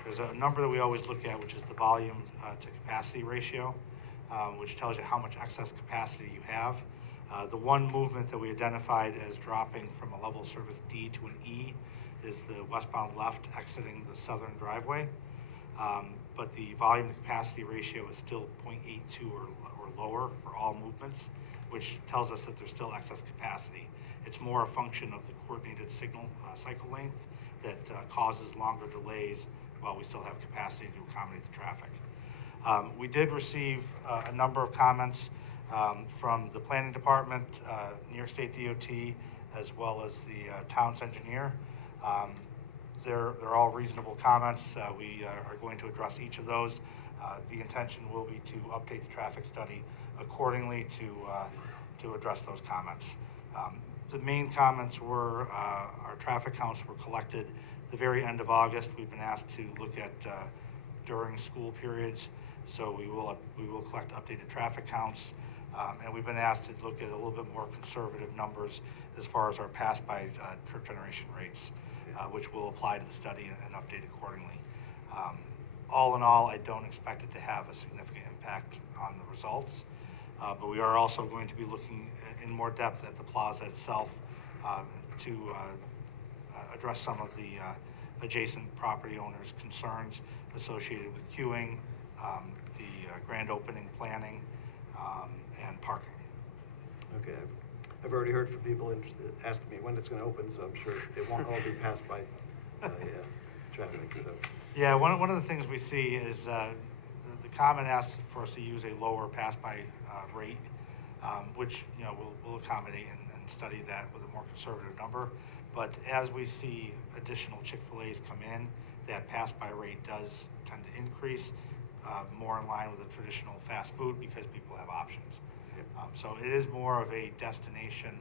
there's a number that we always look at, which is the volume to capacity ratio, which tells you how much excess capacity you have. The one movement that we identified as dropping from a level of service D to an E is the westbound left exiting the southern driveway. But the volume to capacity ratio is still 0.82 or lower for all movements, which tells us that there's still excess capacity. It's more a function of the coordinated signal cycle length that causes longer delays while we still have capacity to accommodate the traffic. We did receive a number of comments from the planning department, New York State DOT, as well as the town's engineer. They're all reasonable comments. We are going to address each of those. The intention will be to update the traffic study accordingly to address those comments. The main comments were our traffic counts were collected the very end of August. We've been asked to look at during school periods, so we will collect updated traffic counts, and we've been asked to look at a little bit more conservative numbers as far as our pass-by trip generation rates, which will apply to the study and update accordingly. All in all, I don't expect it to have a significant impact on the results, but we are also going to be looking in more depth at the plaza itself to address some of the adjacent property owners' concerns associated with queuing, the grand opening planning, and parking. Okay, I've already heard from people interested, asking me when it's gonna open, so I'm sure it won't all be passed by traffic, so. Yeah, one of the things we see is the comment asks for us to use a lower pass-by rate, which, you know, we'll accommodate and study that with a more conservative number. But as we see additional Chick-fil-A's come in, that pass-by rate does tend to increase, more in line with a traditional fast food because people have options. So it is more of a destination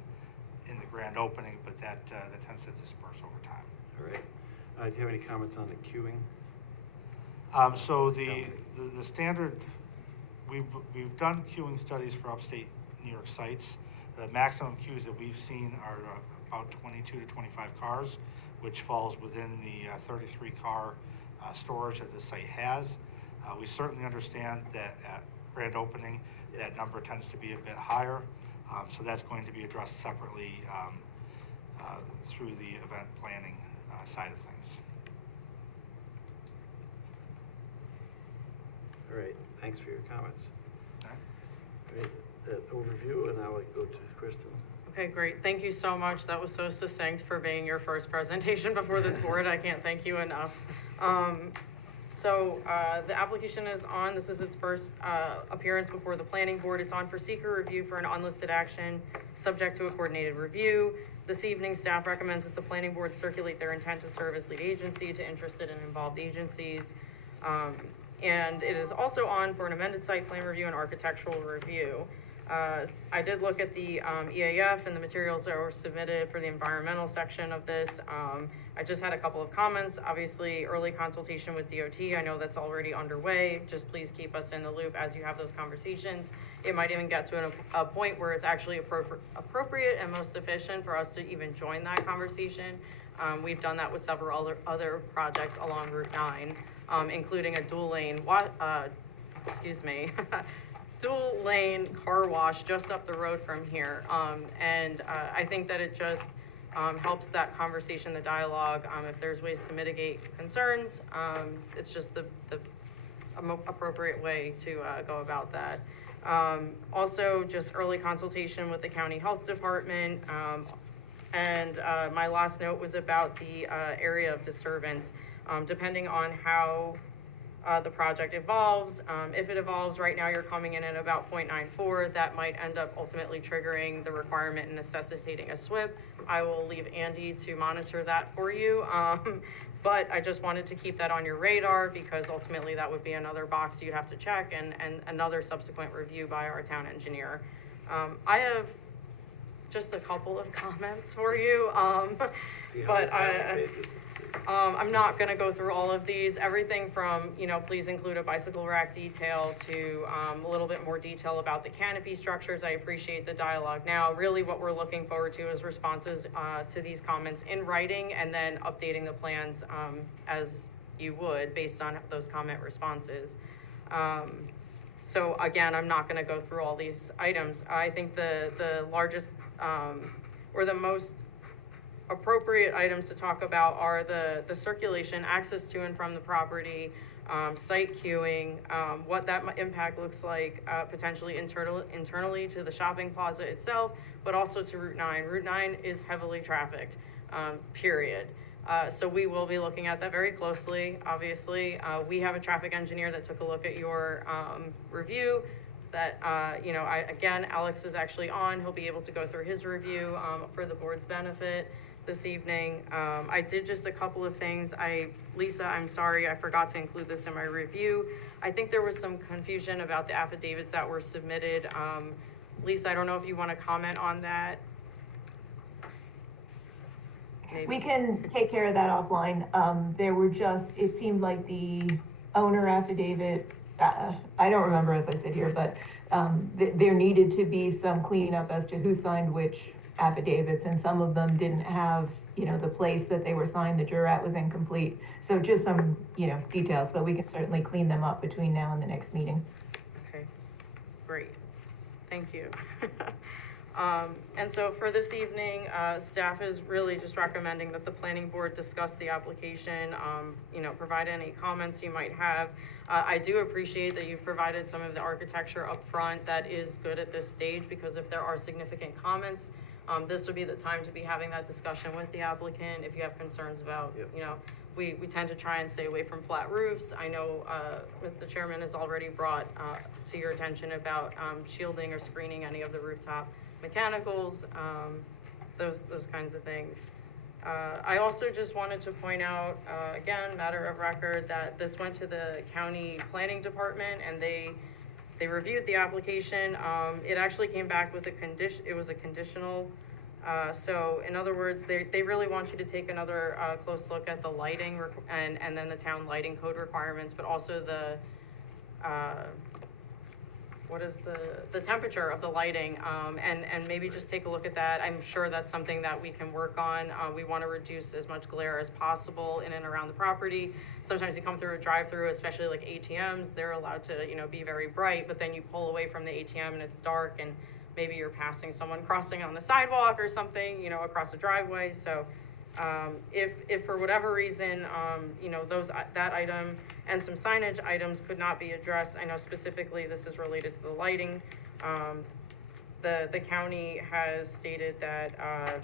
in the grand opening, but that tends to disperse over time. All right. Do you have any comments on the queuing? So the standard, we've done queuing studies for upstate New York sites. The maximum queues that we've seen are about 22 to 25 cars, which falls within the 33 car storage that the site has. We certainly understand that at grand opening, that number tends to be a bit higher. So that's going to be addressed separately through the event planning side of things. All right, thanks for your comments. All right. Great, that overview, and now I go to Kristen. Okay, great. Thank you so much. That was so succinct for being your first presentation before this board. I can't thank you enough. So the application is on. This is its first appearance before the planning board. It's on for seeker review for an unlisted action, subject to a coordinated review. This evening, staff recommends that the planning board circulate their intent to serve as lead agency to interested and involved agencies. And it is also on for an amended site plan review and architectural review. I did look at the EAF and the materials that were submitted for the environmental section of this. I just had a couple of comments. Obviously, early consultation with DOT, I know that's already underway. Just please keep us in the loop as you have those conversations. It might even get to a point where it's actually appropriate and most efficient for us to even join that conversation. We've done that with several other projects along Route 9. including a dual lane car wash just up the road from here. I think that it just helps that conversation, the dialogue. If there's ways to mitigate concerns, it's just the appropriate way to go about that. Also, just early consultation with the county health department. My last note was about the area of disturbance. Depending on how the project evolves, if it evolves, right now you're coming in at about 0.94, that might end up ultimately triggering the requirement and necessitating a SWIP. I will leave Andy to monitor that for you. But I just wanted to keep that on your radar because ultimately that would be another box you'd have to check and another subsequent review by our town engineer. I have just a couple of comments for you, but I'm not gonna go through all of these. Everything from, please include a bicycle rack detail to a little bit more detail about the canopy structures. I appreciate the dialogue. Now, really what we're looking forward to is responses to these comments in writing and then updating the plans as you would based on those comment responses. So again, I'm not gonna go through all these items. I think the largest or the most appropriate items to talk about are the circulation, access to and from the property, site queuing, what that impact looks like potentially internally to the shopping plaza itself, but also to Route 9. Route 9 is heavily trafficked, period. So we will be looking at that very closely, obviously. We have a traffic engineer that took a look at your review that, again, Alex is actually on. He'll be able to go through his review for the board's benefit this evening. I did just a couple of things. Lisa, I'm sorry, I forgot to include this in my review. I think there was some confusion about the affidavits that were submitted. Lisa, I don't know if you want to comment on that. Maybe. We can take care of that offline. It seemed like the owner affidavit, I don't remember as I sit here, but there needed to be some cleanup as to who signed which affidavits, and some of them didn't have, the place that they were signed, the jurat was incomplete. So just some, details, but we can certainly clean them up between now and the next meeting. Okay, great, thank you. And so for this evening, staff is really just recommending that the planning board discuss the application, provide any comments you might have. I do appreciate that you've provided some of the architecture up front. That is good at this stage, because if there are significant comments, this would be the time to be having that discussion with the applicant. If you have concerns about, we tend to try and stay away from flat roofs. I know the chairman has already brought to your attention about shielding or screening any of the rooftop mechanicals, those kinds of things. I also just wanted to point out, again, matter of record, that this went to the county planning department and they reviewed the application. It actually came back with it was a conditional. So in other words, they really want you to take another close look at the lighting and then the town lighting code requirements, but also what is the temperature of the lighting, and maybe just take a look at that. I'm sure that's something that we can work on. We want to reduce as much glare as possible in and around the property. Sometimes you come through a drive-through, especially like ATMs, they're allowed to, be very bright, but then you pull away from the ATM and it's dark, and maybe you're passing someone crossing on the sidewalk or something, across the driveway. So if for whatever reason, that item and some signage items could not be addressed, I know specifically this is related to the lighting. The county has stated that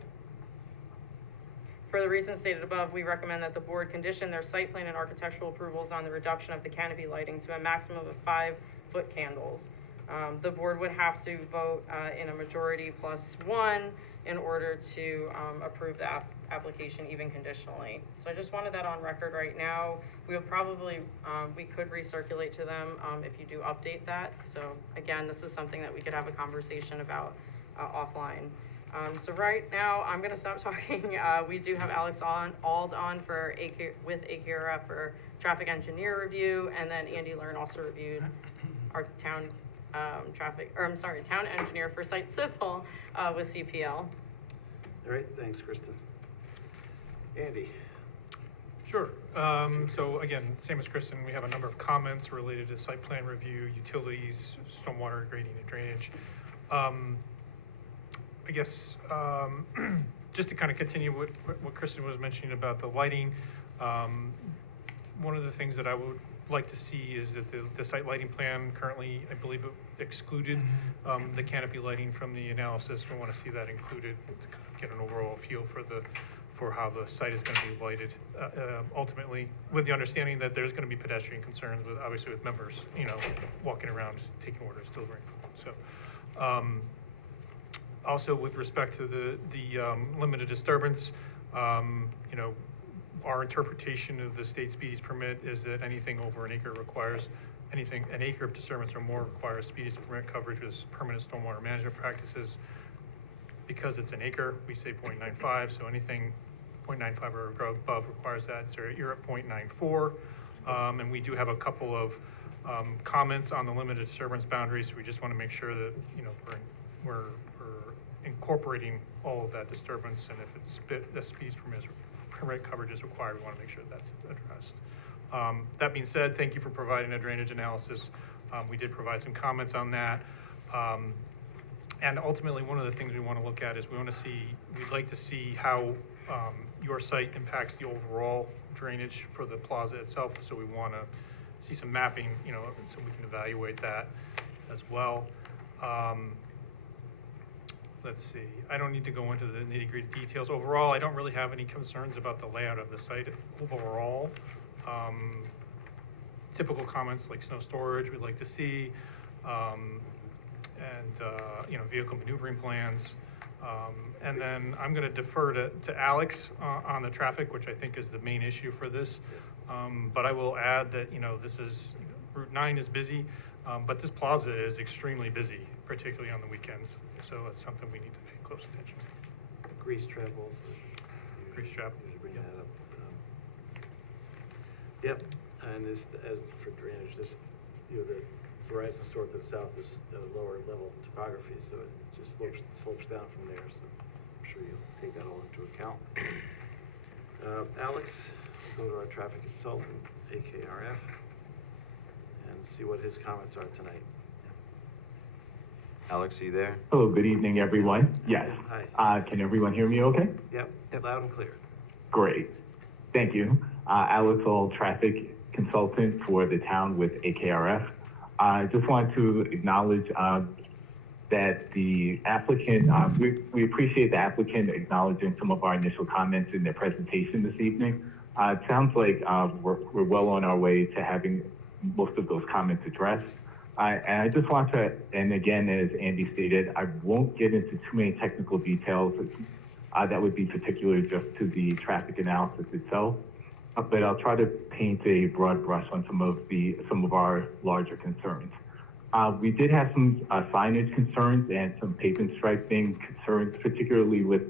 for the reasons stated above, we recommend that the board condition their site plan and architectural approvals on the reduction of the canopy lighting to a maximum of 5-foot candles. The board would have to vote in a majority +1 in order to approve the application even conditionally. So I just wanted that on record right now. We could recirculate to them if you do update that. So again, this is something that we could have a conversation about offline. So right now, I'm gonna stop talking. We do have Alex Ald on with AKRF for traffic engineer review, and then Andy Learn also reviewed our town town engineer for site civil with CPL. All right, thanks, Kristen. Andy. Sure. So again, same as Kristen, we have a number of comments related to site plan review, utilities, stormwater grading and drainage. I guess, just to kind of continue what Kristen was mentioning about the lighting, one of the things that I would like to see is that the site lighting plan currently, I believe it excluded the canopy lighting from the analysis. We want to see that included to get an overall feel for how the site is going to be lighted, ultimately, with the understanding that there's going to be pedestrian concerns with, obviously with members, walking around, taking orders, delivering. So, also with respect to the limited disturbance, our interpretation of the state speedies permit is that anything over an acre an acre of disturbance or more requires speedies permit coverage with permanent stormwater management practices. Because it's an acre, we say 0.95, so anything 0.95 or above requires that. So you're at 0.94, and we do have a couple of comments on the limited disturbance boundaries. So we just want to make sure that we're incorporating all of that disturbance, and if the speedies permit coverage is required, we want to make sure that's addressed. That being said, thank you for providing a drainage analysis. We did provide some comments on that. And ultimately, one of the things we want to look at is we'd like to see how your site impacts the overall drainage for the plaza itself. So we want to see some mapping, so we can evaluate that as well. Let's see, I don't need to go into the nitty-gritty details. Overall, I don't really have any concerns about the layout of the site overall. Typical comments like snow storage we'd like to see, and vehicle maneuvering plans. And then I'm going to defer to Alex on the traffic, which I think is the main issue for this. But I will add that, this is, Route 9 is busy, but this plaza is extremely busy, particularly on the weekends. So it's something we need to pay close attention to. Grease trap also. Grease trap. Usually bring that up. Yep, and as for drainage, the Verizon store to the south is at a lower level topography, so it just slopes down from there, so I'm sure you'll take that all into account. Alex, we'll go to our traffic consultant, AKRF, and see what his comments are tonight. Alex, are you there? Hello, good evening, everyone. Yes. Hi. Can everyone hear me okay? Yep, loud and clear. Great. Thank you. Alex All, traffic consultant for the town with AKRF. I just wanted to acknowledge that the applicant, we appreciate the applicant acknowledging some of our initial comments in their presentation this evening. It sounds like we're well on our way to having most of those comments addressed. And I just want to, and again, as Andy stated, I won't get into too many technical details. That would be particular just to the traffic analysis itself. But I'll try to paint a broad brush on some of our larger concerns. We did have some signage concerns and some pavement striping concerns, particularly with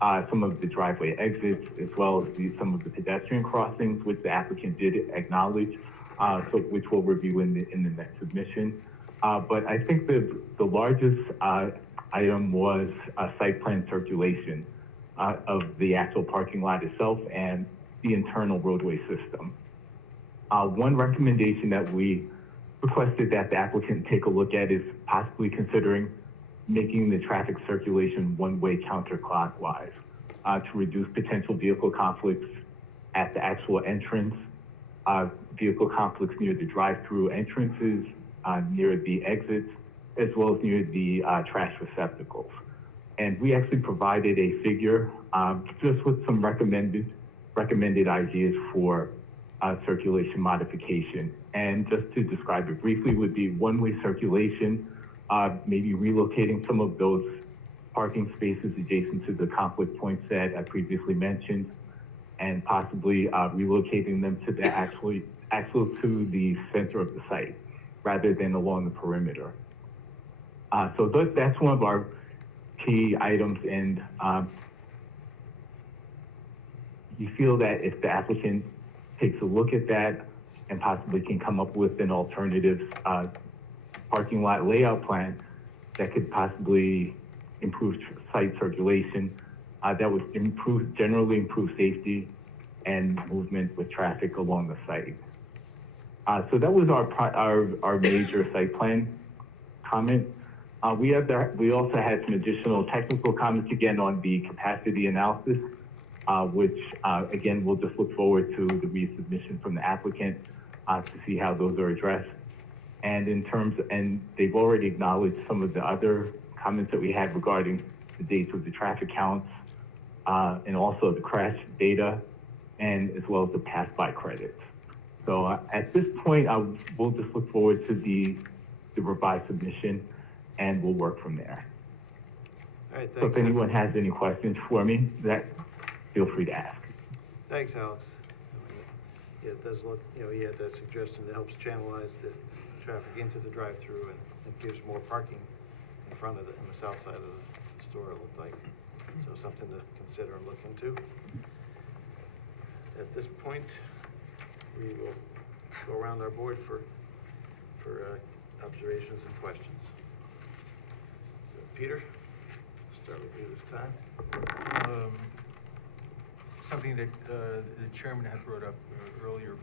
some of the driveway exits, as well as some of the pedestrian crossings, which the applicant did acknowledge. Which we'll review in the next submission. But I think the largest item was site plan circulation of the actual parking lot itself and the internal roadway system. One recommendation that we requested that the applicant take a look at is possibly considering making the traffic circulation one-way counterclockwise to reduce potential vehicle conflicts at the actual entrance, vehicle conflicts near the drive-through entrances, near the exits, as well as near the trash receptacles. And we actually provided a figure just with some recommended ideas for circulation modification. And just to describe it briefly, would be one-way circulation, maybe relocating some of those parking spaces adjacent to the conflict points that I previously mentioned, and possibly relocating them to the actual to the center of the site, rather than along the perimeter. So that's one of our key items, and you feel that if the applicant takes a look at that and possibly can come up with an alternative parking lot layout plan that could possibly improve site circulation, that would generally improve safety and movement with traffic along the site. So that was our major site plan comment. We also had some additional technical comments again on the capacity analysis, which again, we'll just look forward to the resubmission from the applicant to see how those are addressed. And and they've already acknowledged some of the other comments that we had regarding the dates of the traffic counts, and also the crash data, and as well as the pass-by credits. So at this point, we'll just look forward to the revised submission, and we'll work from there. All right, So thanks. if anyone has any questions for me, feel free to ask. Thanks, Alex. Yeah, it does look, he had that suggestion that helps channelize the traffic into the drive-through and it gives more parking in front of on the south side of the store, it looked like. So something to consider and look into. At this point, we will go around our board for observations and questions. So Peter, start with you this time. Something that the chairman had brought up earlier,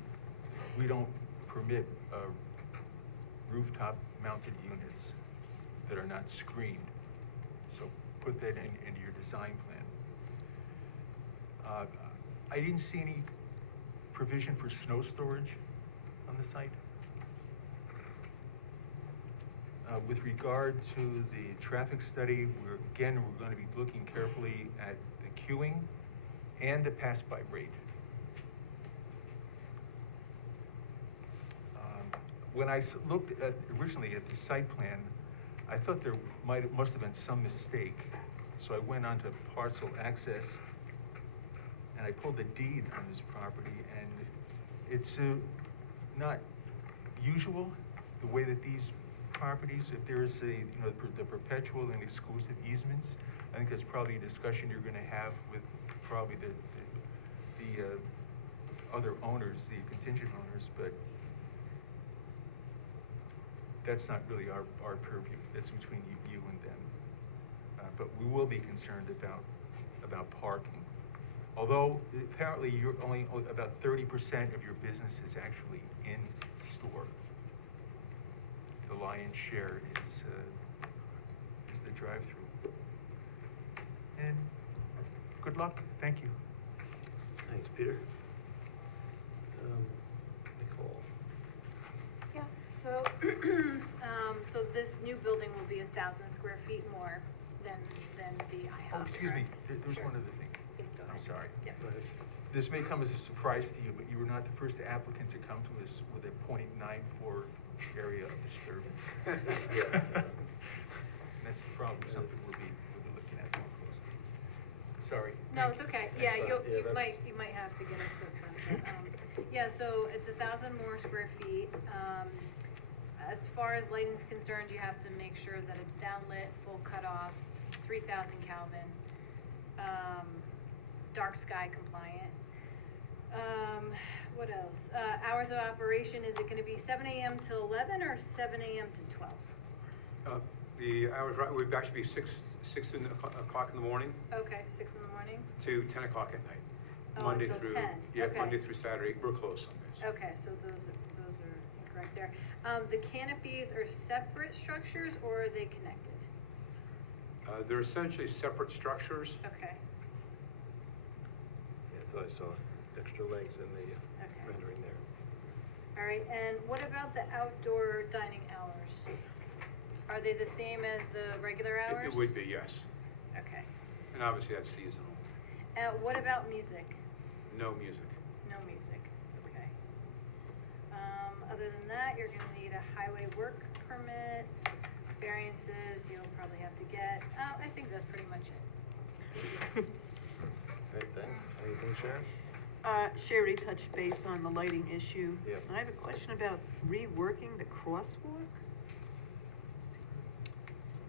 we don't permit rooftop mounted units that are not screened. So put that into your design plan. I didn't see any provision for snow storage on the site. With regard to the traffic study, we're going to be looking carefully at the queuing and the pass-by rate. When I looked originally at the site plan, I thought there must have been some mistake. So I went onto parcel access and I pulled the deed on this property, and it's not usual the way that these properties, if there is the perpetual and exclusive easements, I think that's probably a discussion you're going to have with probably the other owners, the contingent owners, but that's not really our purview. That's between you and them. But we will be concerned about parking. Although apparently you're only about 30% of your business is actually in store. The lion's share is the drive-through. And good luck. Thank you. Thanks, Peter. Nicole. Yeah, so, so this new building will be 1,000 square feet more than the IHOP. Oh, excuse me, there's one other thing. I'm sorry. This may come as a surprise to you, but you were not the first applicant to come to us with a .94 area of disturbance. That's probably something we'll be looking at more closely. Sorry. No, it's okay. Yeah, you that's- might have to get us with them. But, yeah, so it's 1,000 more square feet. As far as lighting's concerned, you have to make sure that it's downlit, full cutoff, 3,000 Kelvin, dark sky compliant. What else? Hours of operation, is it gonna be 7 a.m. till 11 or 7 a.m. to 12? The hours, would actually be 6 o'clock in the morning Okay, 6 in the morning? to 10 o'clock at night. Oh, Monday until through 10. Yeah, Okay. Monday through Saturday. We're closed Sundays. Okay, so those are incorrect there. The canopies are separate structures or are they connected? They're essentially separate structures. Okay, Yeah, I thought I saw extra legs in the okay. rendering there. All right, and what about the outdoor dining hours? Are they the same as the regular hours? It would be, yes. Okay. And obviously that's seasonal. What about music? No music. No music, okay. Other than that, you're gonna need a highway work permit, variances you'll probably have to get. I think that's pretty much it. Great, thanks. Anything, Sharon? Sherry touched base on the lighting issue. Yeah. I have a question about reworking the crosswalk.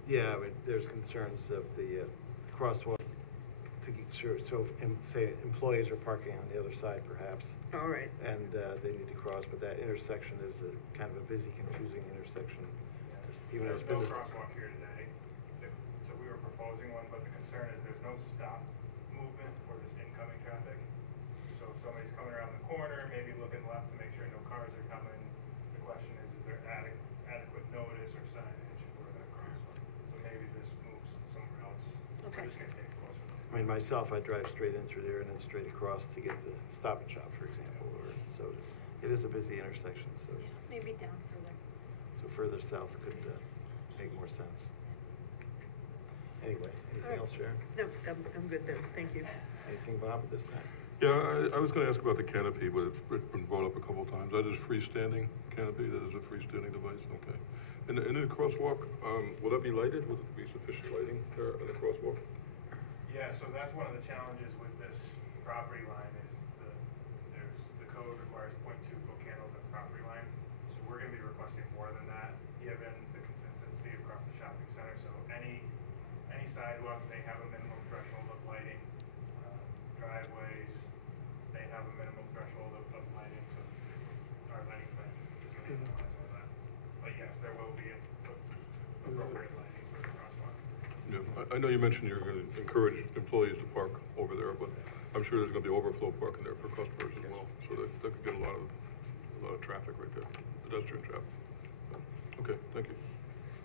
Yeah, there's concerns of the crosswalk to get sure, so say employees are parking on the other side perhaps, All right. and they need to cross, but that intersection is kind of a busy, confusing intersection. Even though it's been. There's no crosswalk here today, so we were proposing one, but the concern is there's no stop movement for this incoming traffic. So it's somebody's coming around the corner, maybe looking left to make sure no cars are coming, the question is there adequate notice or signage for that crosswalk? So maybe this moves somewhere else. Okay. We're just gonna take a closer look. I mean, myself, I drive straight in through there and then straight across to get the Stop and Shop, for example, or, so it is a busy intersection, so, Maybe down further. so further south could, make more sense. Anyway, anything else, Sharon? No, I'm good then, thank you. Anything, Bob, at this time? Yeah, I was gonna ask about the canopy, but it's been brought up a couple of times. That is freestanding canopy, that is a freestanding device, okay. And in the crosswalk, will that be lighted? Will there be sufficient lighting there in the crosswalk? Yeah, so that's one of the challenges with this property line is the code requires 0.2 foot candles at the property line. So we're gonna be requesting more than that, given the consistency across the shopping center. So any sidewalks, they have a minimum threshold of lighting. Driveways, they have a minimum threshold of lighting, so our lighting plan is gonna analyze all that. But yes, there will be appropriate lighting for the crosswalk. Yeah, I know you mentioned you're gonna encourage employees to park over there, but I'm sure there's gonna be overflow parking there for customers as well. So that could get a lot of traffic right there, pedestrian traffic. Okay, thank you.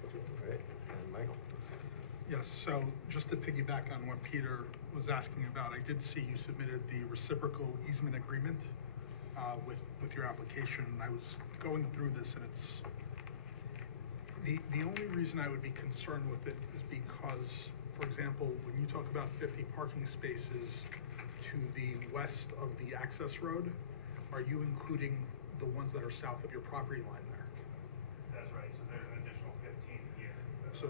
All right, and Michael? Yes, so just to piggyback on what Peter was asking about, I did see you submitted the reciprocal easement agreement with your application. I was going through this and it's, the only reason I would be concerned with it is because, for example, when you talk about 50 parking spaces to the west of the access road, are you including the ones that are south of your property line there? That's right, so there's an additional 15 here. So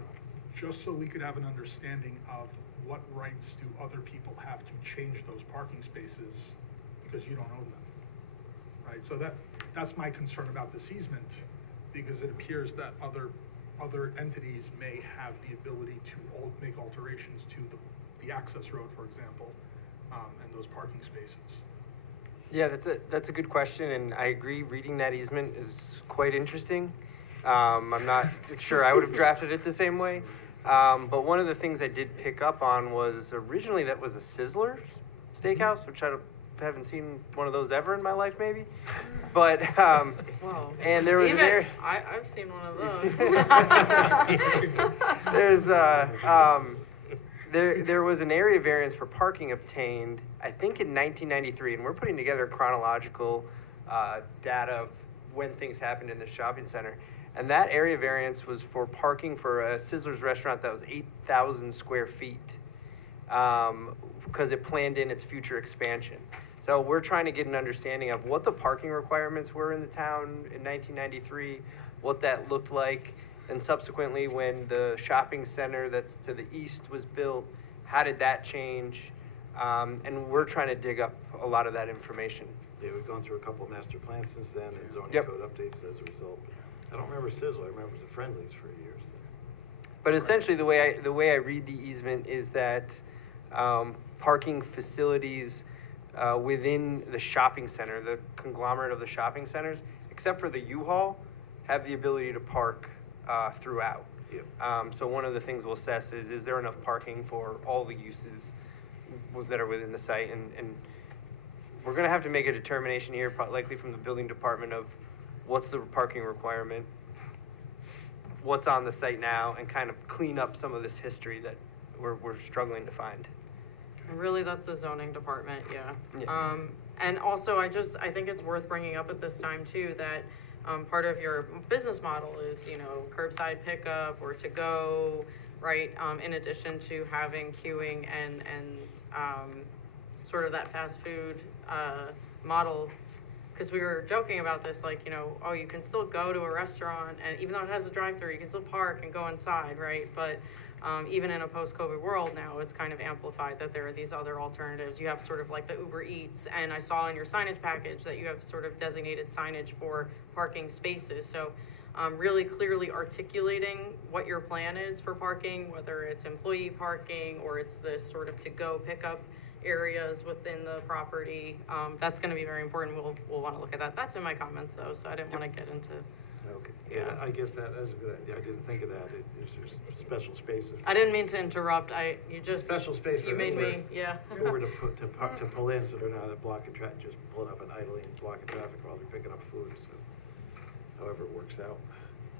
just so we could have an understanding of what rights do other people have to change those parking spaces because you don't own them, right? So that's my concern about this easement, because it appears that other entities may have the ability to make alterations to the access road, for example, and those parking spaces. Yeah, that's a good question, and I agree, reading that easement is quite interesting. I'm not sure I would have drafted it the same way. But one of the things I did pick up on was originally that was a Sizzler steakhouse, which I haven't seen one of those ever in my life, maybe. But, Whoa. and there was I've seen one of those. there was an area variance for parking obtained, I think in 1993, and we're putting together chronological data of when things happened in the shopping center. And that area variance was for parking for a Sizzler's restaurant that was 8,000 square feet, because it planned in its future expansion. So we're trying to get an understanding of what the parking requirements were in the town in 1993, what that looked like, and subsequently when the shopping center that's to the east was built, how did that change? And we're trying to dig up a lot of that information. Yeah, we've gone through a couple of master plans since then and zoning Yep. code updates as a result. I don't remember Sizzler, I remember it was a Friendly's for years. But essentially, the way I read the easement is that parking facilities within the shopping center, the conglomerate of the shopping centers, except for the U-Haul, have the ability to park throughout. Yep. So one of the things we'll assess is there enough parking for all the uses that are within the site? And we're gonna have to make a determination here, likely from the building department, of what's the parking requirement, what's on the site now, and kind of clean up some of this history that we're struggling to find. Really, that's the zoning department, yeah. Yeah. And also, I think it's worth bringing up at this time too, that part of your business model is, curbside pickup or to go, right? In addition to having queuing and sort of that fast food model. Because we were joking about this, you can still go to a restaurant, and even though it has a drive-through, you can still park and go inside, right? But even in a post-COVID world now, it's kind of amplified that there are these other alternatives. You have sort of like the Uber Eats, and I saw in your signage package that you have sort of designated signage for parking spaces. So really clearly articulating what your plan is for parking, whether it's employee parking or it's this sort of to-go pickup areas within the property. That's going to be very important. We'll want to look at that. That's in my comments though, so I didn't want to get into Okay, yeah, I guess that is a good idea. I didn't think of that. There's special spaces. I didn't mean to interrupt, Special space for you made whoever- me, yeah. Whoever to pull in, so they're not blocking traffic, just pulling up and idling and blocking traffic while they're picking up food, so however it works out.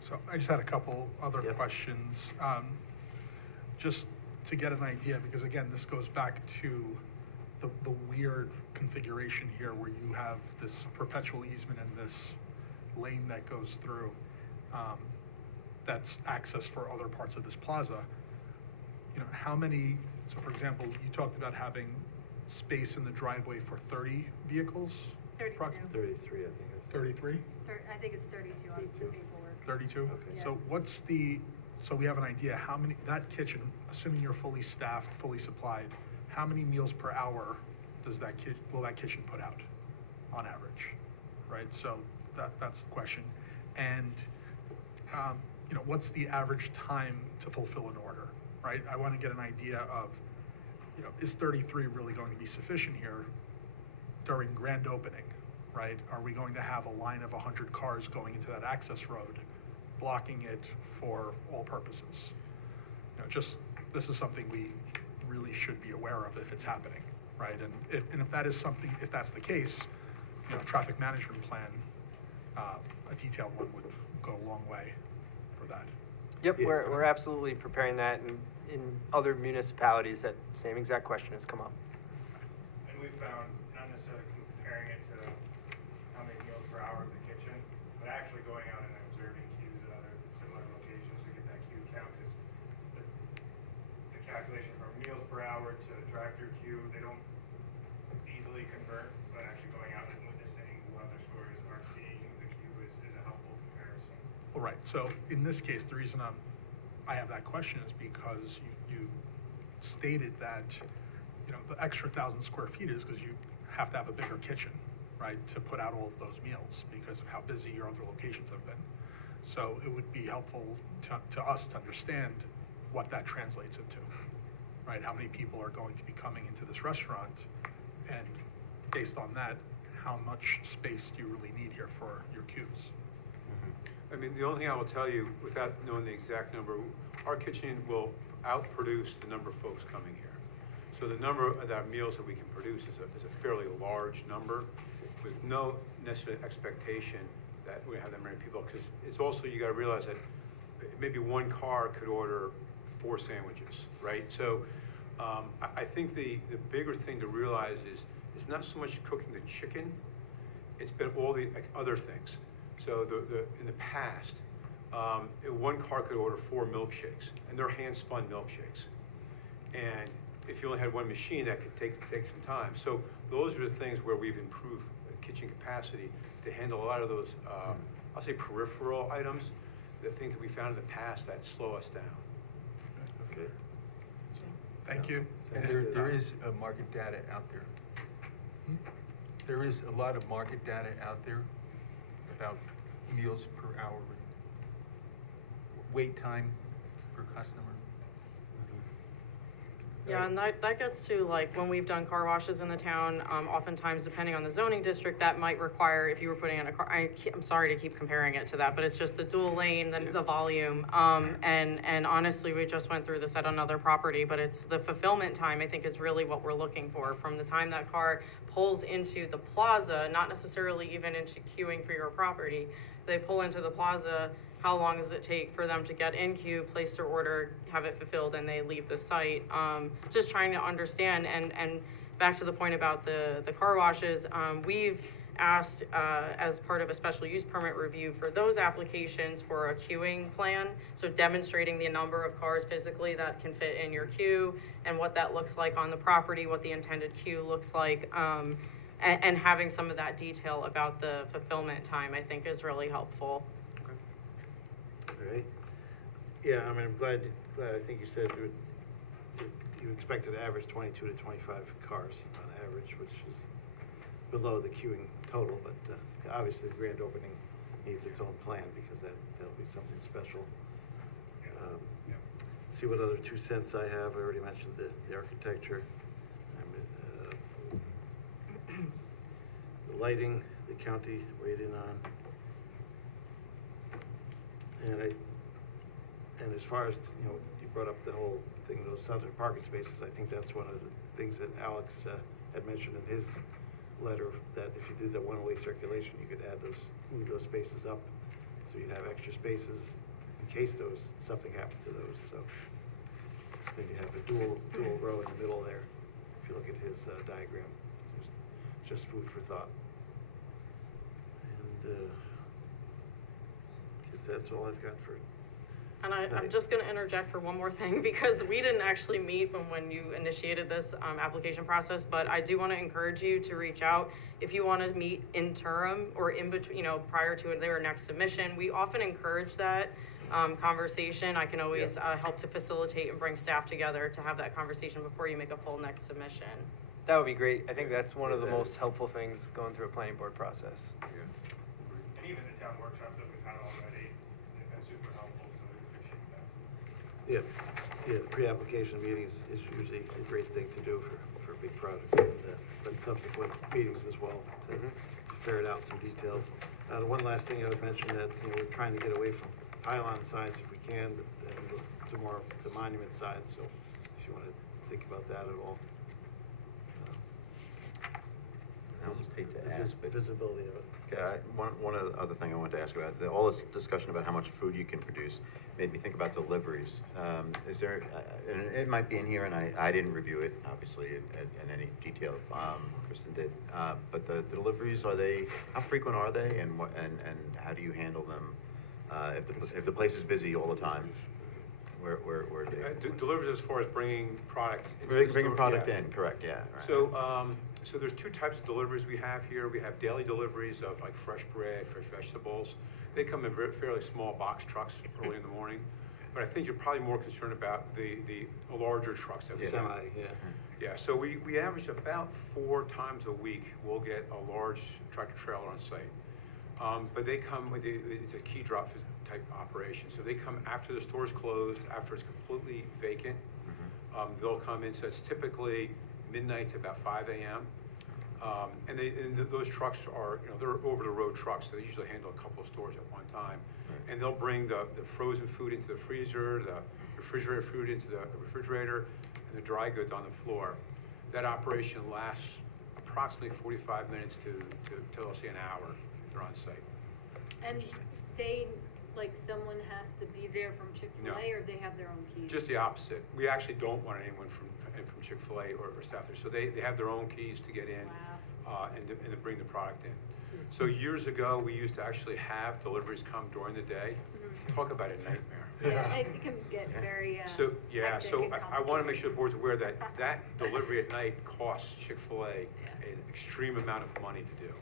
So I just had a couple other Yep. questions, just to get an idea, because again, this goes back to the weird configuration here where you have this perpetual easement and this lane that goes through, that's access for other parts of this plaza. You know, how many, so for example, you talked about having space in the driveway for 30 vehicles? 32. approximately? 33, I think it is. 33? I think it's 32 on the 32. paperwork. 32? Okay. So what's so we have an idea, how many, that kitchen, assuming you're fully staffed, fully supplied, how many meals per hour does will that kitchen put out on average? Right, so that's the question. And, you know, what's the average time to fulfill an order, right? I want to get an idea of, you know, is 33 really going to be sufficient here during grand opening, right? Are we going to have a line of 100 cars going into that access road, blocking it for all purposes? You know, this is something we really should be aware of if it's happening, right? And if that is something, if that's the case, you know, traffic management plan, a detailed one would go a long way for that. Yep, Yeah. we're absolutely preparing that, and in other municipalities, that same exact question has come up. And we found, not necessarily comparing it to how many meals per hour in the kitchen, but actually going out and observing queues at other similar locations to get that queue count, because the calculation from meals per hour to drive-through queue, they don't easily convert, but actually going out and witnessing what other stores are seeing the queue is a helpful comparison. All right, so in this case, the reason I have that question is because you stated that, you know, the extra 1,000 square feet is because you have to have a bigger kitchen, right, to put out all of those meals because of how busy your other locations have been. So it would be helpful to us to understand what that translates into, right? How many people are going to be coming into this restaurant, and based on that, how much space do you really need here for your queues? I mean, the only thing I will tell you, without knowing the exact number, our kitchen will outproduce the number of folks coming here. So the number of our meals that we can produce is a fairly large number, with no necessary expectation that we have that many people. Because it's also, you gotta realize that maybe one car could order 4 sandwiches, right? So I think the bigger thing to realize is it's not so much cooking the chicken, it's been all the other things. So in the past, one car could order 4 milkshakes, and they're hand-spun milkshakes. And if you only had one machine, that could take some time. So those are the things where we've improved kitchen capacity to handle a lot of those, I'll say peripheral items, the things that we found in the past that slow us down. Okay. Thank you. And there is market data out there. There is a lot of market data out there about meals per hour, wait time per customer. Yeah, and that gets to, like, when we've done car washes in the town, oftentimes, depending on the zoning district, that might require, if you were putting in a car, I'm sorry to keep comparing it to that, but it's just the dual lane, the volume. And honestly, we just went through this at another property, but it's the fulfillment time, I think, is really what we're looking for. From the time that car pulls into the plaza, not necessarily even into queuing for your property, they pull into the plaza, how long does it take for them to get in queue, place their order, have it fulfilled, and they leave the site? Just trying to understand, and back to the point about the car washes, we've asked as part of a special use permit review for those applications for a queuing plan, so demonstrating the number of cars physically that can fit in your queue and what that looks like on the property, what the intended queue looks like, and having some of that detail about the fulfillment time, I think, is really helpful. All right. Yeah, I mean, I'm glad, I think you said you expected to average 22 to 25 cars on average, which is below the queuing total, but obviously the grand opening needs its own plan because that'll be something special. Let's see what other 2 cents I have. I already mentioned the architecture. The lighting, the county weighed in on. And as far as, you brought up the whole thing, those southern parking spaces, I think that's one of the things that Alex had mentioned in his letter, that if you did the one-way circulation, you could move those spaces up, so you'd have extra spaces in case something happened to those, so. Then you have a dual row in the middle there, if you look at his diagram. Just food for thought. And I guess that's all I've got for. And I'm just gonna interject for one more thing, because we didn't actually meet when you initiated this application process, but I do wanna encourage you to reach out if you wanna meet interim or in between, prior to their next submission. We often encourage that conversation. I can always help to facilitate and bring staff together to have that conversation before you make a full next submission. That would be great. I think that's one of the most helpful things going through a planning board process. And even the town workshops that we've had already have been super helpful, so we appreciate that. The pre-application meetings is usually a great thing to do for a big project, but subsequent meetings as well to ferret out some details. The one last thing I would mention that, we're trying to get away from pylon signs if we can, but look to more to monument signs, so if you want to think about that at all. I almost hate to ask, but Visibility of it. yeah, one other thing I wanted to ask about, all this discussion about how much food you can produce made me think about deliveries. Is there, and it might be in here, and I didn't review it, obviously, in any detail, Kristen did, but the deliveries, how frequent are they, and how do you handle them? If the place is busy all the time, where do they? Delivers as far as bringing products into the store. Bringing product in, correct, yeah. Right. So there's two types of deliveries we have here. We have daily deliveries of like fresh bread, fresh vegetables. They come in fairly small box trucks early in the morning. But I think you're probably more concerned about the larger trucks that we have. Semi, yeah. Yeah, so we average about 4 times a week, we'll get a large tractor trailer on site. But they come with, it's a key drop type operation. So they come after the store's closed, after it's completely vacant. They'll come in, so it's typically midnight to about 5 a.m. And those trucks are, they're over-the-road trucks, so they usually handle a couple of stores at one time. Right. And they'll bring the frozen food into the freezer, the refrigerated food into the refrigerator, and the dry goods on the floor. That operation lasts approximately 45 minutes to I'll say an hour. They're on site. And they, someone has to be there from Chick-fil-A, No. or they have their own keys? Just the opposite. We actually don't want anyone from Chick-fil-A or staff there. So they have their own keys to get in. Wow. And to bring the product in. So years ago, we used to actually have deliveries come during the day. Talk about a nightmare. Yeah, it can get very, So, yeah, hectic so and I want to make sure the board's aware that delivery at night costs Chick-fil-A an extreme amount of money to do,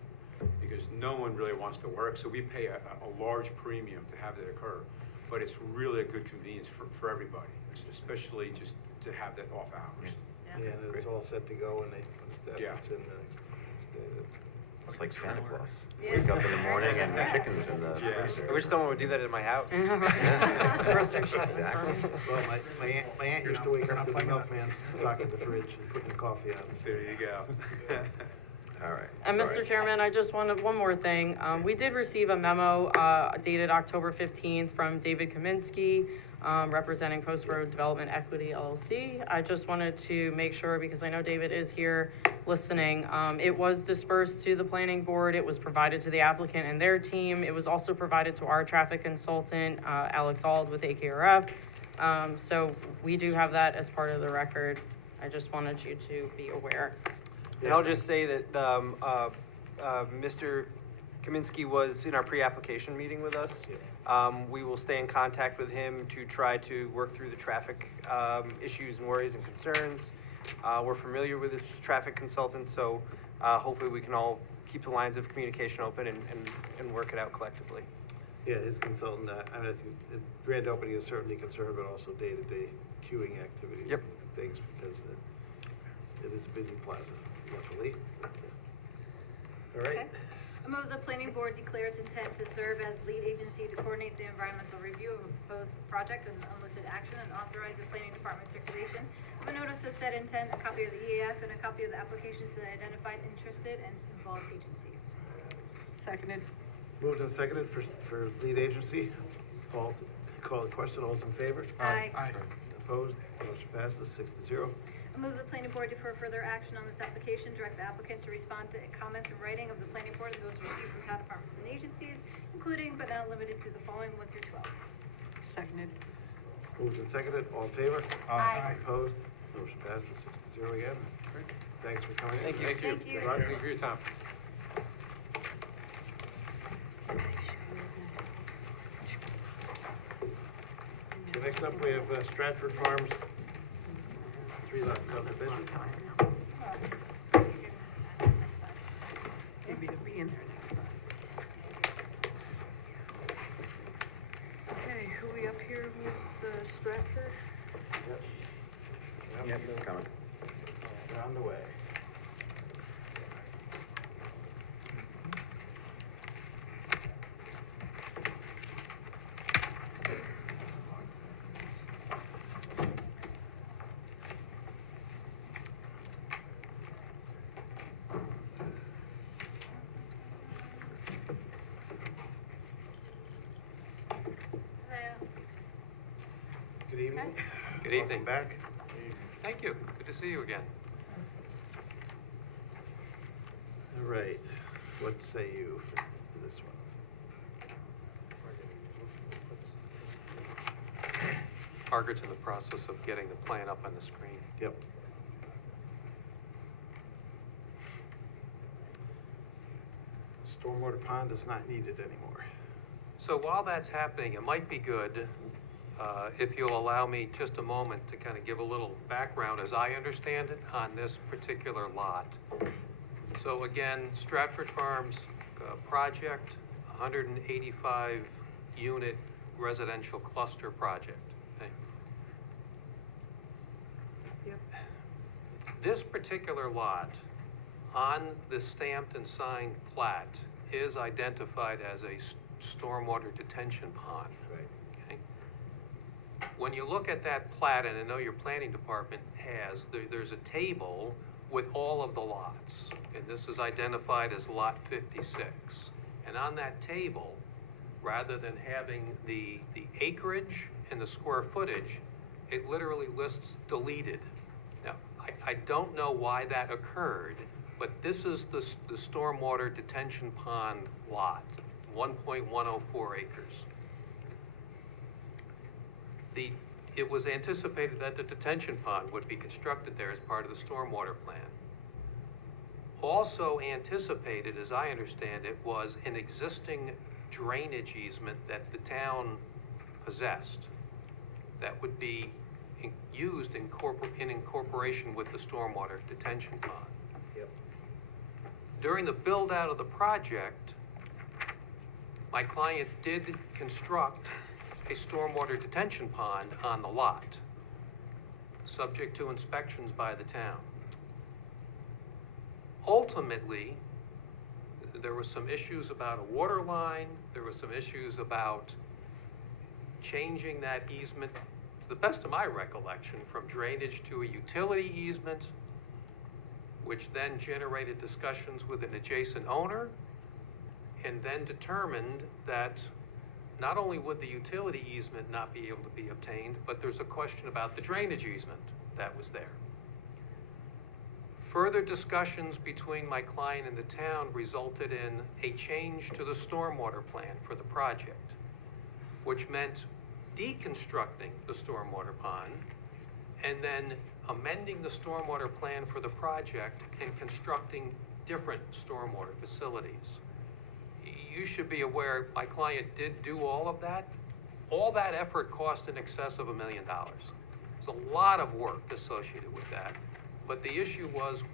because no one really wants to work, so we pay a large premium to have that occur. But it's really a good convenience for everybody, especially just to have that off hours. Yeah, and it's all set to go, and staff gets in the next day. It's like Santa Claus. Yeah. Wake up in the morning and the chicken's in the freezer. I wish someone would do that at my house. Exactly. Well, my aunt used to wake up with the milkman stocking the fridge and putting coffee out. There you go. All right. And Sorry. Mr. Chairman, I just wanted one more thing. We did receive a memo dated October 15th from David Kaminsky, representing Post Road Development Equity LLC. I just wanted to make sure, because I know David is here listening, it was dispersed to the planning board. It was provided to the applicant and their team. It was also provided to our traffic consultant, Alex Ald with AKRF. So we do have that as part of the record. I just wanted you to be aware. And I'll just say that Mr. Kaminsky was in our pre-application meeting with us. We will stay in contact with him to try to work through the traffic issues and worries and concerns. We're familiar with his traffic consultant, so hopefully we can all keep the lines of communication open and work it out collectively. Yeah, his consultant, I think the grand opening is certainly concerned, but also day-to-day queuing activities and things, because it is a busy plaza, luckily. All right. I move the planning board declare its intent to serve as lead agency to coordinate the environmental review of a proposed project as an unlisted action, and authorize the planning department circulation of a notice of said intent, a copy of the EAF, and a copy of the application to the identified interested and involved agencies. Seconded. Moved and seconded for lead agency. Paul, call the question, all those in favor? Aye. Opposed? Motion passes 6-0. I move the planning board defer further action on this application, direct the applicant to respond to comments in writing of the planning board and those received from town departments and agencies, including but not limited to the following 1 through 12. Seconded. Moved and seconded, all in favor? Aye. Opposed? Motion passes 6-0 again. Thanks for coming in. Thank you. Thank you. Thank you. Good luck. Thank you for your time. Okay, next up, we have Stratford Farms, 3-lot subdivision. Maybe to be in there next time. Okay, who we up here with Stratford? Yep, coming. They're on the way. Good evening. Good evening. Welcome back. Thank you. Good to see you again. All right, what say you for this one? Margaret's in the process of getting the plan up on the screen. Yep. Stormwater pond is not needed anymore. So while that's happening, it might be good if you'll allow me just a moment to kind of give a little background as I understand it on this particular lot. So again, Stratford Farms project, 185 unit residential cluster project. Okay? Yep. This particular lot on the stamped and signed plat is identified as a stormwater detention pond. Right. Okay? When you look at that plat, and I know your planning department has, there's a table with all of the lots. And this is identified as lot 56. And on that table, rather than having the acreage and the square footage, it literally lists deleted. Now, I don't know why that occurred, but this is the stormwater detention pond lot, 1.104 acres. It was anticipated that the detention pond would be constructed there as part of the stormwater plan. Also anticipated, as I understand it, was an existing drainage easement that the town possessed that would be used in incorporation with the stormwater detention pond. Yep. During the build-out of the project, my client did construct a stormwater detention pond on the lot, subject to inspections by the town. Ultimately, there were some issues about a water line, there were some issues about changing that easement, to the best of my recollection, from drainage to a utility easement, which then generated discussions with an adjacent owner, and then determined that not only would the utility easement not be able to be obtained, but there's a question about the drainage easement that was there. Further discussions between my client and the town resulted in a change to the stormwater plan for the project, which meant deconstructing the stormwater pond and then amending the stormwater plan for the project and constructing different stormwater facilities. You should be aware, my client did do all of that. All that effort cost in excess of $1 million. There's a lot of work associated with that. But the issue was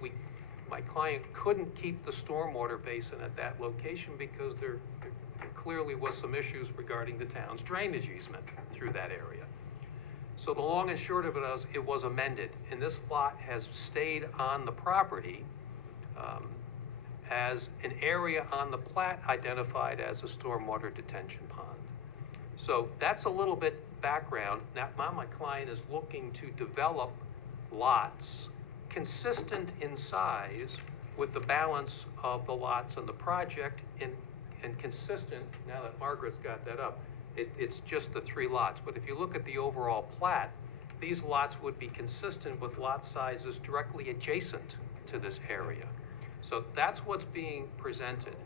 my client couldn't keep the stormwater basin at that location because there clearly was some issues regarding the town's drainage easement through that area. So the long and short of it is, it was amended, and this lot has stayed on the property as an area on the plat identified as a stormwater detention pond. So that's a little bit background. Now my client is looking to develop lots consistent in size with the balance of the lots in the project and consistent, now that Margaret's got that up, It's just the 3 lots. But if you look at the overall plat, these lots would be consistent with lot sizes directly adjacent to this area. So that's what's being presented.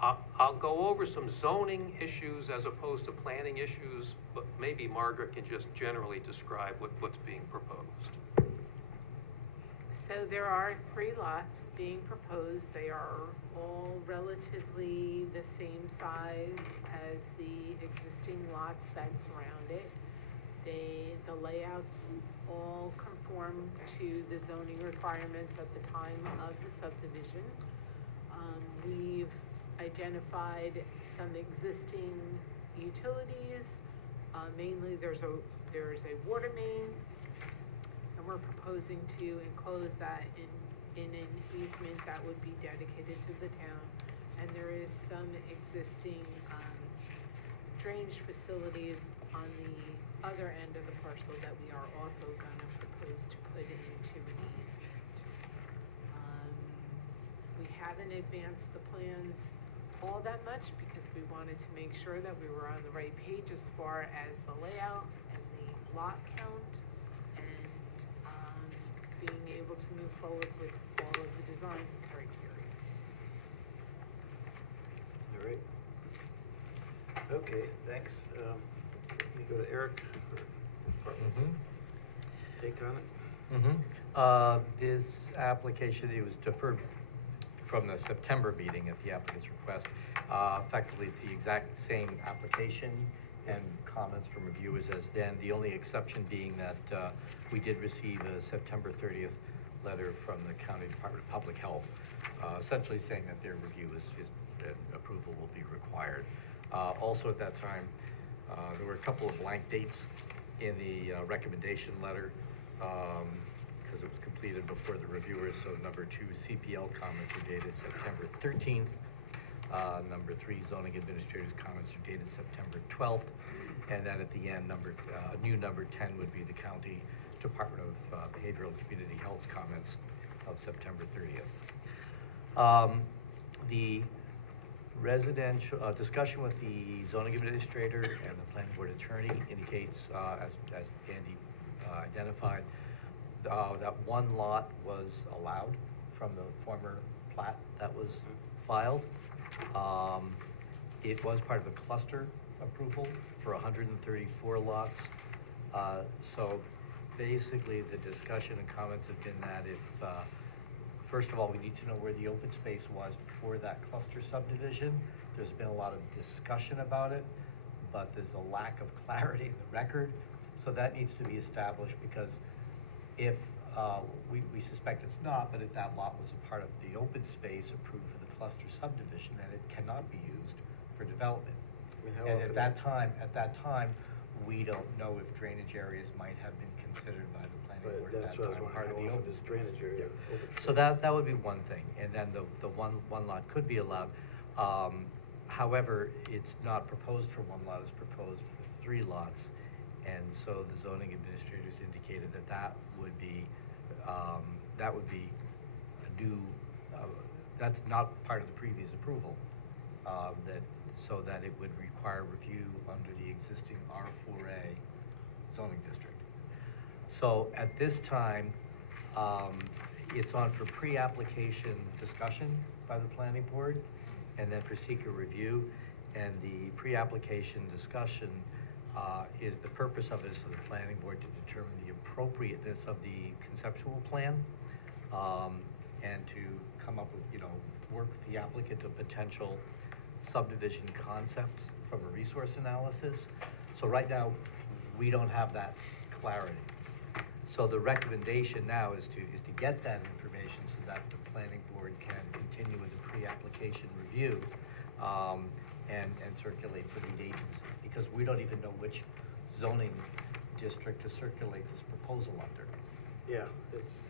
I'll go over some zoning issues as opposed to planning issues, but maybe Margaret can just generally describe what's being proposed. So there are 3 lots being proposed. They are all relatively the same size as the existing lots that surround it. The layouts all conform to the zoning requirements at the time of the subdivision. We've identified some existing utilities. Mainly there's a water main, and we're proposing to enclose that in an easement that would be dedicated to the town. And there is some existing drainage facilities on the other end of the parcel that we are also gonna propose to put into an easement. We haven't advanced the plans all that much because we wanted to make sure that we were on the right page as far as the layout and the lot count and being able to move forward with all of the design criteria. All right. Okay, thanks. You go to Eric for departments. Take on it. This application, it was deferred from the September meeting at the applicant's request. Effectively, it's the exact same application and comments from reviewers as then. The only exception being that we did receive a September 30th letter from the County Department of Public Health, essentially saying that their review is approval will be required. Also at that time, there were a couple of blank dates in the recommendation letter because it was completed before the reviewers. So number 2, CPL comments are dated September 13th. Number 3, zoning administrator's comments are dated September 12th. And then at the end, new number 10 would be the County Department of Behavioral and Community Health's comments of September 30th. The residential discussion with the zoning administrator and the planning board attorney indicates, as Andy identified, that 1 lot was allowed from the former plat that was filed. It was part of a cluster approval for 134 lots. So basically the discussion and comments have been that if, first of all, we need to know where the open space was for that cluster subdivision. There's been a lot of discussion about it, but there's a lack of clarity in the record. So that needs to be established because if, we suspect it's not, but if that lot was a part of the open space approved for the cluster subdivision, then it cannot be used for development. And at that time, we don't know if drainage areas might have been considered by the planning board at that time, part of the open this drainage area. So that would be one thing, and then the one lot could be allowed. However, it's not proposed for 1 lot, it's proposed for 3 lots. And so the zoning administrators indicated that would be a new, that's not part of the previous approval, so that it would require review under the existing R4A zoning district. So at this time, it's on for pre-application discussion by the planning board and then for seeker review. And the pre-application discussion is the purpose of it is for the planning board to determine the appropriateness of the conceptual plan and to come up with, work with the applicant of potential subdivision concepts from a resource analysis. So right now, we don't have that clarity. So the recommendation now is to get that information so that the planning board can continue with the pre-application review and circulate for the agency, because we don't even know which zoning district to circulate this proposal under. Yeah, it's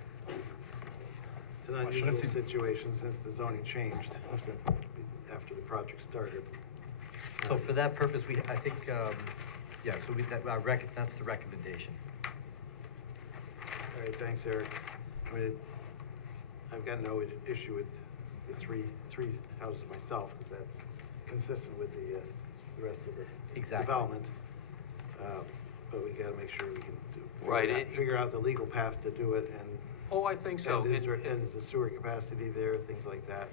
an unusual situation since the zoning changed, since after the project started. So for that purpose, I think, that's the recommendation. All right, thanks, Eric. I mean, I've got no issue with the three houses myself, because that's consistent with the the rest of the Exactly. development. But we gotta make sure we can Right, figure out the legal path to do it, and. Oh, I think so. And is the sewer capacity there, things like that?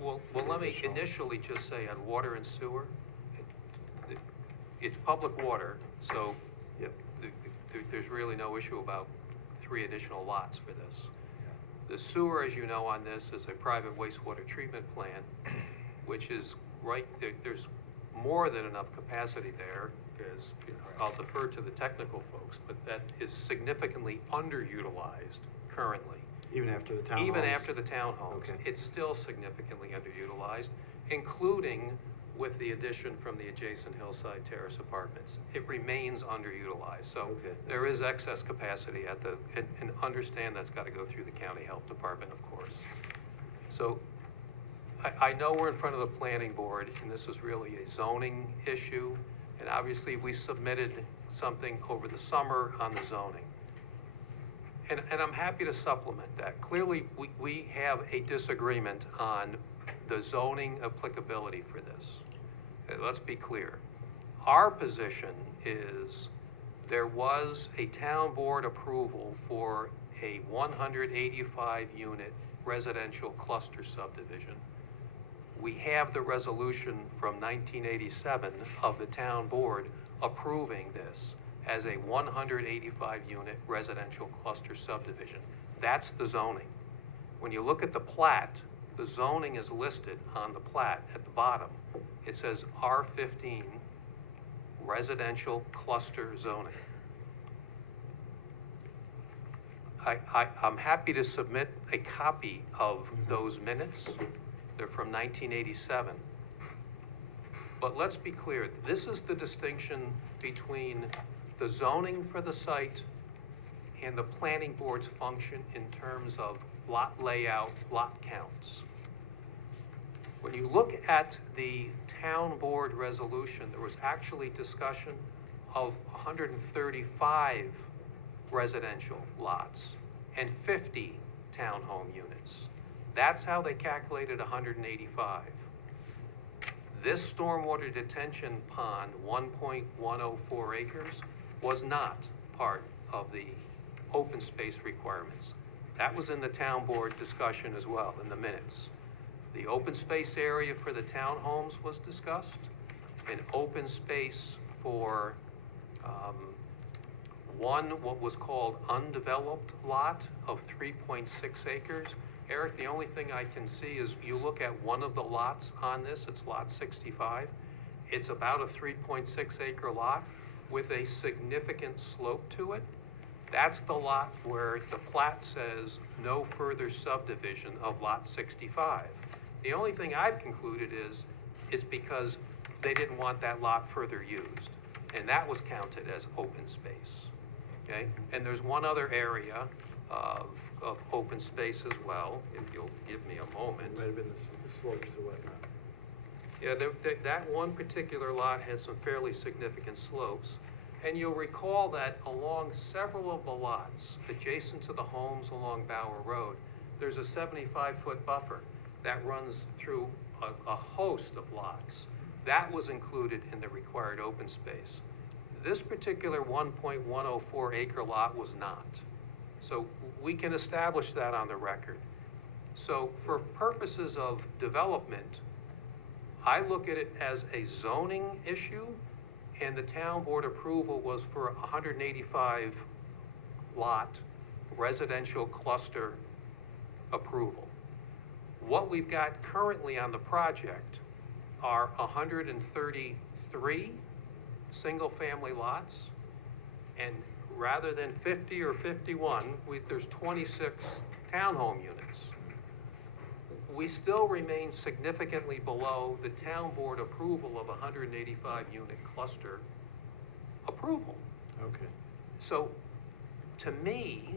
Well, let me initially just say on water and sewer, it's public water, so Yep. there's really no issue about 3 additional lots for this. The sewer, as you know, on this is a private wastewater treatment plant, which is there's more than enough capacity there. I'll defer to the technical folks, but that is significantly underutilized currently. Even after the townhomes? Even after the townhomes. Okay. It's still significantly underutilized, including with the addition from the adjacent Hillside Terrace apartments. It remains underutilized. So Okay. there is excess capacity and understand that's got to go through the county health department, of course. So I know we're in front of the planning board, and this is really a zoning issue. And obviously, we submitted something over the summer on the zoning. And I'm happy to supplement that. Clearly, we have a disagreement on the zoning applicability for this. Let's be clear. Our position is there was a town board approval for a 185-unit residential cluster subdivision. We have the resolution from 1987 of the town board approving this as a 185-unit residential cluster subdivision. That's the zoning. When you look at the plat, the zoning is listed on the plat at the bottom. It says R15 residential cluster zoning. I'm happy to submit a copy of those minutes. They're from 1987. But let's be clear, this is the distinction between the zoning for the site and the planning board's function in terms of lot layout, lot counts. When you look at the town board resolution, there was actually discussion of 135 residential lots and 50 townhome units. That's how they calculated 185. This stormwater detention pond, 1.104 acres, was not part of the open space requirements. That was in the town board discussion as well, in the minutes. The open space area for the townhomes was discussed. An open space for what was called undeveloped lot of 3.6 acres. Eric, the only thing I can see is you look at one of the lots on this, it's lot 65. It's about a 3.6 acre lot with a significant slope to it. That's the lot where the plat says no further subdivision of lot 65. The only thing I've concluded is because they didn't want that lot further used. And that was counted as open space, okay? And there's one other area of open space as well, if you'll give me a moment. It might have been the slopes or whatnot. Yeah, that one particular lot has some fairly significant slopes. And you'll recall that along several of the lots adjacent to the homes along Bower Road, there's a 75-foot buffer that runs through a host of lots. That was included in the required open space. This particular 1.104 acre lot was not. So we can establish that on the record. So for purposes of development, I look at it as a zoning issue, and the town board approval was for 185 lot residential cluster approval. What we've got currently on the project are 133 single-family lots, and rather than 50 or 51, there's 26 townhome units. We still remain significantly below the town board approval of 185 unit cluster approval. Okay. So, to me,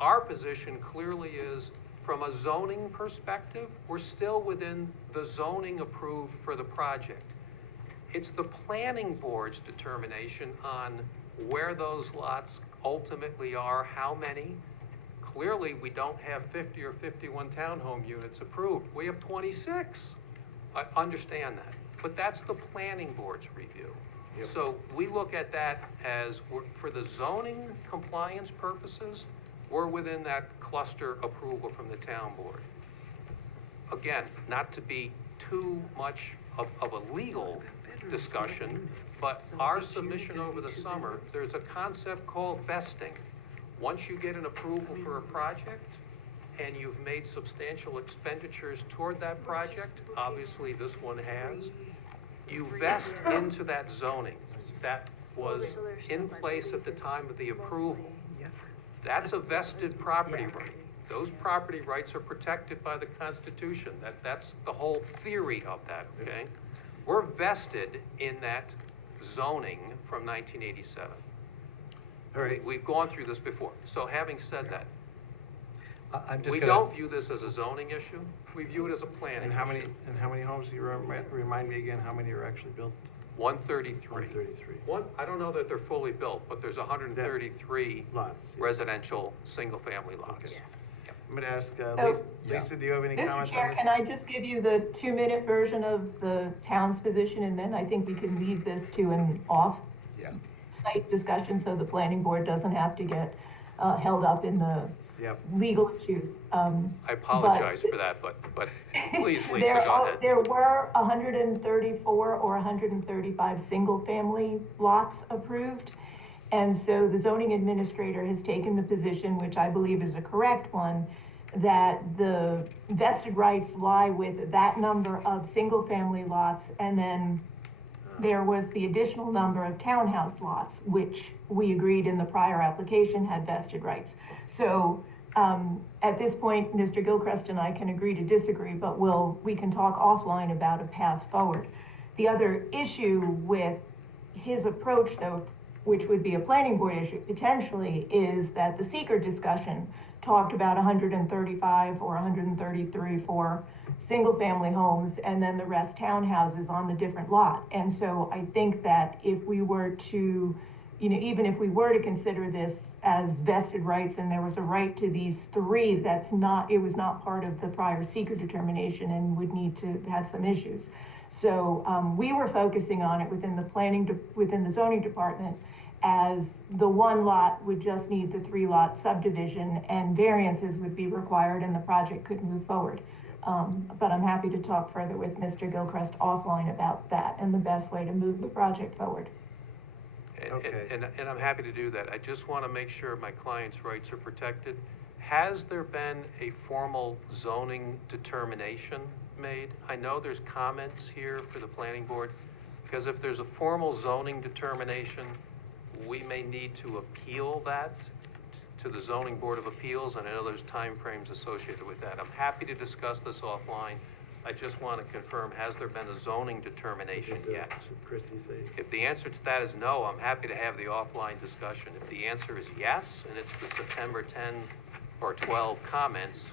our position clearly is, from a zoning perspective, we're still within the zoning approved for the project. It's the planning board's determination on where those lots ultimately are, how many. Clearly, we don't have 50 or 51 townhome units approved. We have 26. I understand that. but that's the planning board's review. Yep. So we look at that as, for the zoning compliance purposes, we're within that cluster approval from the town board. Again, not to be too much of a legal discussion, but our submission over the summer, there's a concept called vesting. Once you get an approval for a project, and you've made substantial expenditures toward that project, obviously this one has, you vest into that zoning that was in place at the time of the approval. That's a vested property right. Those property rights are protected by the Constitution. That's the whole theory of that, okay? We're vested in that zoning from 1987. All right. We've gone through this before. So having said that, I'm just we gonna. don't view this as a zoning issue. We view it as a planning And how issue. many homes, do you remind me again, how many are actually built? 133. 133. I don't know that they're fully built, but there's 133 Lots. Yeah. residential, single-family lots. Okay. I'm gonna ask, So- Lisa, do you have any Mr. comments on Chair, this? can I just give you the 2-minute version of the town's position, and then I think we can leave this to an Yeah. off-site discussion, so the planning board doesn't have to get held up in the Yep. legal issues. I apologize for that, but please, Lisa, go ahead. There were 134 or 135 single-family lots approved. And so the zoning administrator has taken the position, which I believe is a correct one, that the vested rights lie with that number of single-family lots. And then there was the additional number of townhouse lots, which we agreed in the prior application had vested rights. So at this point, Mr. Gilchrist and I can agree to disagree, but we can talk offline about a path forward. The other issue with his approach, though, which would be a planning board issue potentially, is that the seeker discussion talked about 135 or 133 for single-family homes, and then the rest townhouses on the different lot. And so I think that if we were to, even if we were to consider this as vested rights and there was a right to these three, it was not part of the prior seeker determination and would need to have some issues. So we were focusing on it within the zoning department as the one lot would just need the 3-lot subdivision and variances would be required and the project could move forward. But I'm happy to talk further with Mr. Gilchrist offline about that and the best way to move the project forward. And I'm happy to do that. I just want to make sure my client's rights are protected. Has there been a formal zoning determination made? I know there's comments here for the planning board, because if there's a formal zoning determination, we may need to appeal that to the Zoning Board of Appeals, and I know there's timeframes associated with that. I'm happy to discuss this offline. I just want to confirm, has there been a zoning determination yet? Christie say? If the answer to that is no, I'm happy to have the offline discussion. If the answer is yes, and it's the September 10 or 12 comments,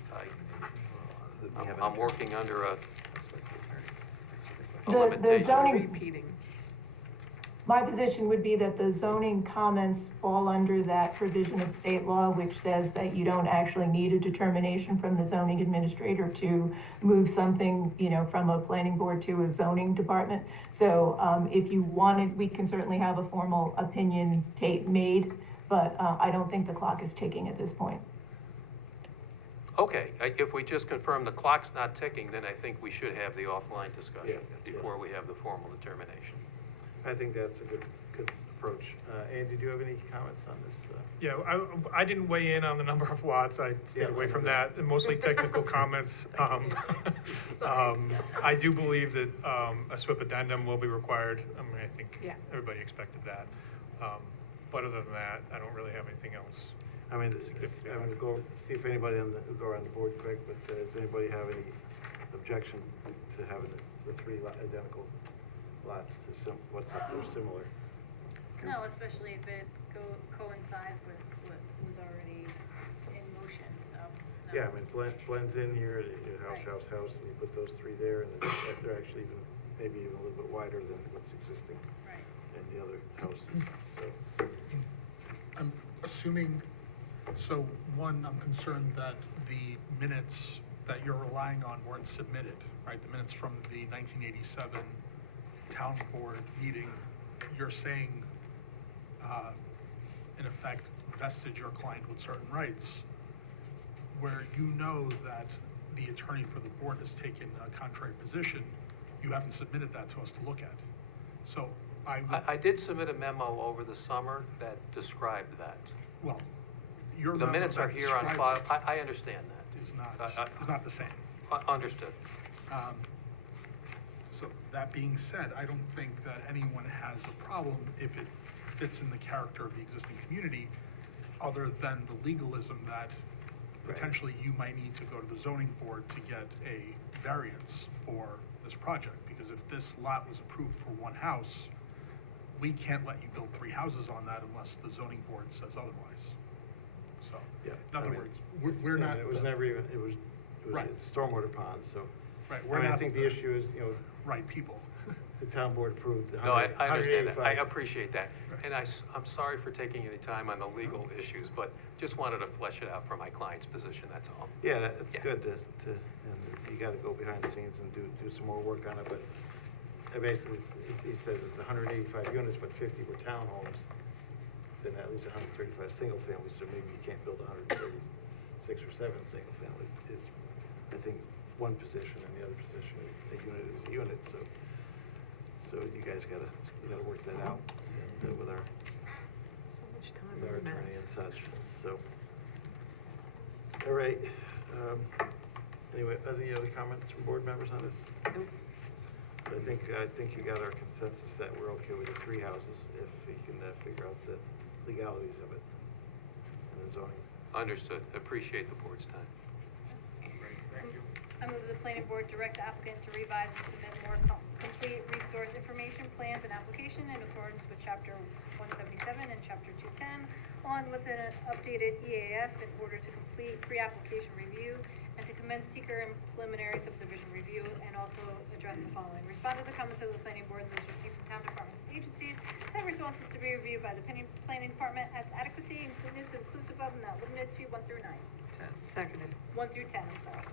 I'm working under a The limitation. zoning, Repeating. my position would be that the zoning comments fall under that provision of state law, which says that you don't actually need a determination from the zoning administrator to move something, from a planning board to a zoning department. So if you wanted, we can certainly have a formal opinion made, but I don't think the clock is ticking at this point. Okay, if we just confirm the clock's not ticking, then I think we should have the offline discussion before we have the formal determination. I think that's a good approach. Andy, do you have any comments on this? Yeah, I didn't weigh in on the number of lots. I stayed away from that, and mostly technical comments. I do believe that a SWIP addendum will be required. I mean, I think everybody expected that. But other than that, I don't really have anything else. I'm gonna go see if anybody who go around the board, Craig, but does anybody have any objection to having the 3 identical lots to what's up there similar? No, especially if it coincides with what was already in motion, so. no. Yeah, I mean, blends in here, house, and you put those 3 there, and they're actually maybe even a little bit wider than what's existing Right. in the other houses, so. I'm assuming, so one, I'm concerned that the minutes that you're relying on weren't submitted, right? The minutes from the 1987 town board meeting, you're saying, in effect, vested your client with certain rights, where you know that the attorney for the board has taken a contrary position, you haven't submitted that to us to look at. So I did submit a memo over the summer that described that. well, your The memo minutes are that here on describes file. it I understand that. is not the same. Understood. So that being said, I don't think that anyone has a problem if it fits in the character of the existing community, other than the legalism that potentially you might need to go to the zoning board to get a variance for this project. Because if this lot was approved for one house, we can't let you build 3 houses on that unless the zoning board says otherwise. So, Yeah. in other I mean, words, we're yeah, not. It was never even, Right. it's a stormwater pond, so. Right, I we're mean, I not think the issue is, right people. the town board approved the No, I understand that. I 185. appreciate that. And I'm sorry for taking any time on the legal issues, but just wanted to flesh it out for my client's position, that's all. Yeah, it's Yeah. good to, and you gotta go behind the scenes and do some more work on it, but basically, he says it's 185 units, but 50 were townhomes, then that leaves 135 single families, so maybe you can't build 136 or 7 single family is, I think, one position, and the other position is a unit is a unit, so you guys gotta work that out, and with our So much time with our on math. attorney and such, so. All right, anyway, any other comments from board members on this? I think you got our consensus that we're okay with the 3 houses, if you can figure out the legalities of it and the zoning. Understood. Appreciate the board's time. Thank you. I move the planning board direct the applicant to revise and submit more complete resource information plans and application in accordance with chapter 177 and chapter 210, along with an updated EAF in order to complete pre-application review and to commence seeker and preliminary subdivision review, and also address the following. Respond to the comments of the planning board and those received from town departments and agencies. Send responses to be reviewed by the planning department as adequacy and completeness inclusive of and not limited to 1 through 9. Seconded. 1 through 10, I'm sorry.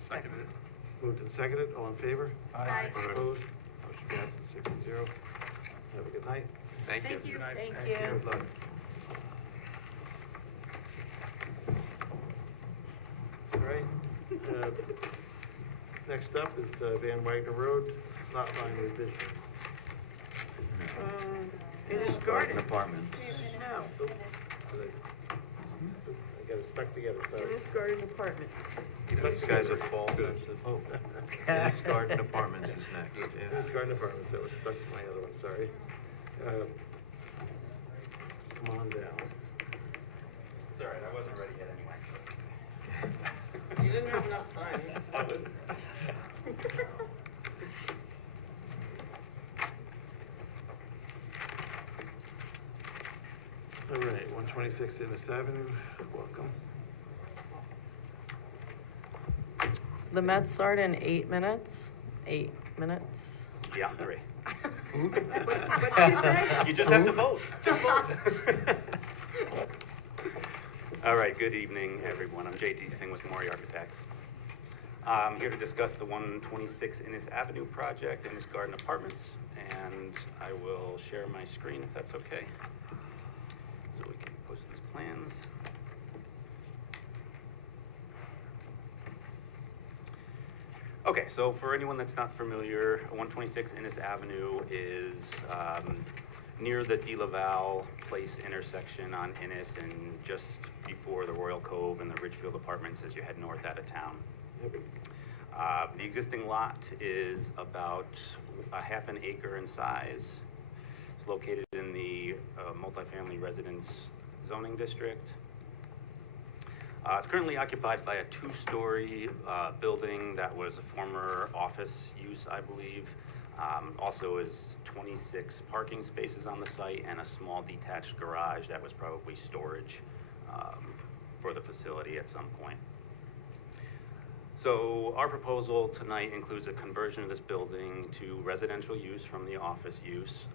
Seconded. Moved and seconded, all in favor? Aye. Opposed? Motion passes 6-0. Have a good night. Thank you. Thank you. Thank Good luck. All right, next up is Van Wagner Road, lot line revision. It is garden. Apartments. No, I got it stuck together, it sorry. is garden apartments. These guys are fall sensitive. Oh, Dennis Garden Apartments is next, yeah. This garden apartments, that was stuck to my other one, sorry. Come on down. It's all right, I wasn't ready yet anyway, so it's okay. You didn't have enough time. I wasn't. All right, 126 Innis Avenue, welcome. The Mets start in 8 minutes. 8 minutes. Yeah, I'm ready. What'd you say? You just have to vote. Just vote. All right, good evening, everyone. I'm JT Singh with Maury Architects. I'm here to discuss the 126 Innis Avenue project, Innis Garden Apartments, and I will share my screen if that's okay. So we can post these plans. Okay, so for anyone that's not familiar, 126 Innis Avenue is near the De La Valle Place intersection on Innis and just before the Royal Cove and the Ridgefield Apartments as you head north out of town. The existing lot is about a half an acre in size. It's located in the multifamily residence zoning district. It's currently occupied by a 2-story building that was a former office use, I believe. Also is 26 parking spaces on the site and a small detached garage that was probably storage for the facility at some point. So our proposal tonight includes a conversion of this building to residential use from the office use.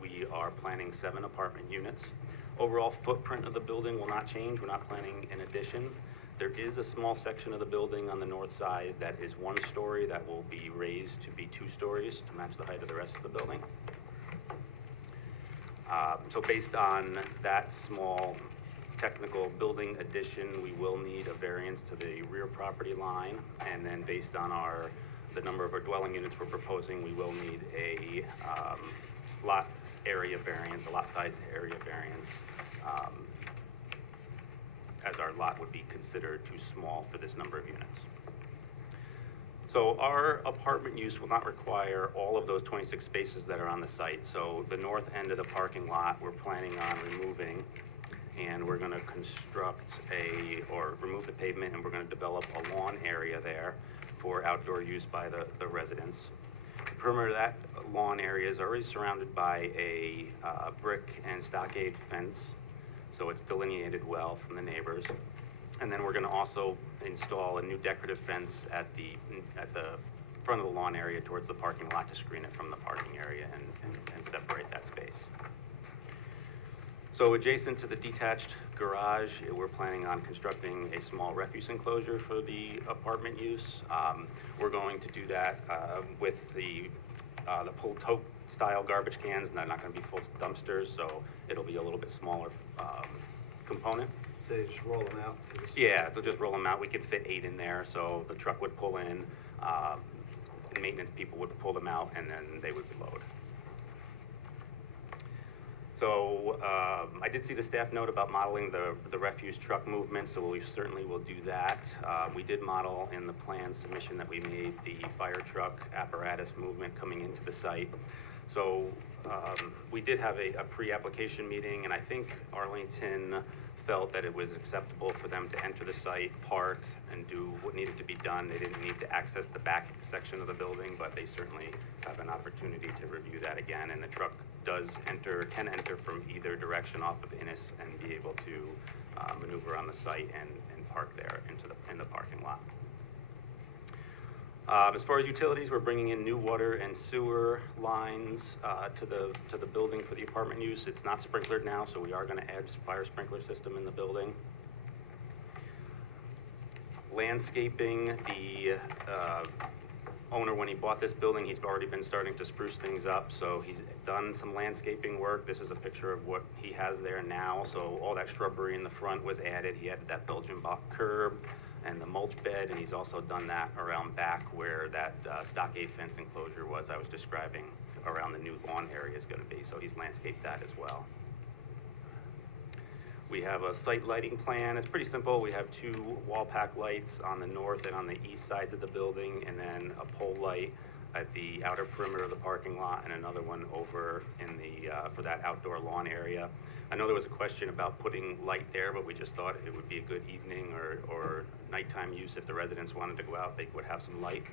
We are planning 7 apartment units. Overall footprint of the building will not change. We're not planning an addition. There is a small section of the building on the north side that is 1 story that will be raised to be 2 stories to match the height of the rest of the building. So based on that small technical building addition, we will need a variance to the rear property line. And then based on the number of our dwelling units we're proposing, we will need a lot area variance, a lot size area variance, as our lot would be considered too small for this number of units. So our apartment use will not require all of those 26 spaces that are on the site. So the north end of the parking lot, we're planning on removing, and we're gonna remove the pavement, and we're gonna develop a lawn area there for outdoor use by the residents. The perimeter of that lawn area is already surrounded by a brick and stockade fence, so it's delineated well from the neighbors. And then we're gonna also install a new decorative fence at the front of the lawn area towards the parking lot to screen it from the parking area and separate that space. So adjacent to the detached garage, we're planning on constructing a small refuse enclosure for the apartment use. We're going to do that with the pull tote style garbage cans, and they're not gonna be full dumpsters, so it'll be a little bit smaller component. So you just roll them out? Yeah, they'll just roll them out. We could fit 8 in there, so the truck would pull in, maintenance people would pull them out, and then they would load. So I did see the staff note about modeling the refuse truck movement, so we certainly will do that. We did model in the plan submission that we made the fire truck apparatus movement coming into the site. So we did have a pre-application meeting, and I think Arlington felt that it was acceptable for them to enter the site, park, and do what needed to be done. They didn't need to access the back section of the building, but they certainly have an opportunity to review that again. And the truck can enter from either direction off of Innis and be able to maneuver on the site and park there in the parking lot. As far as utilities, we're bringing in new water and sewer lines to the building for the apartment use. It's not sprinklered now, so we are going to add a fire sprinkler system in the building. Landscaping, the owner, when he bought this building, he's already been starting to spruce things up, so he's done some landscaping work. This is a picture of what he has there now. So all that shrubbery in the front was added. He added that Belgian box curb and the mulch bed, and he's also done that around back where that stockade fence enclosure was I was describing around the new lawn area is going to be. So he's landscaped that as well. We have a site lighting plan. It's pretty simple. We have 2 wall pack lights on the north and on the east sides of the building, and then a pole light at the outer perimeter of the parking lot, and another one over in the for that outdoor lawn area. I know there was a question about putting light there, but we just thought it would be a good evening or nighttime use. If the residents wanted to go out, they would have some light.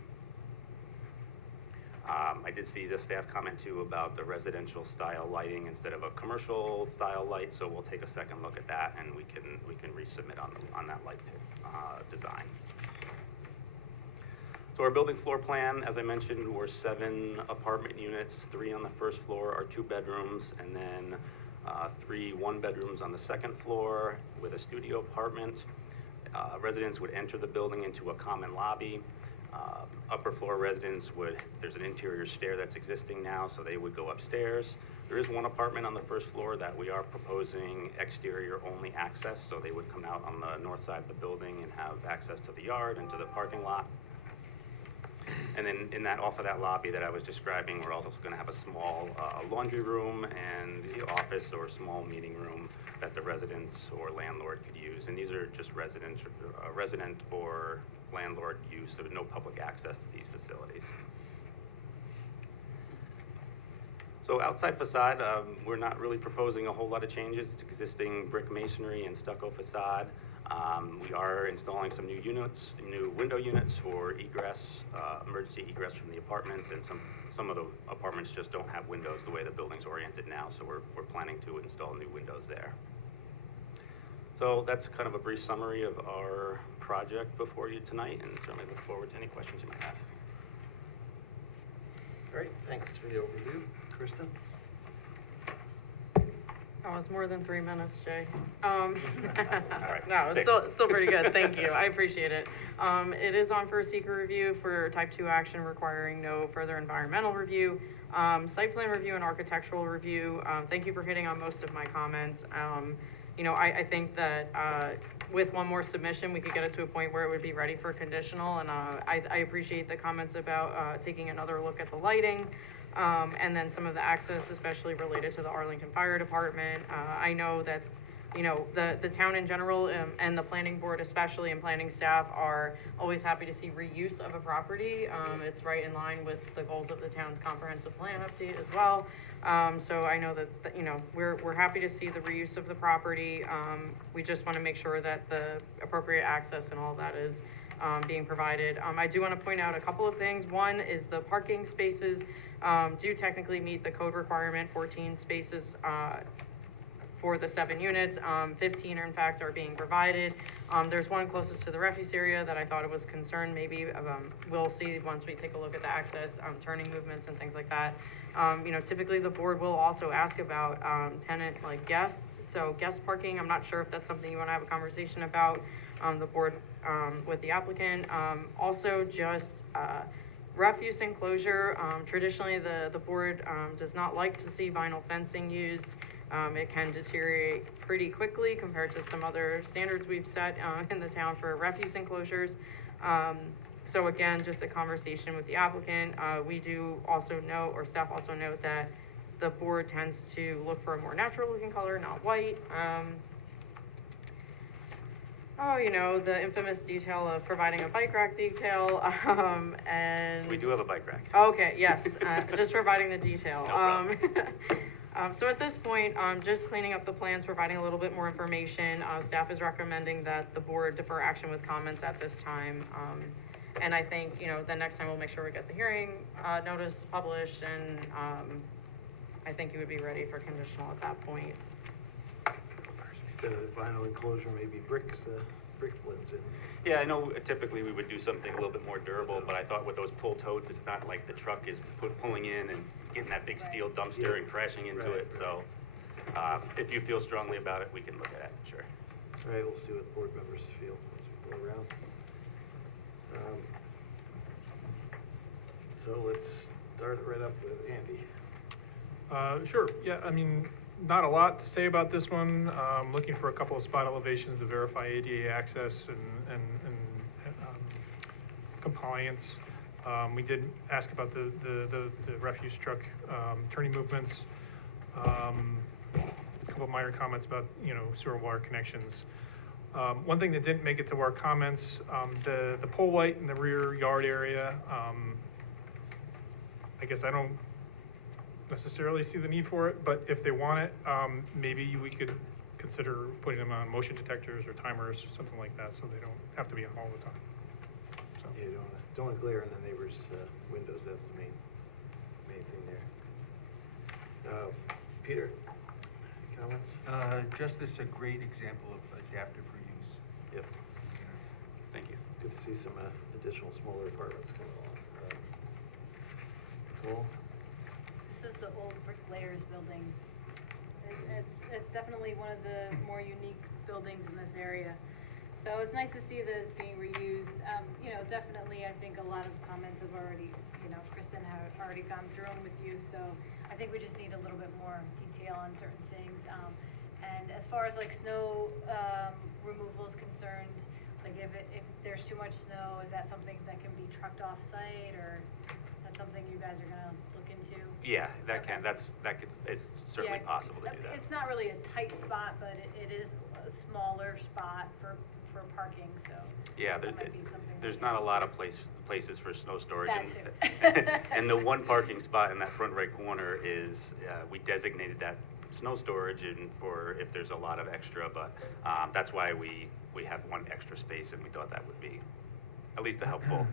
I did see the staff comment too about the residential style lighting instead of a commercial style light, so we'll take a second look at that, and we can resubmit on that light design. So our building floor plan, as I mentioned, were 7 apartment units. 3 on the first floor are 2 bedrooms, and then 3 one-bedrooms on the second floor with a studio apartment. Residents would enter the building into a common lobby. Upper floor residents there's an interior stair that's existing now, so they would go upstairs. There is 1 apartment on the first floor that we are proposing exterior only access, so they would come out on the north side of the building and have access to the yard and to the parking lot. And then off of that lobby that I was describing, we're also going to have a small laundry room and the office or small meeting room that the residents or landlord could use. And these are just resident or landlord use, so no public access to these facilities. So outside facade, we're not really proposing a whole lot of changes. It's existing brick masonry and stucco facade. We are installing some new window units for egress, emergency egress from the apartments, and some of the apartments just don't have windows the way the building's oriented now, so we're planning to install new windows there. So that's kind of a brief summary of our project before you tonight, and certainly look forward to any questions you might have. Great, thanks for the overview. Kristen? That was more than 3 minutes, Jay. right, No, it's 6. still pretty good, thank you, I appreciate it. It is on for a seeker review for type 2 action requiring no further environmental review, site plan review and architectural review. Thank you for hitting on most of my comments. You know, I think that, with one more submission, we could get it to a point where it would be ready for conditional, and, I appreciate the comments about, taking another look at the lighting, and then some of the access, especially related to the Arlington Fire Department. I know that, you know, the town in general, and the planning board especially, and planning staff are always happy to see reuse of a property. It's right in line with the goals of the town's comprehensive plan update as well. So I know that, you know, we're happy to see the reuse of the property. We just want to make sure that the appropriate access and all that is, being provided. I do want to point out a couple of things. One is the parking spaces, do technically meet the code requirement, 14 spaces, for the 7 units, 15 are in fact are being provided. There's one closest to the refuse area that I thought it was concerned, maybe, we'll see once we take a look at the access, turning movements and things like that. You know, typically the board will also ask about, tenant, like guests, so guest parking, I'm not sure if that's something you wanna have a conversation about, the board, with the applicant. Also just, refuse enclosure, traditionally the board, does not like to see vinyl fencing used. It can deteriorate pretty quickly compared to some other standards we've set, in the town for refuse enclosures. So again, just a conversation with the applicant. We do also note, or staff also note, that the board tends to look for a more natural looking color, not white. Oh, you know, the infamous detail of providing a bike rack detail, and. We do have a bike rack. Okay, yes, just providing the detail. No problem. So at this point, just cleaning up the plans, providing a little bit more information. Staff is recommending that the board defer action with comments at this time. And I think, you know, the next time we'll make sure we get the hearing, notice published, and, I think you would be ready for conditional at that point. Instead of vinyl enclosure, maybe brick blends in. Yeah, I know typically we would do something a little bit more durable, but I thought with those pull totes, it's not like the truck is pulling in and getting that big steel dumpster and crashing into it, so, if you feel strongly about it, we can look at it, sure. All right, we'll see what board members feel as we go around. So let's start it right up with Andy. Sure, yeah, I mean, not a lot to say about this one. Looking for a couple of spot elevations to verify ADA access and compliance. We did ask about the refuse truck, turning movements. A couple of minor comments about, you know, sewer and water connections. One thing that didn't make it to our comments, the pole light in the rear yard area, I guess I don't necessarily see the need for it, but if they want it, maybe we could consider putting them on motion detectors or timers, something like that, so they don't have to be on all the time. So. Yeah, you don't want to glare in the neighbor's windows, that's the main thing there. Peter, comments? Just this a great example of adaptive reuse. Yep, Thank you. good to see some additional smaller apartments coming along. Cool. This is the old bricklayers building. It's definitely one of the more unique buildings in this area. So it's nice to see this being reused. You know, definitely, I think a lot of comments have already, you know, Kristen have already gone through them with you. So I think we just need a little bit more detail on certain things. And as far as like snow removal is concerned, like if there's too much snow, is that something that can be trucked off site, or that's something you guys are gonna look into? Yeah, Okay. it's certainly Yeah, possible to do that. It's not really a tight spot, but it is a smaller spot for parking, so. Yeah, that might be something there's we- not a lot of places for snow storage. That and- too. And the one parking spot in that front right corner is, we designated that snow storage and for if there's a lot of extra, but, that's why we have one extra space and we thought that would be at least a helpful.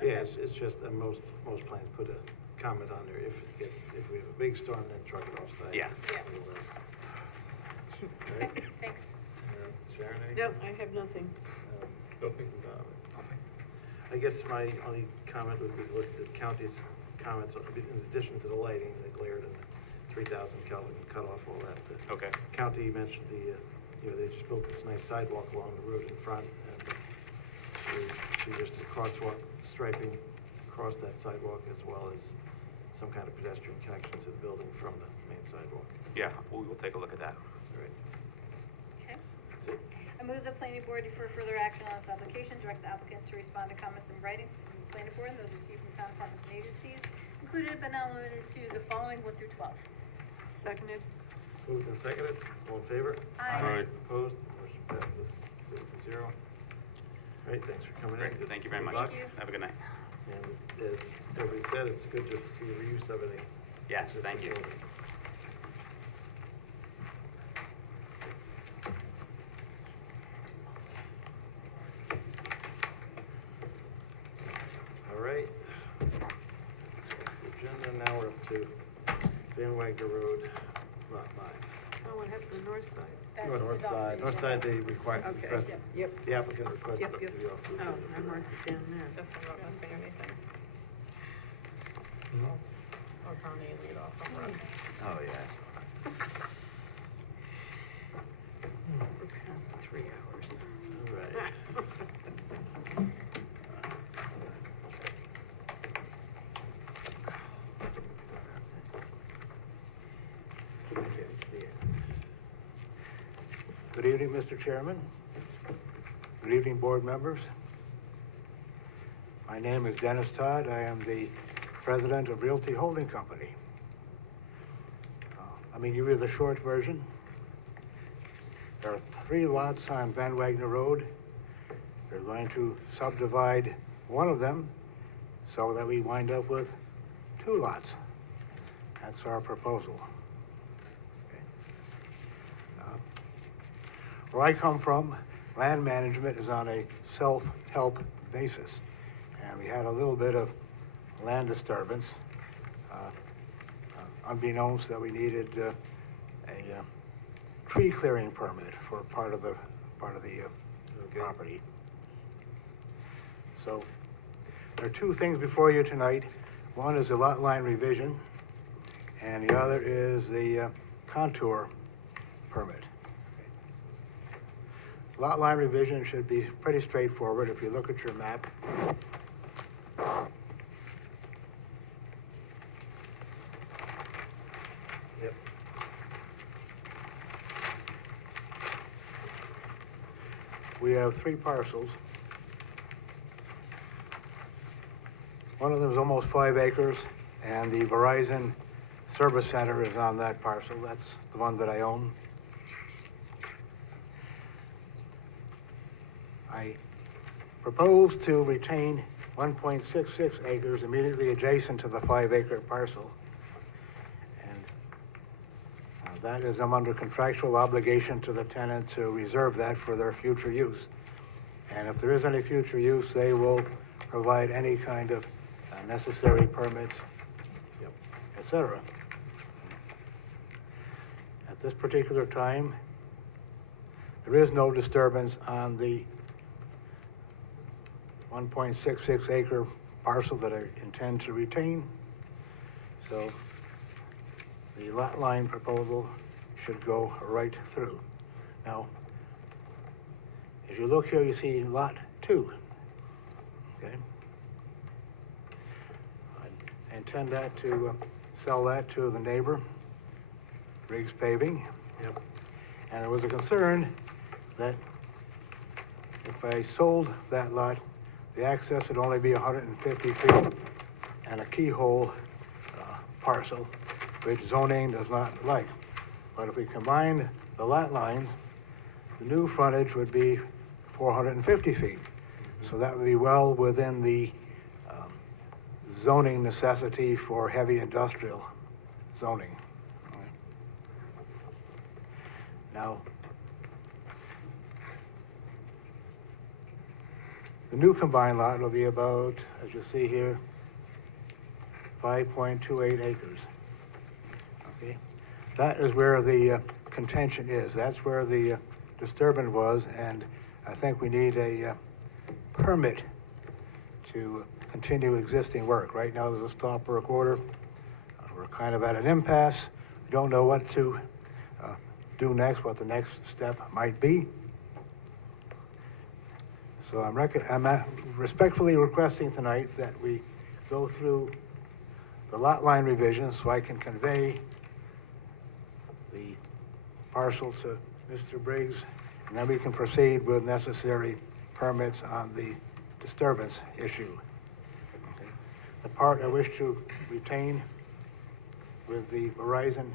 Yeah, it's just that most plans put a comment on there if we have a big storm, then truck it off site. Yeah. Yeah. Otherwise. All right, Thanks. Sharon, anything? No, I have nothing. Nothing. I guess my only comment would be look at the county's comments, in addition to the lighting, the glare and 3,000 Kelvin cutoff, all that. The Okay. county mentioned they just built this nice sidewalk along the road in front, and we suggested crosswalk striping across that sidewalk, as well as some kind of pedestrian connection to the building from the main sidewalk. Yeah, we'll take a look at that. All right, Okay. that's it. I move the planning board defer further action on this application, direct the applicant to respond to comments in writing from the planning board and those received from town departments and agencies, included but not limited to the following 1 through 12. Seconded. Moved and seconded, all in favor? Aye. Opposed, motion passes 6-0. All right, thanks for coming in. Great, thank you very much. Good luck. Have a good night. And as everybody said, it's good to see the reuse of any. Yes, thank you. All right. Let's go to the agenda. Now we're up to Van Wagner Road, Lot 9. Oh, what happened to the north side? North side. North side, they require, Okay. requested, Yep. the applicant requested Yep, it yep. to be off the Oh, agenda. I marked it down there. Guess I'm not missing anything. Oh, Tony, lead off on that. Oh, yes. We're past the 3 hours. All right. Okay, to the end. Good evening, Mr. Chairman. Good evening, board members. My name is Dennis Todd. I am the president of Realty Holding Company. Let me give you the short version. There are 3 lots on Van Wagner Road. We're going to subdivide one of them so that we wind up with 2 lots. That's our proposal. Where I come from, land management is on a self-help basis. And we had a little bit of land disturbance, unbeknownst that we needed a tree clearing permit for part of the property. So there are 2 things before you tonight. One is the lot line revision, and the other is the contour permit. Lot line revision should be pretty straightforward if you look at your map. Yep. We have 3 parcels. One of them is almost 5 acres, and the Verizon Service Center is on that parcel. That's the one that I own. I propose to retain 1.66 acres immediately adjacent to the 5-acre parcel. And that is, I'm under contractual obligation to the tenant to reserve that for their future use. And if there is any future use, they will provide any kind of necessary permits, et cetera. At this particular time, there is no disturbance on the 1.66 acre parcel that I intend to retain. So the lot line proposal should go right through. Now, if you look here, you see lot 2. Okay. I intend that to sell that to the neighbor, Riggs Paving. Yep. And there was a concern that if I sold that lot, the access would only be 150 feet and a keyhole parcel, which zoning does not like. But if we combine the lot lines, the new frontage would be 450 feet. So that would be well within the zoning necessity for heavy industrial zoning. Now, the new combined lot will be about, as you see here, 5.28 acres. Okay, that is where the contention is. That's where the disturbance was, and I think we need a permit to continue existing work. Right now, there's a stop work order. We're kind of at an impasse. don't know what to do next, what the next step might be. So I'm respectfully requesting tonight that we go through the lot line revisions so I can convey the parcel to Mr. Briggs, and then we can proceed with necessary permits on the disturbance issue. Okay. The part I wish to retain with the Verizon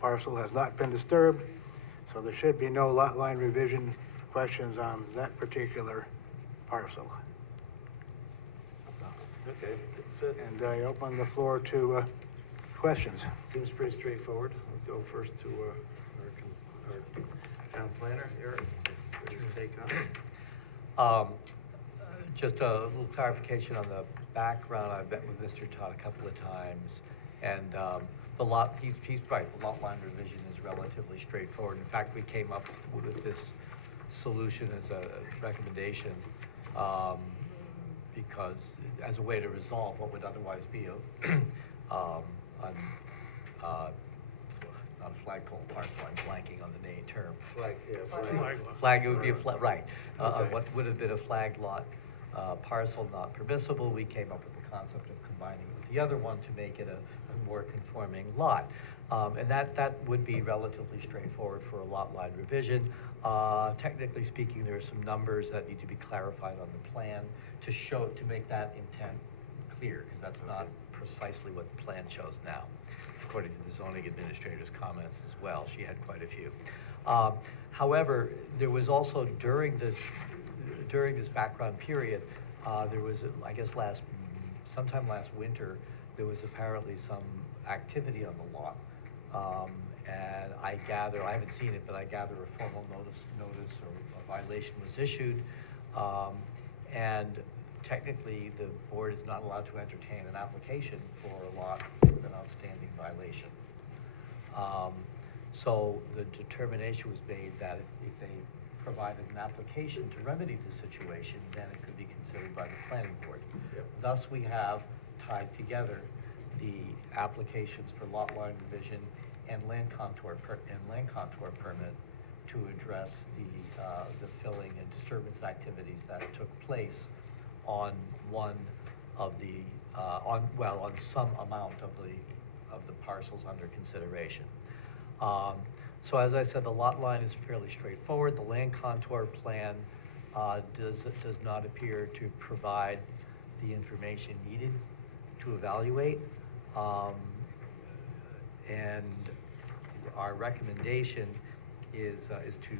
parcel has not been disturbed, so there should be no lot line revision questions on that particular parcel. Okay, And I open the floor to questions. seems pretty straightforward. I'll go first to our town planner, Eric. What's your take on it? Just a little clarification on the background. I've met with Mr. Todd a couple of times, and the lot, he's right, the lot line revision is relatively straightforward. In fact, we came up with this solution as a recommendation because as a way to resolve what would otherwise be a not a flagpole parcel, I'm blanking on the main term. Flag, it would be a flag, right. Okay. What would have been a flag lot parcel not permissible, we came up with the concept of combining it with the other one to make it a more conforming lot. And that would be relatively straightforward for a lot line revision. Technically speaking, there are some numbers that need to be clarified on the plan to make that intent clear, because that's not precisely what the plan shows now, according to the zoning administrator's comments as well. She had quite a few. However, there was also during this background period, there was, I guess sometime last winter, there was apparently some activity on the lot. And I haven't seen it, but I gather a formal notice or a violation was issued. And technically, the board is not allowed to entertain an application for a lot with an outstanding violation. So the determination was made that if they provided an application to remedy the situation, then it could be considered by the planning board. Yep. Thus, we have tied together the applications for lot line revision and land contour permit to address the filling and disturbance activities that took place on one of the on some amount of the parcels under consideration. So as I said, the lot line is fairly straightforward. The land contour plan does not appear to provide the information needed to evaluate. And our recommendation is to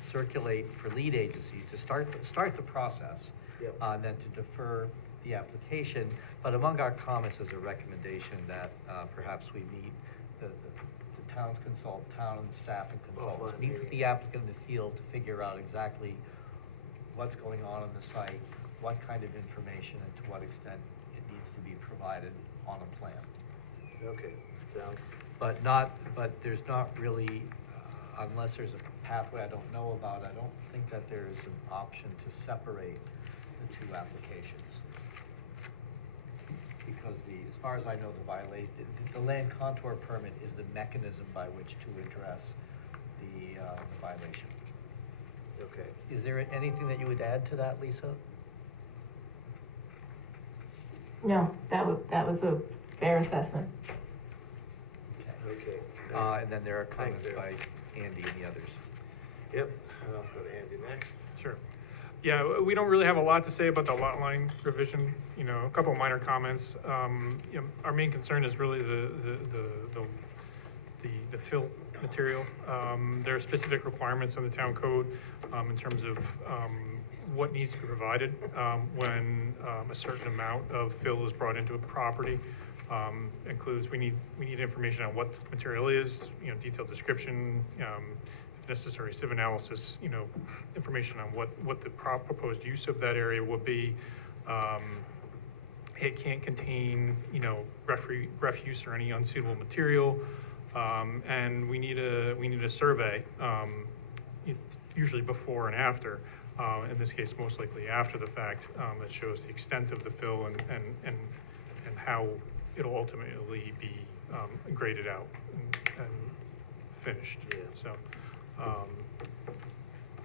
circulate for lead agencies to start the process, Yep. and then to defer the application. But among our comments is a recommendation that perhaps we meet the town and staff and consultants, Offline meet with meeting. the applicant in the field to figure out exactly what's going on the site, what kind of information, and to what extent it needs to be provided on a plan. Okay, sounds, But there's not really, unless there's a pathway I don't know about, I don't think that there is an option to separate the two applications. Because as far as I know, the land contour permit is the mechanism by which to address the violation. okay. Is there anything that you would add to that, Lisa? No, that was a fair assessment. Okay. And then there are comments Thanks, by Eric. Andy and the others. Yep, and I'll go to Andy next. Sure. Yeah, we don't really have a lot to say about the lot line revision, a couple of minor comments. Our main concern is really the fill material. There are specific requirements in the town code in terms of what needs to be provided when a certain amount of fill is brought into a property. Includes, we need information on what the material is, detailed description, if necessary, sieve analysis, information on what the proposed use of that area will be. It can't contain, refuse or any unsuitable material. And we need a survey, usually before and after. In this case, most likely after the fact, that shows the extent of the fill and how it'll ultimately be graded out and finished. Yeah.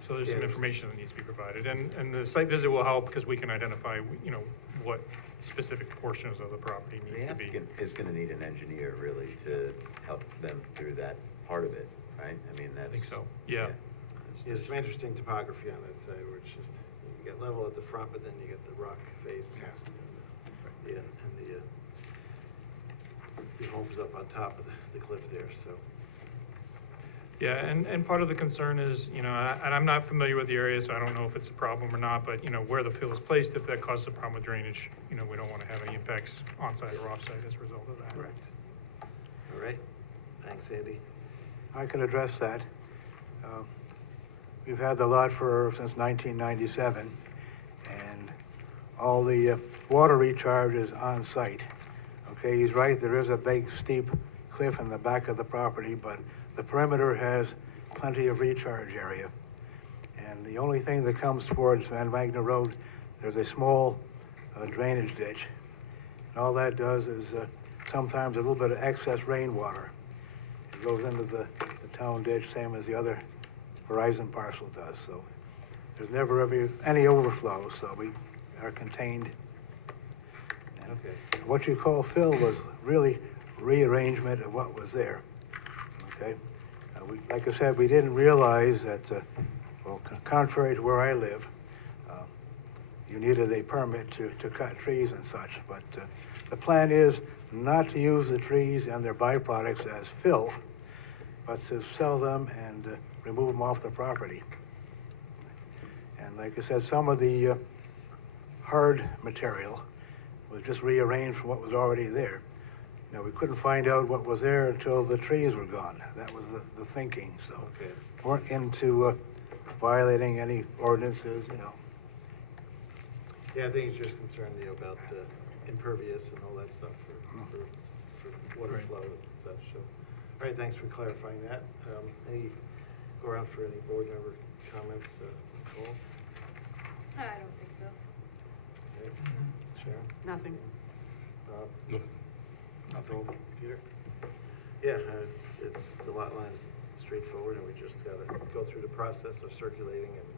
So there's some Yeah. information that needs to be provided, and the site visit will help because we can identify, you know, what specific portions of the property The need to be. applicant is gonna need an engineer really to help them through that part of it, right? I mean, that's. I think so, yeah. There's some interesting topography on that site where it's just, you get level at the front, but then you get the rock face. Yes. And the home's up on top of the cliff there, so. Yeah, and part of the concern is, you know, and I'm not familiar with the area, so I don't know if it's a problem or not, but, you know, where the fill is placed, if that causes a problem with drainage, you know, we don't want to have any impacts on-site or off-site as a result of that. Correct. All right, thanks, Andy. I can address that. We've had the lot since 1997, and all the water recharge is on site. Okay, he's right, there is a big steep cliff in the back of the property, but the perimeter has plenty of recharge area. And the only thing that comes towards Van Wagner Road, there's a small drainage ditch. And all that does is sometimes a little bit of excess rainwater. It goes into the town ditch, same as the other Verizon parcel does. So there's never any overflow, so we are contained. And Okay. what you call fill was really rearrangement of what was there. Okay? Like I said, we didn't realize that, well, contrary to where I live, you needed a permit to cut trees and such. But the plan is not to use the trees and their byproducts as fill, but to sell them and remove them off the property. And like I said, some of the hard material was just rearranged from what was already there. Now, we couldn't find out what was there until the trees were gone. That was the thinking, so. Okay. Weren't into violating any ordinances, you know. Yeah, I think he's just concerned, you know, about impervious and all that stuff for water flow and such, so. All right, thanks for clarifying that. Go around for any board member comments, Nicole? I don't think so. Okay. Sharon? Nothing. Bob? No. Nothing. Peter? Yeah, the lot line is straightforward, and we just gotta go through the process of circulating and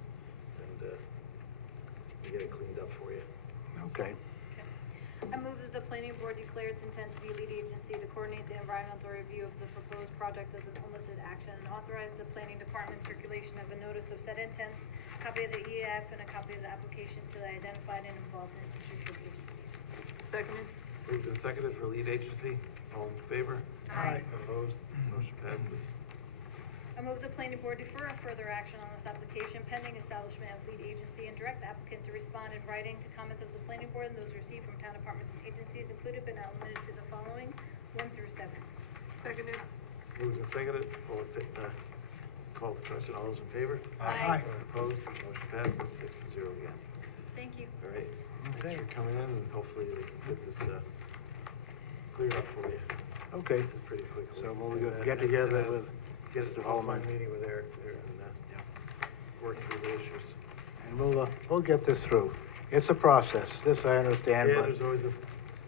get it cleaned up for you. Okay. I move that the planning board declare its intent to be lead agency to coordinate the environmental review of the proposed project as an illicit action and authorize the planning department circulation of a notice of said intent, copy of the EAF, and a copy of the application to the identified and involved and interested agencies. Seconded? Moved and seconded for lead agency. All in favor? Aye. Opposed? Motion passes. I move the planning board defer further action on this application pending establishment of lead agency and direct the applicant to respond in writing to comments of the planning board and those received from town departments and agencies included but not limited to the following, 1 through 7. Seconded? Moved and seconded. Call the question. All those in favor? Aye. Opposed? Motion passes 6-0 again. Thank you. All right. Okay. Thanks for coming in, and hopefully we can get this cleared up for you Okay. pretty quickly. So we'll And, get together and with Get Mr. a Holman. phone meeting with Eric there and work through the issues. And we'll get this through. It's a process, this I understand, Yeah, but there's always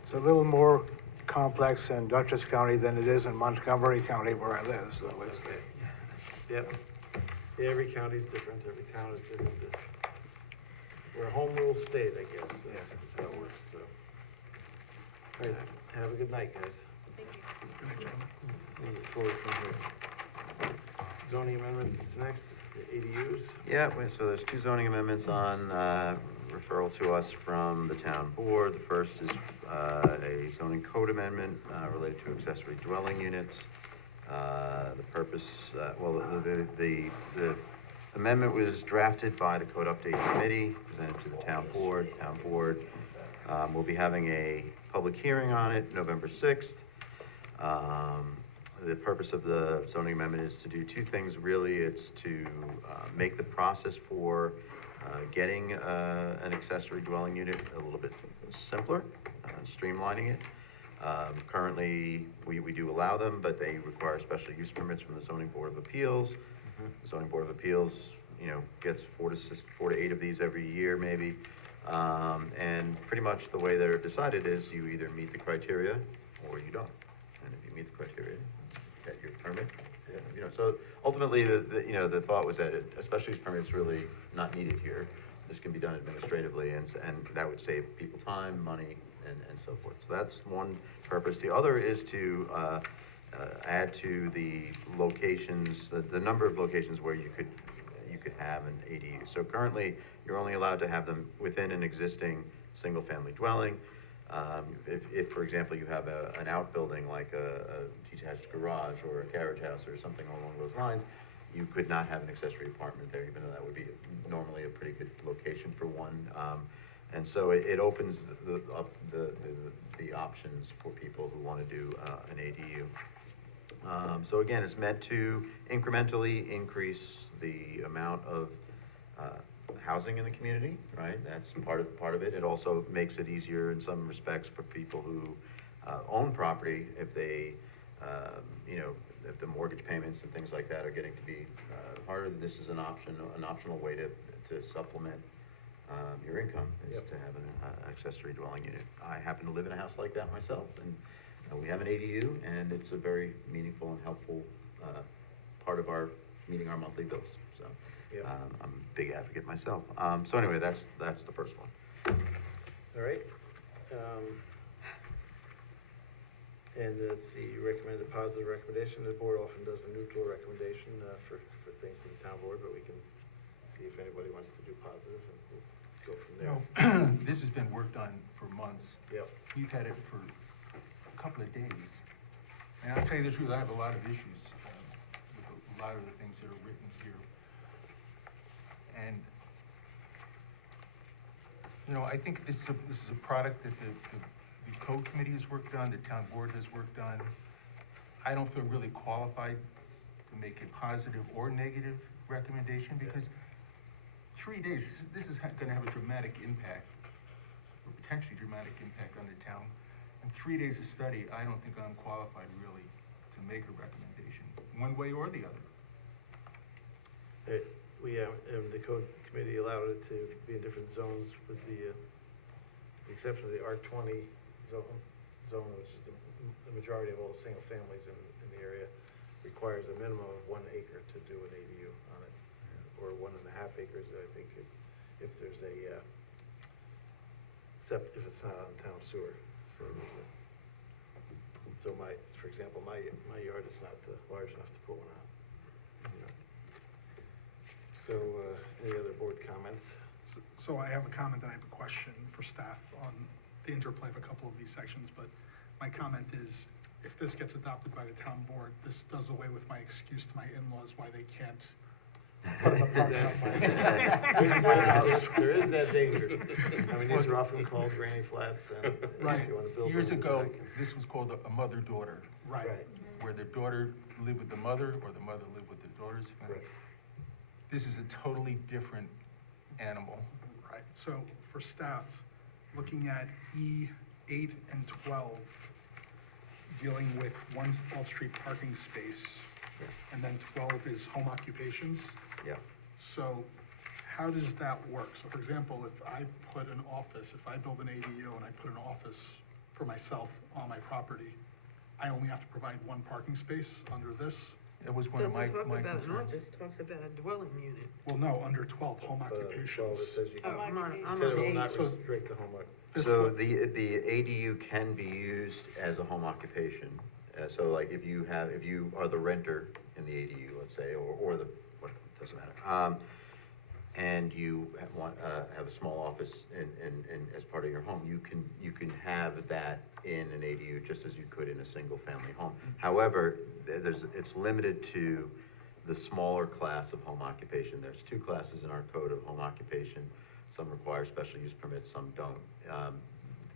it's a little more complex in Dutchess County than it is in Montgomery County where I live, so it's. Okay. Yep. Yeah, every county's different, every town is different. We're a home rule state, I guess, is how it works, so. All right, have a good night, guys. Thank you. Move forward from here. Zoning amendments next, the ADUs. Yeah, so there's two zoning amendments on referral to us from the town board. The first is a zoning code amendment related to accessory dwelling units. The purpose, the amendment was drafted by the code update committee, presented to the town board. Town board will be having a public hearing on it November 6th. The purpose of the zoning amendment is to do two things, really. It's to make the process for getting an accessory dwelling unit a little bit simpler, streamlining it. Currently, we do allow them, but they require special use permits from the Zoning Board of Appeals. The Zoning Board of Appeals, gets 4 to 8 of these every year, maybe. And pretty much the way they're decided is you either meet the criteria or you don't. And if you meet the criteria, you get your permit. Yeah, you know, so ultimately, the thought was that especially if permit's really not needed here, this can be done administratively, and that would save people time, money, and so forth. So that's one purpose. The other is to add to the locations, the number of locations where you could have an ADU. So currently, you're only allowed to have them within an existing single-family dwelling. If, for example, you have an outbuilding like a detached garage or a carriage house or something along those lines, you could not have an accessory apartment there, even though that would be normally a pretty good location for one. And so it opens up the options for people who want to do an ADU. So again, it's meant to incrementally increase the amount of housing in the community, right? That's part of it. It also makes it easier in some respects for people who own property if they, if the mortgage payments and things like that are getting to be harder. This is an optional way to supplement your income, is to have an accessory dwelling unit. I happen to live in a house like that myself, and we have an ADU, and it's a very meaningful and helpful part of meeting our monthly bills. So I'm a big advocate myself. So anyway, that's the first one. All right. And let's see, you recommend a positive recommendation. The board often does a neutral recommendation for things to the town board, but we can see if anybody wants to do positive, and we'll go from there. This has been worked on for months. Yep. We've had it for a couple of days. And I'll tell you the truth, I have a lot of issues with a lot of the things that are written here. And, I think this is a product that the code committee has worked on, the town board has worked on. I don't feel really qualified to make a positive or negative recommendation, because 3 days, this is gonna have a dramatic impact, or potentially dramatic impact on the town. In 3 days of study, I don't think I'm qualified really to make a recommendation, one way or the other. The code committee allowed it to be in different zones with the exception of the R20 zone, which is the majority of all the single families in the area, requires a minimum of 1 acre to do an ADU on it, or 1.5 acres, I think, is if there's a if it's not on town sewer. So for example, my yard is not large enough to put one on. So any other board comments? So I have a comment and I have a question for staff on the interplay of a couple of these sections, but my comment is, if this gets adopted by the town board, this does away with my excuse to my in-laws why they can't put an apartment on my house. There is that danger. I mean, these are often called granny flats, and Right. if you want to build Years one in the ago, back. this was called a mother-daughter, Right. where the daughter lived with the mother, or the mother lived with the daughter's family. Right. This is a totally different animal. Right, so for staff, looking at E8 and 12, dealing with one off-street parking space, and then 12 is home occupations. Yeah. So how does that work? So for example, if I put an office, if I build an ADU and I put an office for myself on my property, I only have to provide 1 parking space under this? That was one of my Doesn't talk about an concerns. office, talks about a dwelling unit. Well, no, under 12, home 12, occupations. it says you Oh, can, I'm on it says it will not eight. restrict the home. This So one- the ADU can be used as a home occupation. So like if you are the renter in the ADU, let's say, or the, what, doesn't matter. And you have a small office as part of your home, you can have that in an ADU just as you could in a single family home. However, it's limited to the smaller class of home occupation. There's 2 classes in our code of home occupation. Some require special use permits, some don't.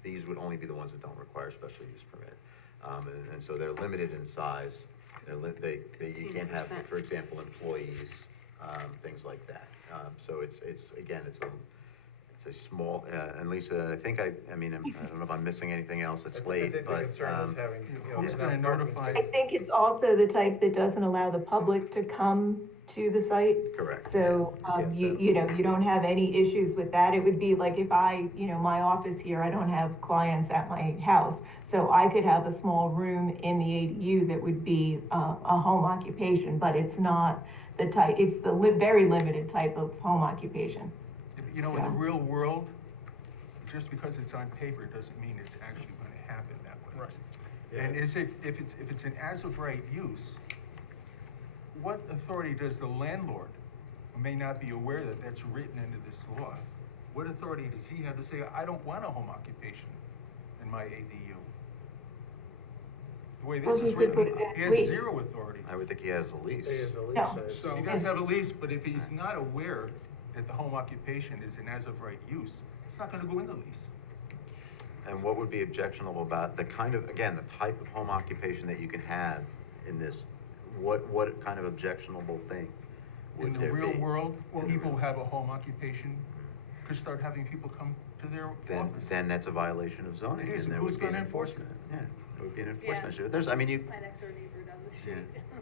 These would only be the ones that don't require special use permit. And so they're limited in size. You can't have, 15%. for example, employees, things like that. So it's it's a small, and Lisa, I think I mean, I don't know if I'm missing anything else, it's late, I think the but, concern is having, Who's enough gonna parking notify? I think it's also the type that doesn't allow the public to come to the site. correct. So, Yes, you know, that's- you don't have any issues with that. It would be like if I, you know, my office here, I don't have clients at my house. So I could have a small room in the ADU that would be, a home occupation, but it's not the type, it's the very limited type of home occupation. You know, in the So- real world, just because it's on paper doesn't mean it's actually gonna happen that way. Right. And if it's an as-of-right use, what authority does the landlord, who may not be aware that that's written into this law, what authority does he have to say, I don't want a home occupation in my ADU? The way Well, this he is could written, put it as he has lease. zero authority. I would think he has a lease. He has a lease, No. So- He does have a lease, but if he's not aware that the home occupation is an as-of-right use, it's not gonna go in the lease. And what would be objectionable about the kind of, again, the type of home occupation that you can have in this? What kind of objectionable thing In would the there real be? world, people who have a home occupation could start having people come to their office. Then that's a violation of zoning, It is, and there who's would be an gonna enforce it? enforcement. Yeah, it would be an enforcement Yeah. issue. There's, I mean, you, My next door neighbor down the street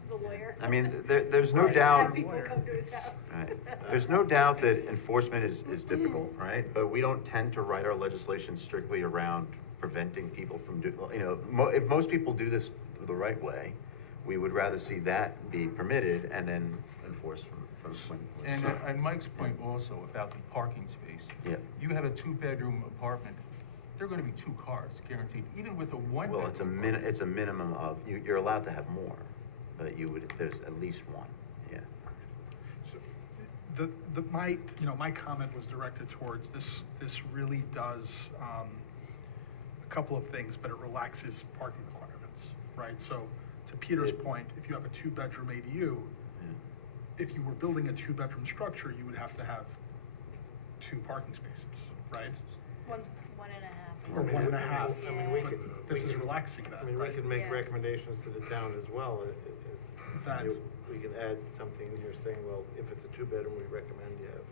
is a lawyer. I mean, there's no Have doubt. people come to his house. Right. There's no doubt that enforcement is difficult, right? But we don't tend to write our legislation strictly around preventing people from you know, if most people do this the right way, we would rather see that be permitted and then enforced from when. And Mike's point also about the parking space. Yeah. You have a two-bedroom apartment, there are gonna be 2 cars guaranteed, even with a one-bedroom. Well, it's a minimum of, you're allowed to have more, but there's at least one, yeah. So, my comment was directed towards this really does, a couple of things, but it relaxes parking requirements, right? So, to Peter's point, if you have a 2-bedroom ADU, if you were building a 2-bedroom structure, you would have to have 2 parking spaces, right? One and a half. Or 1.5. I mean, we But could. this we is could- relaxing that, I mean, we right? could make Yeah. recommendations to the town as well. That- We could add something in here saying, well, if it's a 2-bedroom, we recommend you have.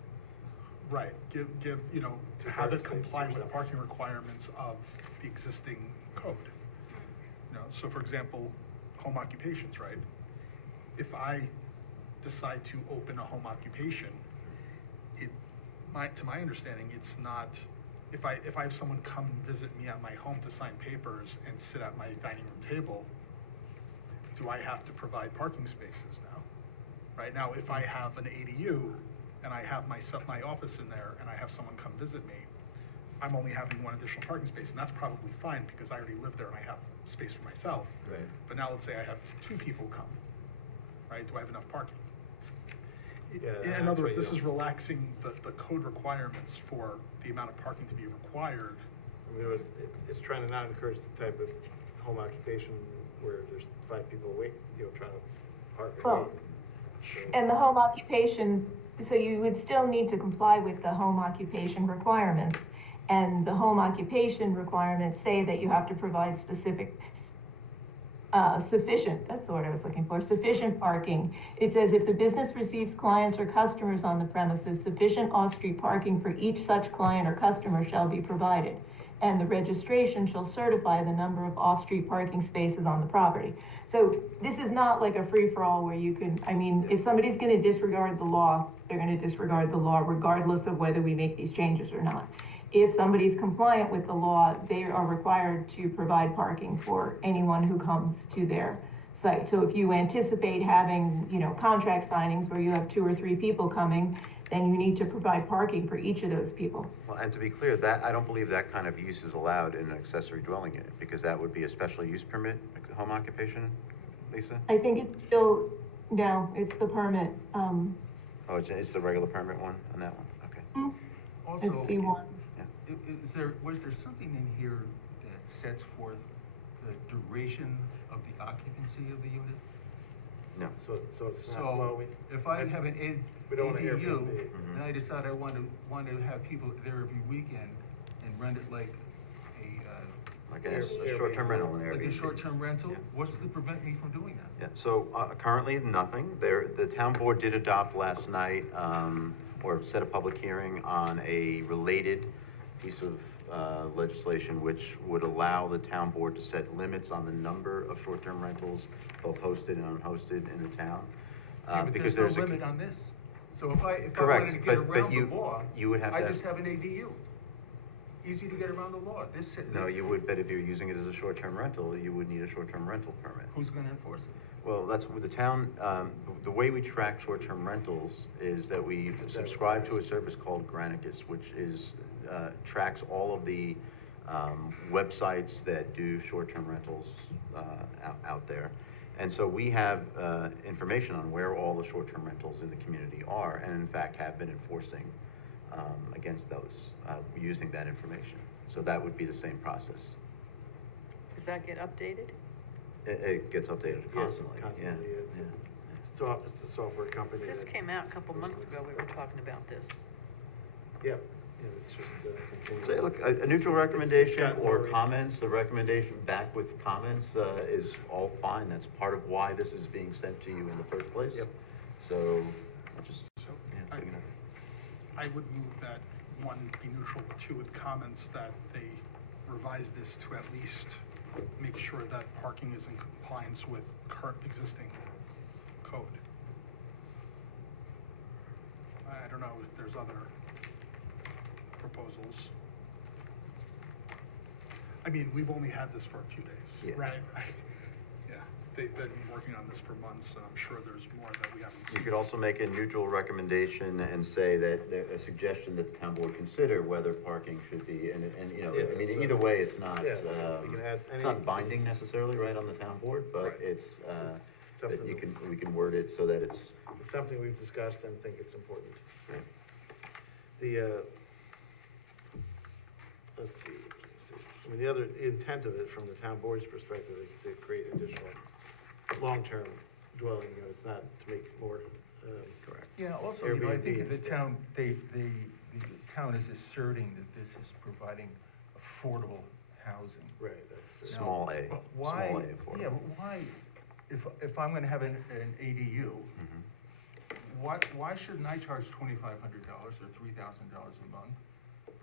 Right, give, you know, Two have it parking spaces comply or with the something. parking requirements of the existing code. You know, so for example, home occupations, right? If I decide to open a home occupation, to my understanding, it's not, if I have someone come and visit me at my home to sign papers and sit at my dining room table, do I have to provide parking spaces now? Right now, if I have an ADU and I have my office in there and I have someone come visit me, I'm only having one additional parking space, and that's probably fine because I already live there and I have space for myself. Right. But now let's say I have 2 people come, right? Do I have enough parking? Yeah, In that's other words, what this you- is relaxing the code requirements for the amount of parking to be required. I mean, it's trying to not encourage the type of home occupation where there's 5 people trying to park. and Well, wait. So- And the home occupation, so you would still need to comply with the home occupation requirements. And the home occupation requirements say that you have to provide sufficient, that's the word I was looking for, sufficient parking. It says if the business receives clients or customers on the premises, sufficient off-street parking for each such client or customer shall be provided. And the registration shall certify the number of off-street parking spaces on the property. So this is not like a free-for-all where you can, I mean, if somebody's gonna disregard the law, they're gonna disregard the law regardless of whether we make these changes or not. If somebody's compliant with the law, they are required to provide parking for anyone who comes to their site. So if you anticipate having, you know, contract signings where you have 2 or 3 people coming, then you need to provide parking for each of those people. Well, and to be clear, I don't believe that kind of use is allowed in an accessory dwelling unit, because that would be a special use permit, home occupation, Lisa? I think it's still, no, it's the permit, Oh, it's the regular permit one on that one, okay. Also, it's C1. was there something in here that sets forth the duration of the occupancy of the unit? No. So it's not, well, So, if I have an we don't want to hear ADU, about it. and I decide I want to have people there every weekend and rent it like Like a short-term rental in Airbnb. like a short-term rental, Yeah. what's to prevent me from doing that? Yeah, so currently, nothing. The town board did adopt last night or set a public hearing on a related piece of legislation which would allow the town board to set limits on the number of short-term rentals, both hosted and unhosted in the town. Yeah, but Because there's no there's a. limit on this. So if I Correct, wanted to get but around the you- law, you would have I to just have an ADU. Easy to get around the law. No, you would, but if you're using it as a short-term rental, you would need a short-term rental permit. Who's gonna enforce it? Well, that's with the town, the way we track short-term rentals is that we subscribe to a service called Granicus, which is, tracks all of the websites that do short-term rentals out there. And so we have information on where all the short-term rentals in the community are, and in fact have been enforcing against those, using that information. So that would be the same process. Does that get updated? It gets updated constantly, yeah. Constantly, it's a software company. This that- came out a couple months ago, we were talking about this. Yep, yeah, it's just, continuing. So look, a neutral It's recommendation gotten or more- comments, the recommendation back with comments is all fine. That's part of why this is being sent to you in the first place. Yep. So, just, So yeah, taking it. I would move that one be neutral, two with comments that they revise this to at least make sure that parking is in compliance with current existing code. I don't know if there's other proposals. I mean, we've only had this for a few days, Yeah. right? Yeah, they've been working on this for months, and I'm sure there's more that we haven't You seen. could also make a neutral recommendation and say that, a suggestion that the town board consider whether parking should be, and, you know, Yeah, I mean, so- either way, it's not, Yeah, we can add it's any- not binding necessarily, right, on the town board, but Right. it's, It's that something you that- can, we can word it so that it's, It's something we've discussed and think it's important. Right. Let's see, I mean, the other intent of it from the town board's perspective is to create additional long-term dwelling units, not to make more, correct. Yeah, also, you know, I think Airbnbs, the town, the town is asserting that this is providing affordable housing. Right, that's. Now, small a, but why, small a affordable. yeah, but why, if I'm gonna have an ADU, why shouldn't I charge $2,500 or $3,000 a month,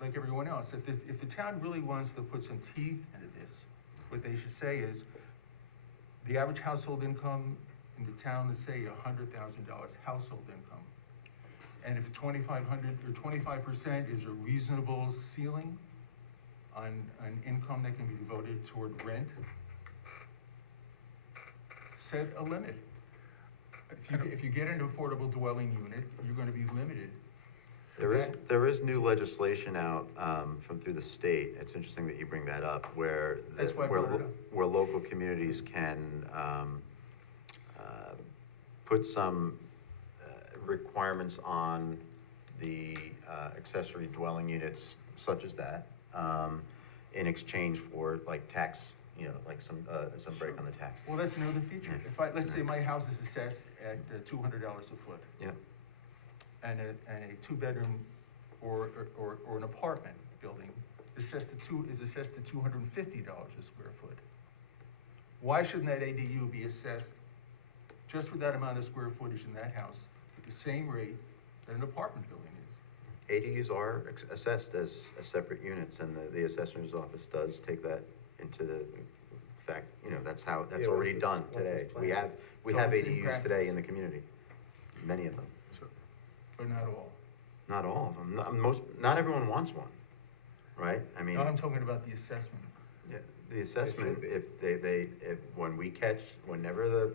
like everyone else? If the town really wants to put some teeth into this, what they should say is, the average household income in the town is, say, $100,000 household income. And if 2,500 or 25% is a reasonable ceiling on an income that can be devoted toward rent, set a limit. If you get an affordable dwelling unit, you're gonna be limited. There is new legislation out, through the state, it's interesting that you bring that up, where, That's why I brought it up. where local communities can, put some, requirements on the, accessory dwelling units such as that, in exchange for like tax, you know, like some break on the tax. Well, that's another feature. Let's say my house is assessed at $200 a foot. Yeah. And a two-bedroom or an apartment building is assessed to $250 a square foot. Why shouldn't that ADU be assessed just for that amount of square footage in that house at the same rate that an apartment building is? ADUs are assessed as separate units, and the assessor's office does take that into the fact, you know, that's Yeah, already once done it's- once today. it's We planned. have So it's in ADUs practice. today in the community, many of them. But not all. Not all of them, not everyone wants one, right? I mean, No, I'm talking about the assessment. yeah, the assessment, whenever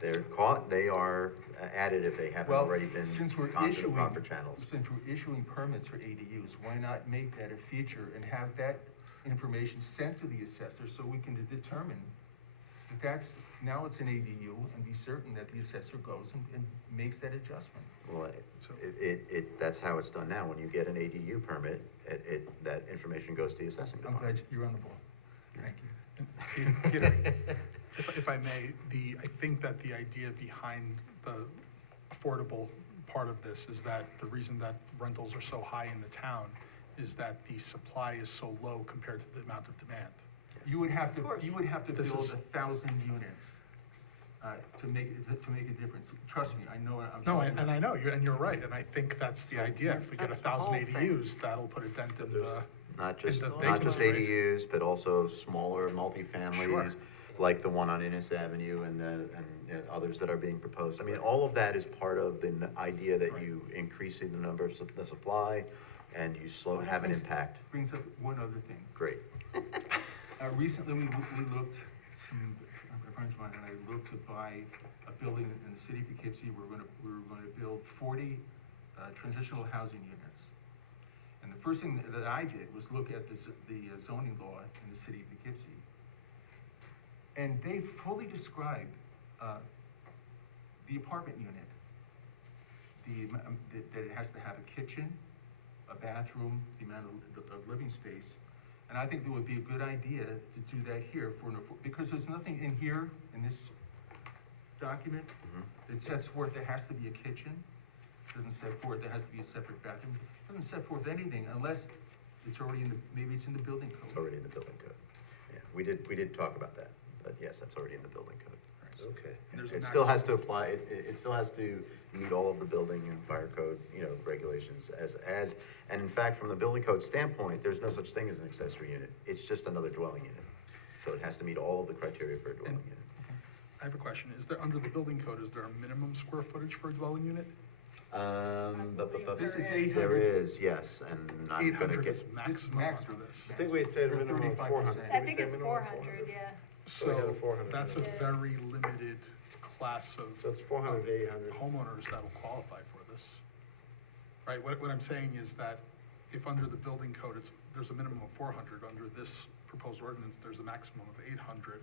they're caught, they are added if they haven't Well, already been since we're gone through the issuing, proper channels. since we're issuing permits for ADUs, why not make that a feature and have that information sent to the assessor so we can determine that now it's an ADU and be certain that the assessor goes and makes that adjustment. Well, that's how it's done now. When you get an ADU permit, that information goes to the assessing I'm department. glad you're on the ball. Thank you. And Peter, if I may, I think that the idea behind the affordable part of this is that the reason that rentals are so high in the town is that the supply is so low compared to the amount of demand. You would have to course. build This is- 1,000 units to make a difference. Trust me, I know. I'm No, talking and about- I know, and you're right, and I think that's the idea. If we get That's the whole 1,000 thing. ADUs, that'll put a dent in the, Not just, the not just vacancy rate. ADUs, but also smaller multifamilies, like the one on Innis Avenue and others that are being proposed. I mean, all of that is part of the idea that you increasing the number of the supply and you have an impact. Brings up one other thing. Great. Recently, we looked, some friends of mine and I looked to buy a building in the city of Poughkeepsie. We were gonna build 40 transitional housing units. And the first thing that I did was look at the zoning law in the city of Poughkeepsie. And they fully describe the apartment unit. That it has to have a kitchen, a bathroom, the amount of living space. And I think it would be a good idea to do that here because there's nothing in here, in this document, that sets forth there has to be a kitchen. Doesn't set forth there has to be a separate bathroom. Doesn't set forth anything unless it's already maybe it's in the building code. It's already in the building code. Yeah, we did talk about that, but yes, that's already in the building code. Okay. It still has to apply, it still has to meet all of the building and fire code, regulations and in fact, from the building code standpoint, there's no such thing as an accessory unit. It's just another dwelling unit. So it has to meet all of the criteria for a dwelling unit. I have a question. Is there, under the building code, is there a minimum square footage for a dwelling unit? This is 800. There is, yes, and I'm gonna 800 get, is maximum max for this. I think we said a minimum of 400. I think it's 400, yeah. So we have a So 400. that's a very limited class of. So it's 400 to 800. Homeowners that will qualify for this. Right, what I'm saying is that if under the building code, there's a minimum of 400, under this proposed ordinance, there's a maximum of 800,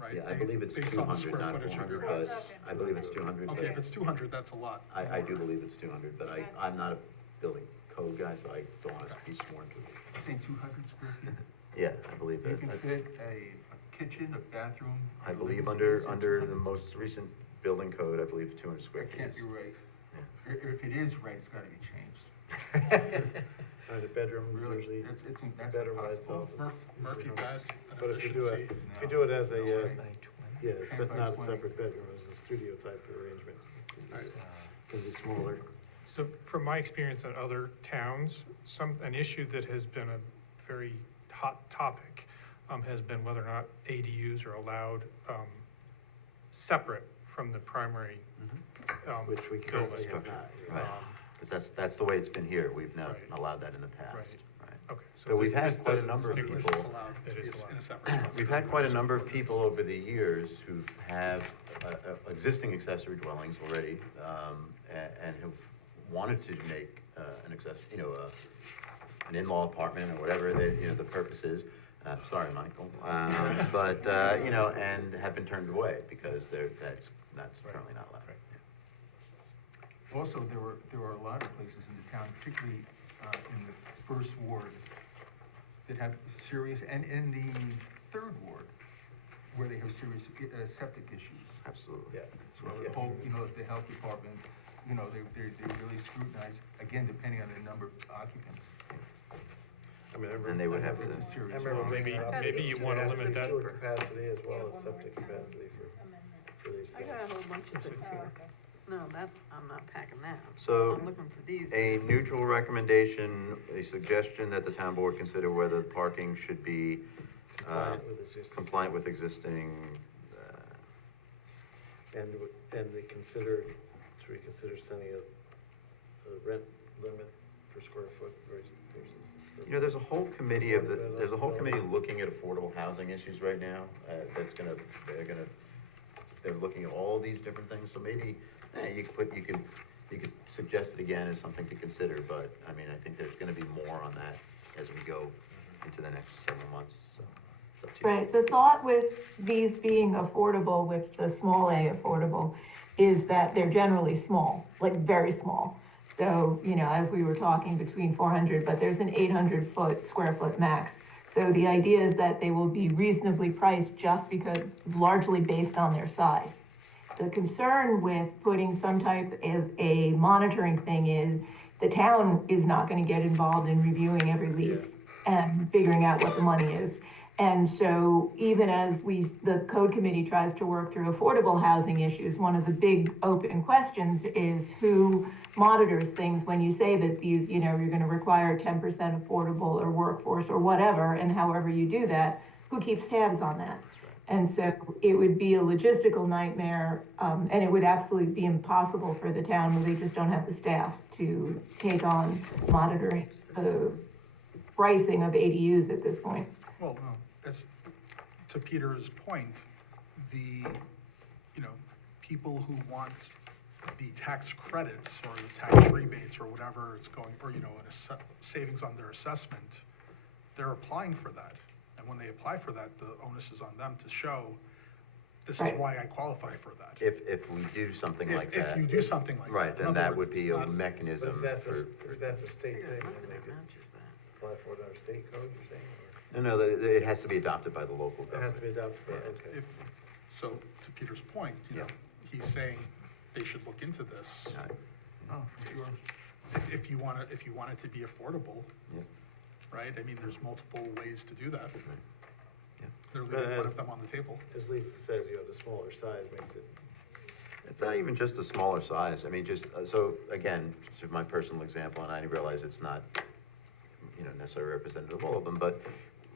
right? yeah, I believe it's Based on the 200, square not footage of 400, your house. but I believe it's 200. Okay, if it's 200, that's a lot. I do believe it's 200, but I'm not a building code guy, so I don't want to be sworn to it. Saying 200 square feet. Yeah, I believe You that. can fit a kitchen, a bathroom. I believe living under space in the 200. most recent building code, I believe 200 square That feet can't is. be right. If it is right, it's gotta be changed. The bedroom is Really, usually, that's bedroom by impossible. itself. Murphy bed and But if you do efficiency. it as a, No way. yeah, it's 10 by not a 20. separate bedroom, it's a studio type arrangement. Can be smaller. So from my experience in other towns, an issue that has been a very hot topic has been whether or not ADUs are allowed separate from the primary Which we currently have building. not. Right, because that's the way it's been here. We've not Right. allowed that in the past. Right. Right. Okay. But we've this- had this quite a doesn't number of distinguish. people. It's allowed It to is be allowed. in a separate. We've had quite a number of people over the years who have existing accessory dwellings already, and who've wanted to make an in-law apartment or whatever the purpose is. Sorry, Michael, but and have been turned away because that's currently not allowed. Also, there are a lot of places in the town, particularly in the first ward, that have serious, and in the third ward, where they have serious septic issues. Absolutely. Yeah. So the whole, the health department, they really scrutinize, again, depending on the number of occupants. I mean, I remember. And they would have It's to. a serious I remember problem. bringing up. Maybe you wanna it has limit be that. sewer capacity as well as septic capacity for these I things. got a whole bunch of things here. No, I'm not packing that. So, I'm looking for these. a neutral recommendation, a suggestion that the town board consider whether parking should be compliant with existing, And we should we consider setting a rent limit per square foot versus. there's a whole committee looking at affordable housing issues right now, they're looking at all these different things, so maybe, you could suggest it again as something to consider, but, I mean, I think there's gonna be more on that as we go into the next several months, so it's up to you. Right, the thought with these being affordable, with the small a affordable, is that they're generally small, like very small. So, as we were talking, between 400, but there's an 800 square foot max. So the idea is that they will be reasonably priced just because, largely based on their size. The concern with putting some type of a monitoring thing is the town is not gonna get involved in reviewing every lease and figuring out what the money is. And so even as the code committee tries to work through affordable housing issues, one of the big open questions is who monitors things when you say that these, you're gonna require 10% affordable or workforce or whatever, and however you do that, who keeps tabs on that? And so it would be a logistical nightmare, and it would absolutely be impossible for the town where they just don't have the staff to take on monitoring the pricing of ADUs at this point. Well, as, to Peter's point, people who want the tax credits or the tax rebates or whatever it's going, or, savings on their assessment, they're applying for that. And when they apply for that, the onus is on them to show, this is why I qualify for that. If we do something like that. If you do something like that. Right, In then other that words, would be it's a not- mechanism But if for. that's a state thing, then they could apply for it under state code, you're saying? Or No, it has to be adopted by the local it has government. to be adopted, okay. So, to Peter's point, he's saying they should look into this. Oh, for sure. If you want it to be affordable, Yeah. right? I mean, there's multiple ways to do that. Yeah. They're But leaving one as- of them on the table. As Lisa says, the smaller size makes it, It's not even just a smaller size, I mean, so, again, just my personal example, and I realize it's not, necessarily representative of all of them, but,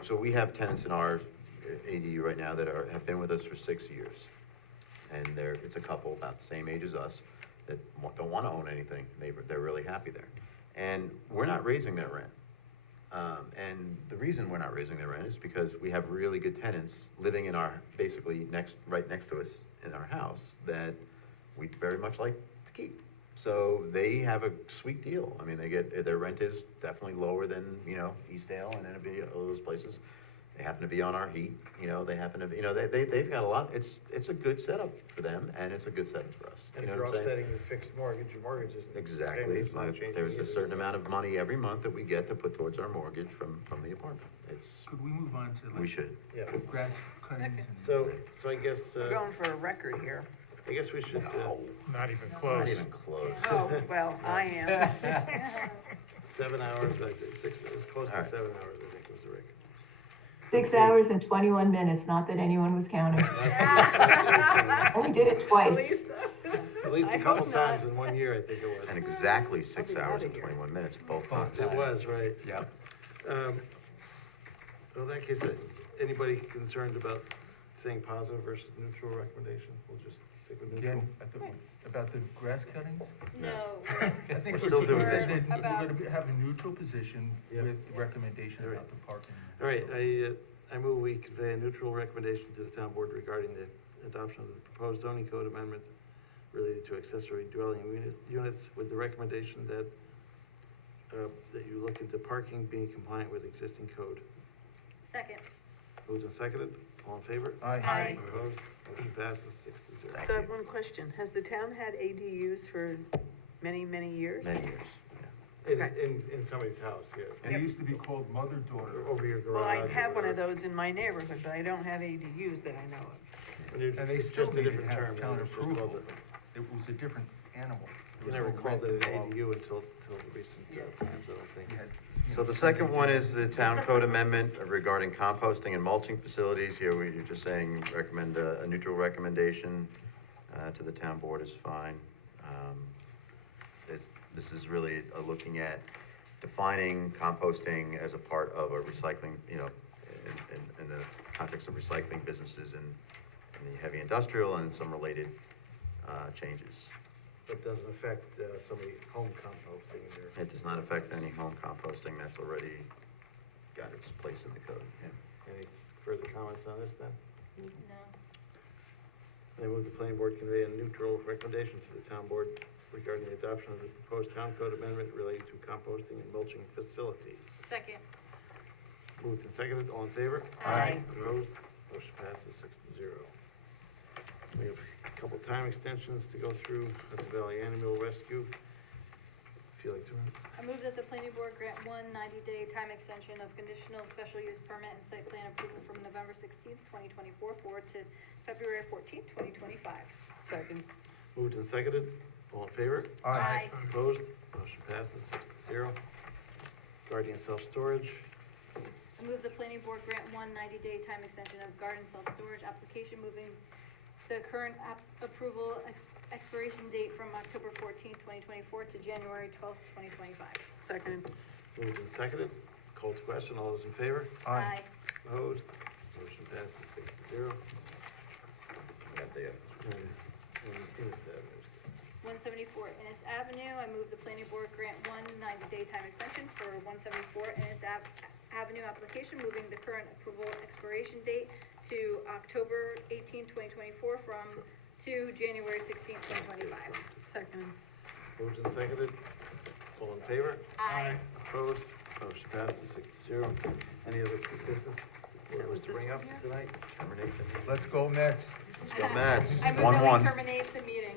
so we have tenants in our ADU right now that have been with us for 6 years. And it's a couple about the same age as us that don't wanna own anything, they're really happy there. And we're not raising their rent. And the reason we're not raising their rent is because we have really good tenants living in basically right next to us in our house that we'd very much like to keep. So they have a sweet deal. I mean, their rent is definitely lower than, Eastdale and Enavia, all those places. They happen to be on our heat, they happen to be, they've got a lot, it's a good setup for them and it's a good setup for us. and You if know you're what I'm saying? offsetting your fixed mortgage, your mortgage isn't. Exactly, payment's not changing there's a either, certain so- amount of money every month that we get to put towards our mortgage from the apartment. Could we move on to We should. Yeah, grass cuttings and? so I guess, We're going for a record here. I guess we should, Not even Not close. even close. Oh, well, I am. 7 hours, I think, it was close All to right. 7 hours, I think was the record. 6 hours and 21 minutes, not that anyone was counting. We did it twice. Lisa. At least I a couple hope not. times in 1 year, I think it was. And exactly 6 I'll be hours outta and here. 21 minutes, both times. It was, right. Yep. Well, in that case, anybody concerned about saying positive versus neutral recommendation? We'll just stick with neutral. Again, about the grass cuttings? No. I think We're still doing said this that About- we're gonna have a neutral position Yeah. with recommendation All right. about the parking. All right, I move we convey a neutral recommendation to the town board regarding the adoption of the proposed zoning code amendment related to accessory dwelling units with the recommendation that you look into parking being compliant with existing code. Second. Moved and seconded, all in favor? Aye. Opposed? Motion passes 6-0. So I have one question. Has the town had ADUs for many, many years? Many years. In somebody's house, yeah. And it used to be called mother-daughter. Over your garage. Well, I or have one of whatever. those in my neighborhood, but I don't have ADUs that I know of. And And they it's still just a need to different have term. town It was just called approval. it- It was a different animal. There You was never no called rent it an involved. ADU until recent times, I don't think. You had, So the second one is the town code amendment regarding composting and mulching facilities. Here, you're just saying recommend a neutral recommendation to the town board is fine. This is really looking at defining composting as a part of a recycling, in the context of recycling businesses in the heavy industrial and some related changes. But doesn't affect somebody home composting in their. It does not affect any home composting, that's already got its place in the code, yeah. Any further comments on this then? No. I move the planning board convey a neutral recommendation to the town board regarding the adoption of the proposed town code amendment related to composting and mulching facilities. Second. Moved and seconded, all in favor? Aye. Opposed? Motion passes 6-0. We have a couple time extensions to go through. Hudson Valley Animal Rescue. Feel like doing it? I move that the planning board grant 90-day time extension of conditional special use permit and site plan approval from November 16th, 2024 forward to February 14th, 2025. Second. Moved and seconded, all in favor? Aye. Opposed? Motion passes 6-0. Guardian Self-Storage. I move the planning board grant 90-day time extension of garden self-storage application, moving the current approval expiration date from October 14, 2024 to January 12, 2025. Second. Moved and seconded. Called to question. All those in favor? Aye. Opposed? Motion passes 6-0. Got the, 174 Innis Avenue, I move the planning board grant 90-day time extension for 174 Innis Avenue application, moving the current approval expiration date to October 18, 2024 to January 16, 2025. Second. Moved and seconded. All in favor? Aye. Opposed? Motion passes 6-0. Any other business That was to this bring one up here? tonight? termination. Let's go Mets. Let's go Mets. I move that we 1-1. terminate the meeting.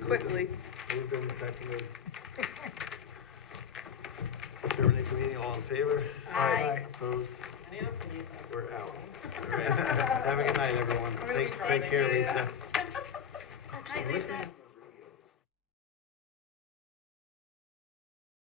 Quickly. Moved and seconded. Terminate the meeting. All in favor? Aye. Opposed? Any other police? We're out. All right. Have a good night, everyone. I'm gonna be Take driving care, later. Lisa. Hi, Lisa.